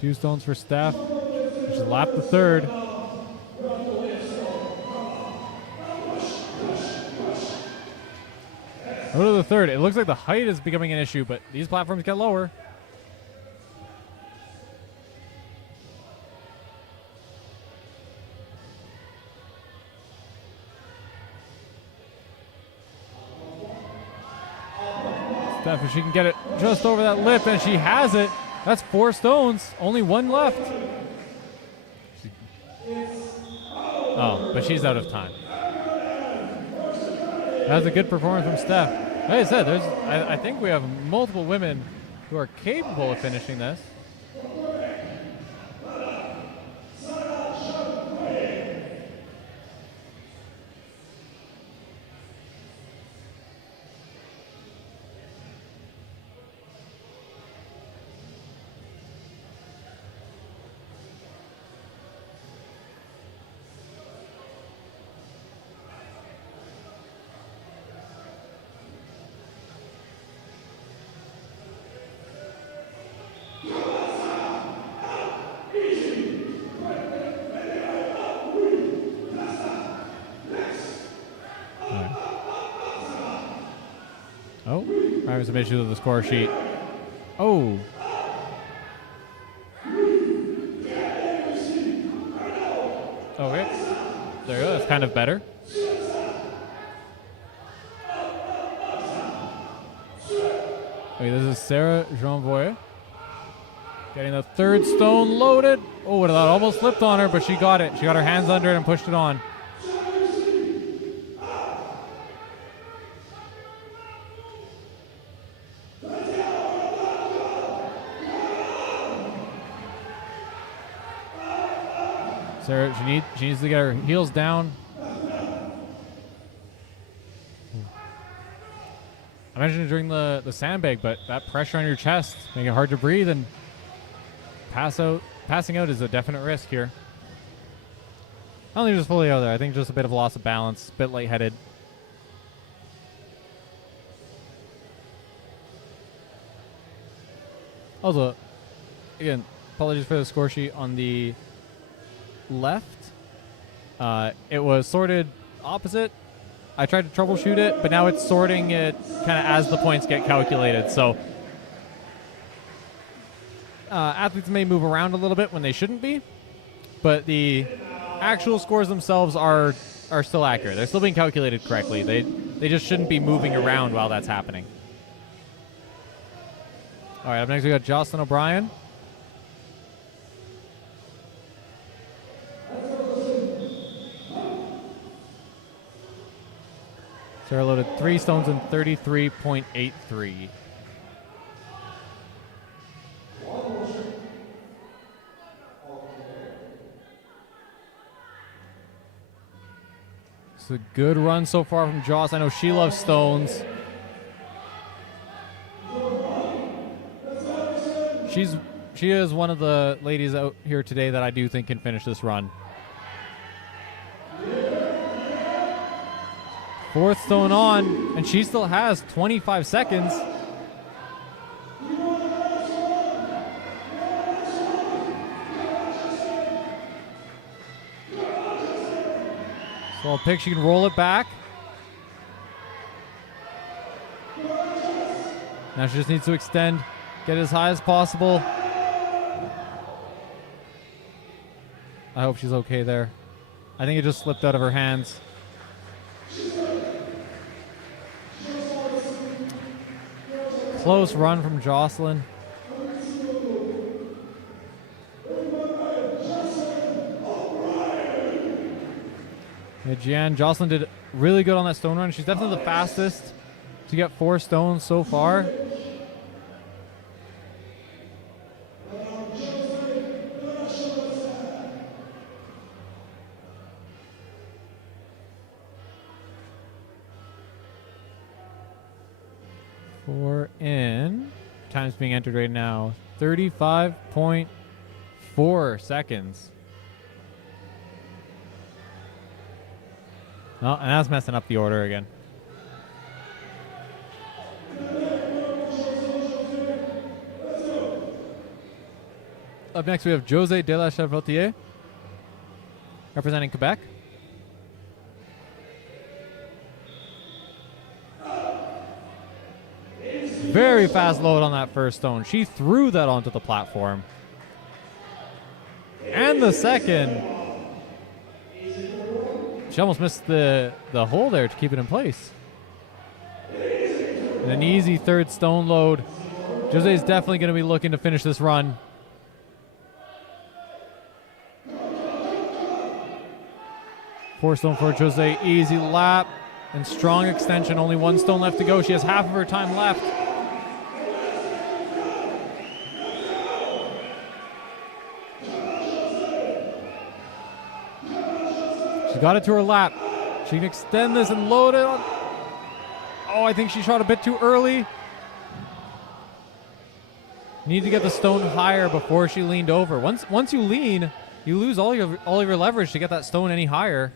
Two stones for Steph. She lapped the third. Go to the third. It looks like the height is becoming an issue, but these platforms get lower. Steph, if she can get it just over that lip, and she has it. That's 4 stones. Only 1 left. Oh, but she's out of time. That's a good performance from Steph. Like I said, I think we have multiple women who are capable of finishing this. Oh, having some issues with the score sheet. Oh. Okay. There you go. That's kind of better. Okay, this is Sarah Jeanvoy. Getting the third stone loaded. Oh, that almost slipped on her, but she got it. She got her hands under it and pushed it on. Sarah, she needs to get her heels down. I mentioned it during the sandbag, but that pressure on your chest make it hard to breathe, and passing out is a definite risk here. I don't think just fully out there. I think just a bit of a loss of balance, a bit lightheaded. Also, again, apologies for the score sheet on the left. It was sorted opposite. I tried to troubleshoot it, but now it's sorting it kind of as the points get calculated. So athletes may move around a little bit when they shouldn't be, but the actual scores themselves are still accurate. They're still being calculated correctly. They just shouldn't be moving around while that's happening. All right, up next we got Jocelyn O'Brien. Sarah loaded 3 stones in 33.83. It's a good run so far from Joss. I know she loves stones. She is one of the ladies out here today that I do think can finish this run. 4th stone on, and she still has 25 seconds. So I'll pick, she can roll it back. Now she just needs to extend, get as high as possible. I hope she's okay there. I think it just slipped out of her hands. Close run from Jocelyn. Yeah, Jocelyn did really good on that stone run. She's definitely the fastest to get 4 stones so far. Time's being entered right now. 35.4 seconds. Oh, and that's messing up the order again. Up next, we have Jose de la Chevretier, representing Quebec. Very fast load on that first stone. She threw that onto the platform. And the second. She almost missed the hole there to keep it in place. And an easy 3rd stone load. Jose is definitely going to be looking to finish this run. Four stone for Jose, easy lap and strong extension. Only 1 stone left to go. She has half of her time left. She got it to her lap. She can extend this and load it on. Oh, I think she shot a bit too early. Need to get the stone higher before she leaned over. Once you lean, you lose all of your leverage to get that stone any higher.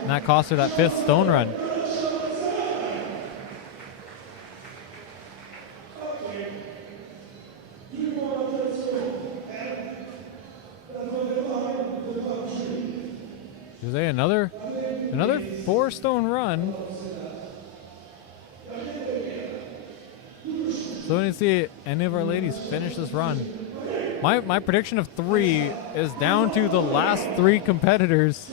And that cost her that 5th stone run. Jose, another 4 stone run. So we need to see any of our ladies finish this run. My prediction of 3 is down to the last 3 competitors.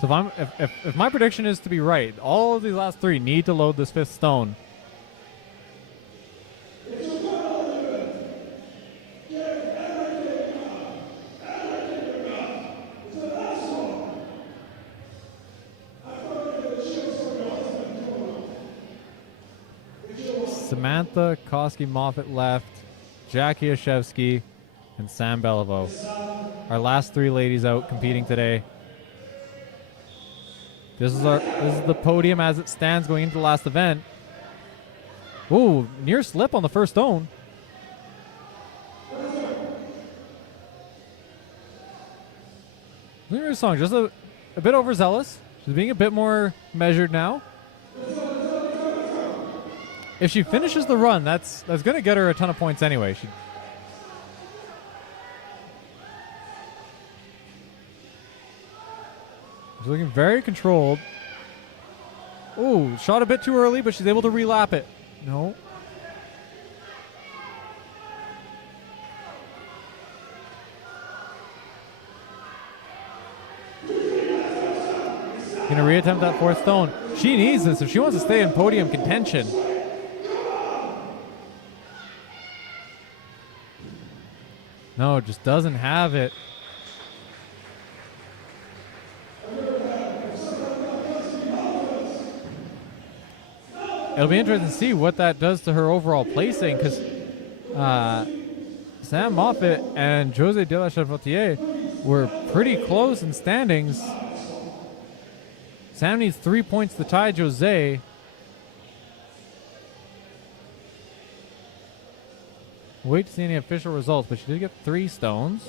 So if my prediction is to be right, all of these last 3 need to load this 5th stone. Samantha Koski-Moffat left, Jackie Ashevsky, and Sam Beliveau. Our last 3 ladies out competing today. This is the podium as it stands going into the last event. Ooh, near slip on the first stone. Very strong, just a bit overzealous. She's being a bit more measured now. If she finishes the run, that's going to get her a ton of points anyway. She's looking very controlled. Ooh, shot a bit too early, but she's able to relap it. No. Gonna reattempt that fourth stone. She needs this if she wants to stay in podium contention. No, just doesn't have it. It'll be interesting to see what that does to her overall placing, because Sam Moffat and Jose de la Chavotier were pretty close in standings. Sam needs 3 points to tie Jose. Wait to see any official results, but she did get 3 stones.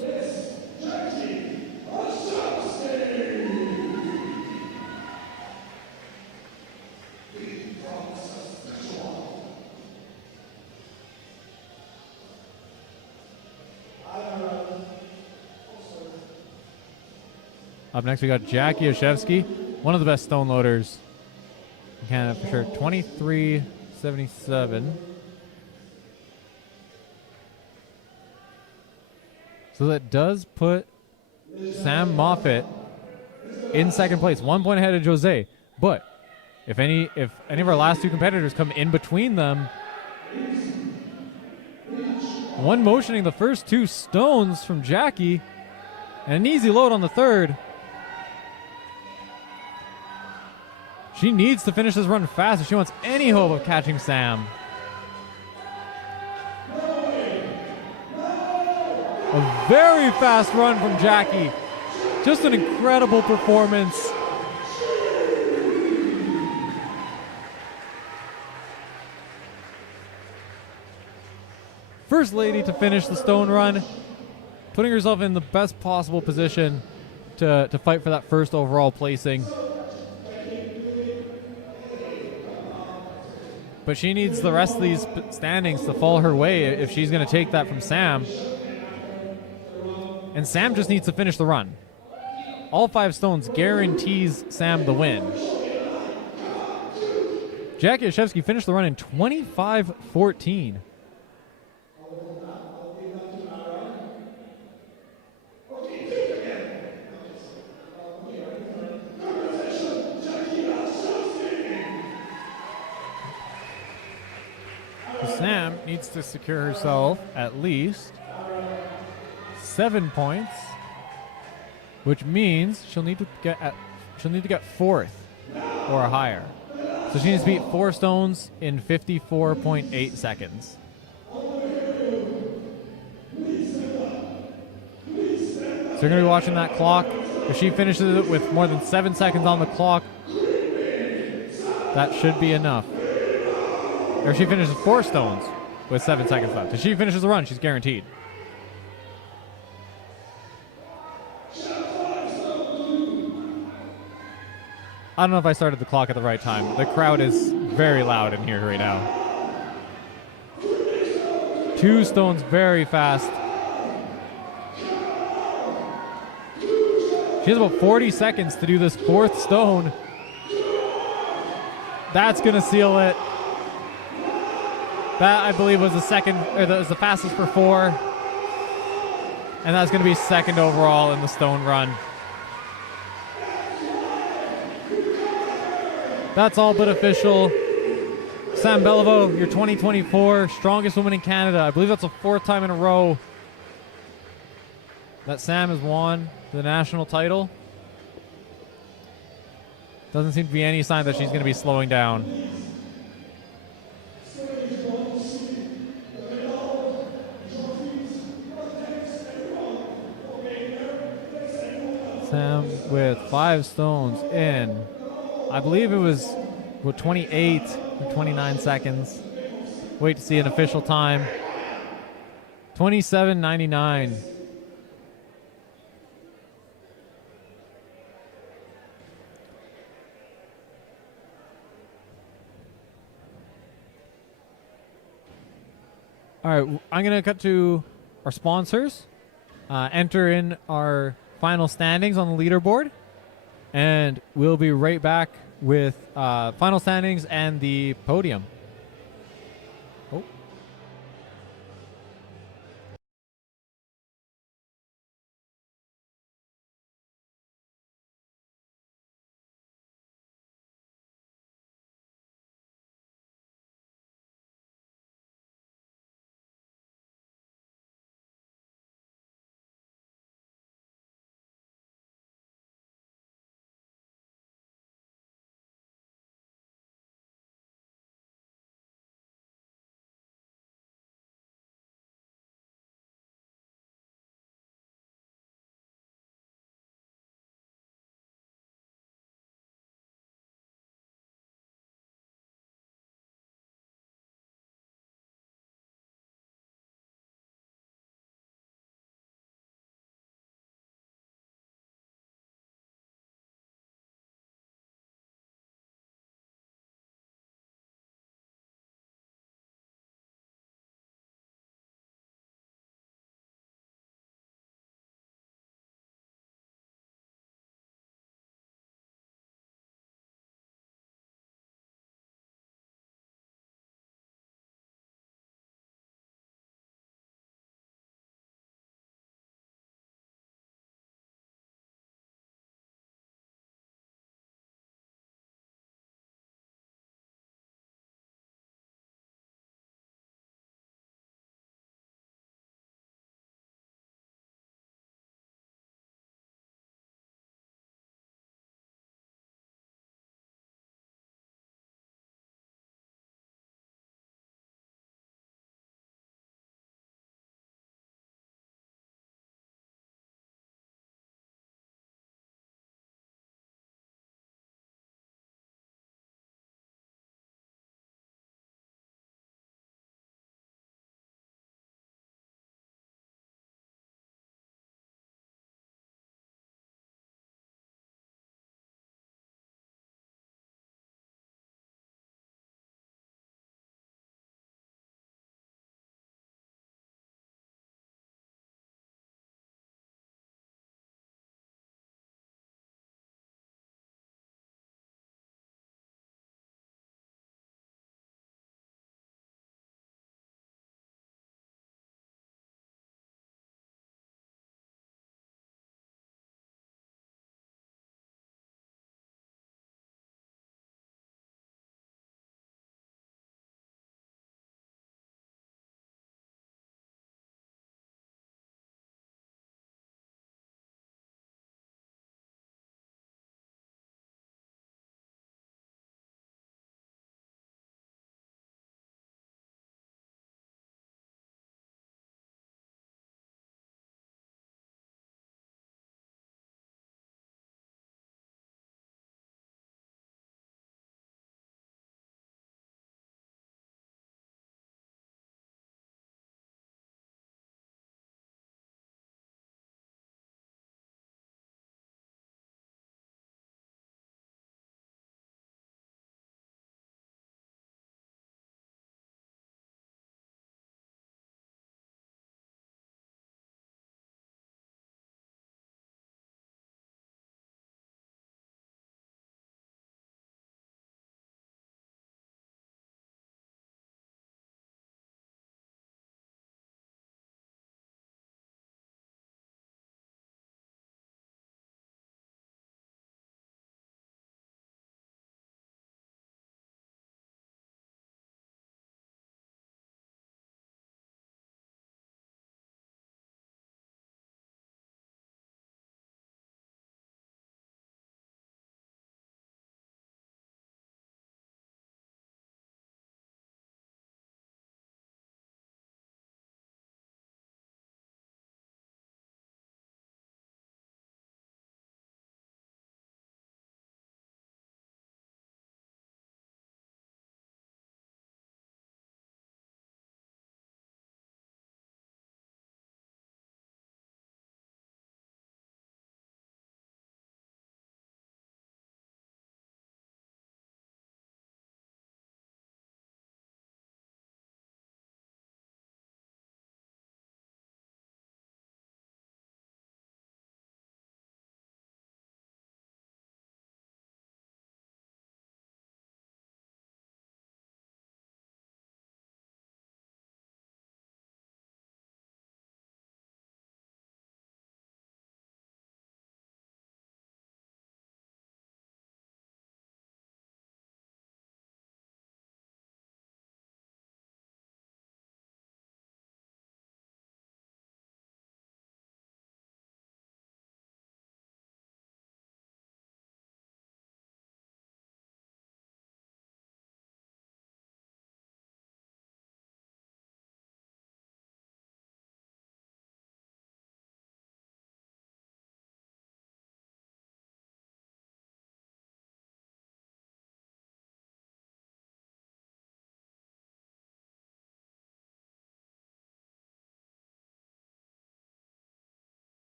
Up next, we got Jackie Oshevsky, one of the best stone loaders in Canada for sure. 23.77. So that does put Sam Moffat in second place, 1 point ahead of Jose. But if any of our last 2 competitors come in between them, one motioning the first 2 stones from Jackie, and an easy load on the third. She needs to finish this run fast if she wants any hope of catching Sam. A very fast run from Jackie. Just an incredible performance. First lady to finish the stone run, putting herself in the best possible position to fight for that first overall placing. But she needs the rest of these standings to fall her way if she's going to take that from Sam. And Sam just needs to finish the run. All 5 stones guarantees Sam the win. Jackie Oshevsky finished the run in 25:14. Sam needs to secure herself at least 7 points, which means she'll need to get 4th or higher. So she needs to beat 4 stones in 54.8 seconds. So you're going to be watching that clock. If she finishes it with more than 7 seconds on the clock, that should be enough. Or if she finishes 4 stones with 7 seconds left. If she finishes the run, she's guaranteed. I don't know if I started the clock at the right time. The crowd is very loud in here right now. 2 stones very fast. She has about 40 seconds to do this 4th stone. That's going to seal it. That, I believe, was the fastest for 4. And that's going to be 2nd overall in the stone run. That's all but official. Sam Beliveau, your 2024 strongest woman in Canada. I believe that's the 4th time in a row that Sam has won the national title. Doesn't seem to be any sign that she's going to be slowing down. Sam with 5 stones in, I believe it was 28 or 29 seconds. Wait to see an official time. 27:99. All right, I'm gonna cut to our sponsors. Enter in our final standings on the leaderboard, and we'll be right back with final standings and the podium. Oh.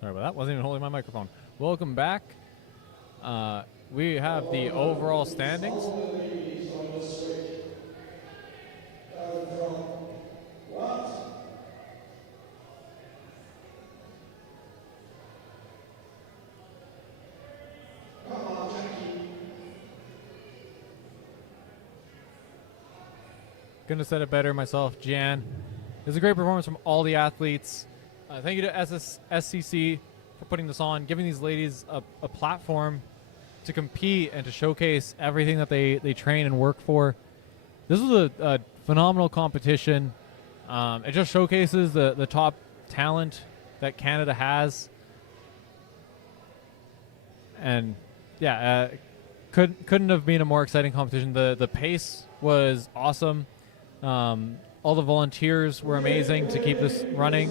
Sorry about that. Wasn't even holding my microphone. Welcome back. We have the overall standings. Couldn't have said it better myself, Jan. It was a great performance from all the athletes. Thank you to SCC for putting this on, giving these ladies a platform to compete and to showcase everything that they train and work for. This was a phenomenal competition. It just showcases the top talent that Canada has. And yeah, couldn't have been a more exciting competition. The pace was awesome. All the volunteers were amazing to keep this running.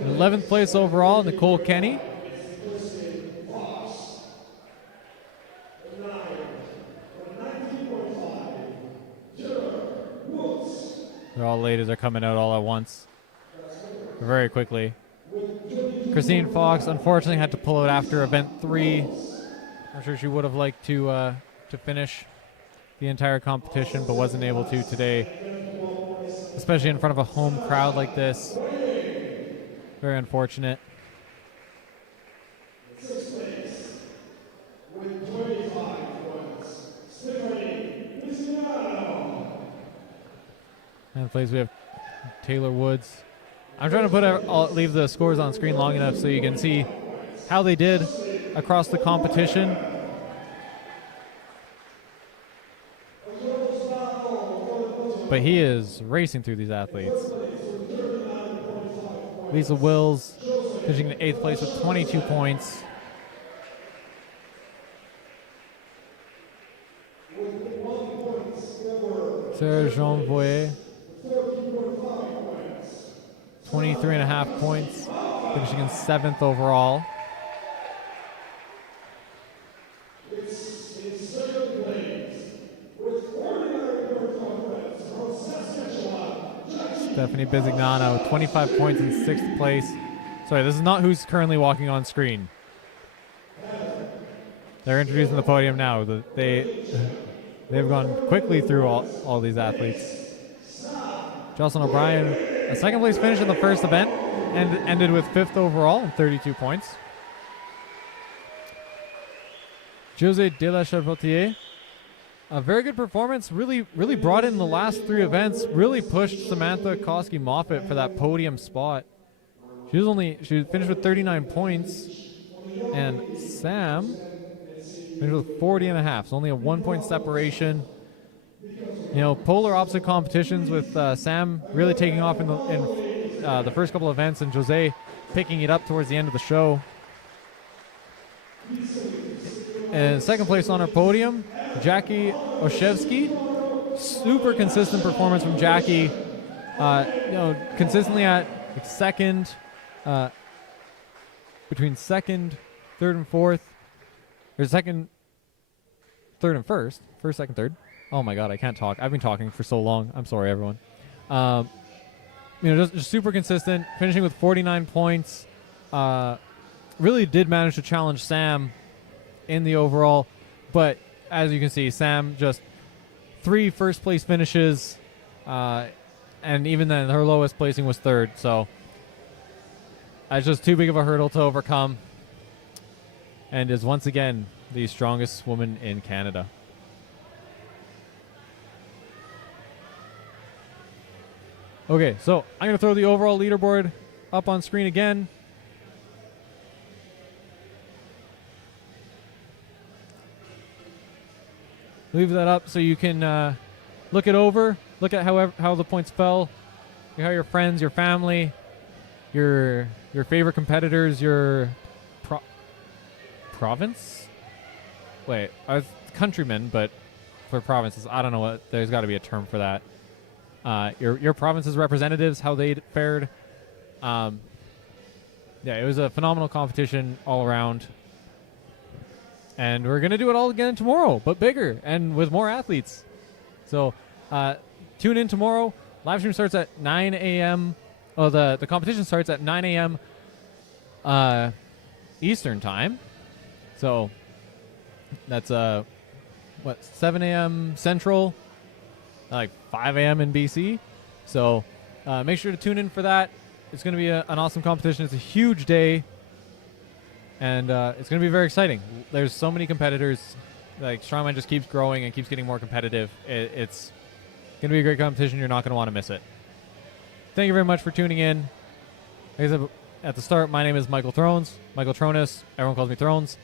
In 11th place overall, Nicole Kenny. They're all ladies, they're coming out all at once, very quickly. Christine Fox unfortunately had to pull out after event 3. I'm sure she would have liked to finish the entire competition, but wasn't able to today, especially in front of a home crowd like this. Very unfortunate. And plays we have Taylor Woods. I'm trying to I'll leave the scores on screen long enough so you can see how they did across the competition. But he is racing through these athletes. Lisa Wills finishing in 8th place with 22 points. Sarah Jean-Voyer, 23.5 points, finishing in 7th overall. Stephanie Bizignana with 25 points in 6th place. Sorry, this is not who's currently walking on screen. They're introducing the podium now. They've gone quickly through all these athletes. Jocelyn O'Brien, a 2nd place finish in the first event, and ended with 5th overall and 32 points. Jose de la Charpentier, a very good performance. Really brought it in the last 3 events. Really pushed Samantha Koski-Moffat for that podium spot. She finished with 39 points, and Sam finished with 40.5, so only a 1-point separation. You know, polar opposite competitions with Sam really taking off in the first couple events, and Jose picking it up towards the end of the show. And 2nd place on our podium, Jackie Oshevsky. Super consistent performance from Jackie. Consistently at second, between 2nd, 3rd, and 4th. Or 2nd, 3rd, and 1st. 1st, 2nd, 3rd. Oh my God, I can't talk. I've been talking for so long. I'm sorry, everyone. Just super consistent, finishing with 49 points. Really did manage to challenge Sam in the overall, but as you can see, Sam just 3 first-place finishes, and even then, her lowest placing was 3rd. So it's just too big of a hurdle to overcome, and is once again the strongest woman in Canada. Okay, so I'm going to throw the overall leaderboard up on screen again. Leave that up so you can look it over, look at how the points fell, how your friends, your family, your favorite competitors, your province? Wait, I was countrymen, but for provinces, I don't know what. There's got to be a term for that. Your province's representatives, how they fared. Yeah, it was a phenomenal competition all around. And we're going to do it all again tomorrow, but bigger and with more athletes. So tune in tomorrow. Live stream starts at 9 a.m. Oh, the competition starts at 9 a.m. Eastern time. So that's 7 a.m. Central, like 5 a.m. in BC. So make sure to tune in for that. It's going to be an awesome competition. It's a huge day, and it's going to be very exciting. There's so many competitors. Like, strongman just keeps growing and keeps getting more competitive. It's going to be a great competition. You're not going to want to miss it. Thank you very much for tuning in. Like I said at the start, my name is Michael Thrones, Michael Tronus. Everyone calls me Thrones.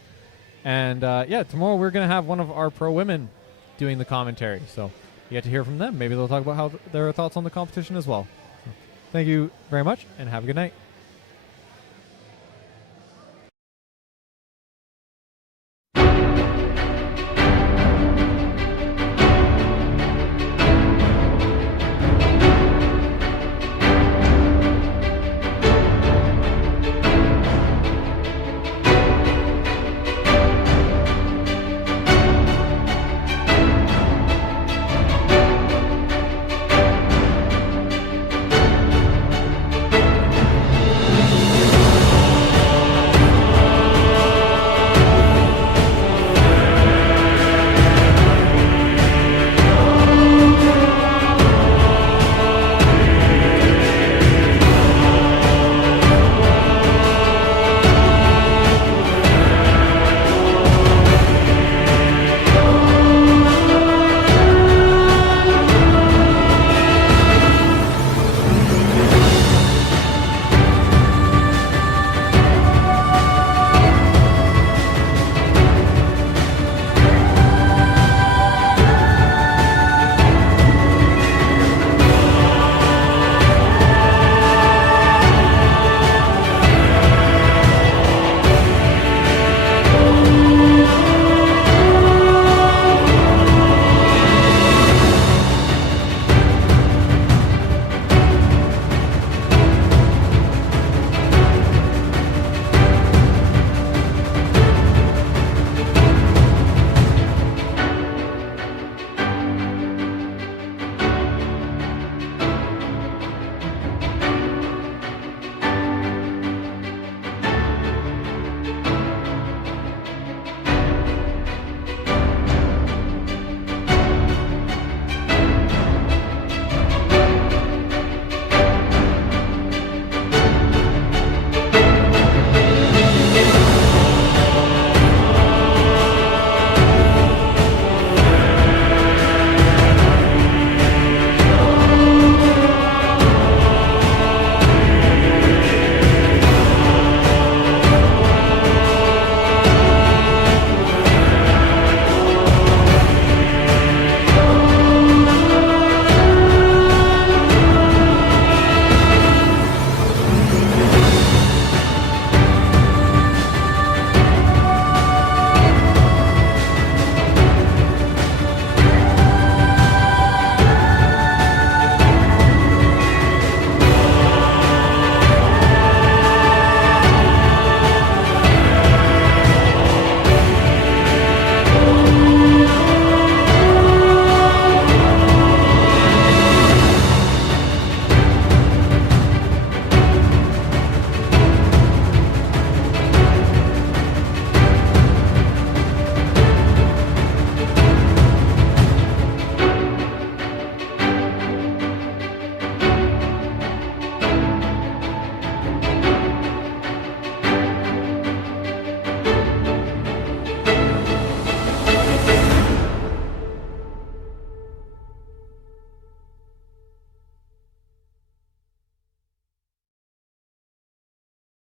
And tomorrow we're going to have one of our pro women doing the commentary. So you get to hear from them. Maybe they'll talk about their thoughts on the competition as well. So, thank you very much, and have a good night.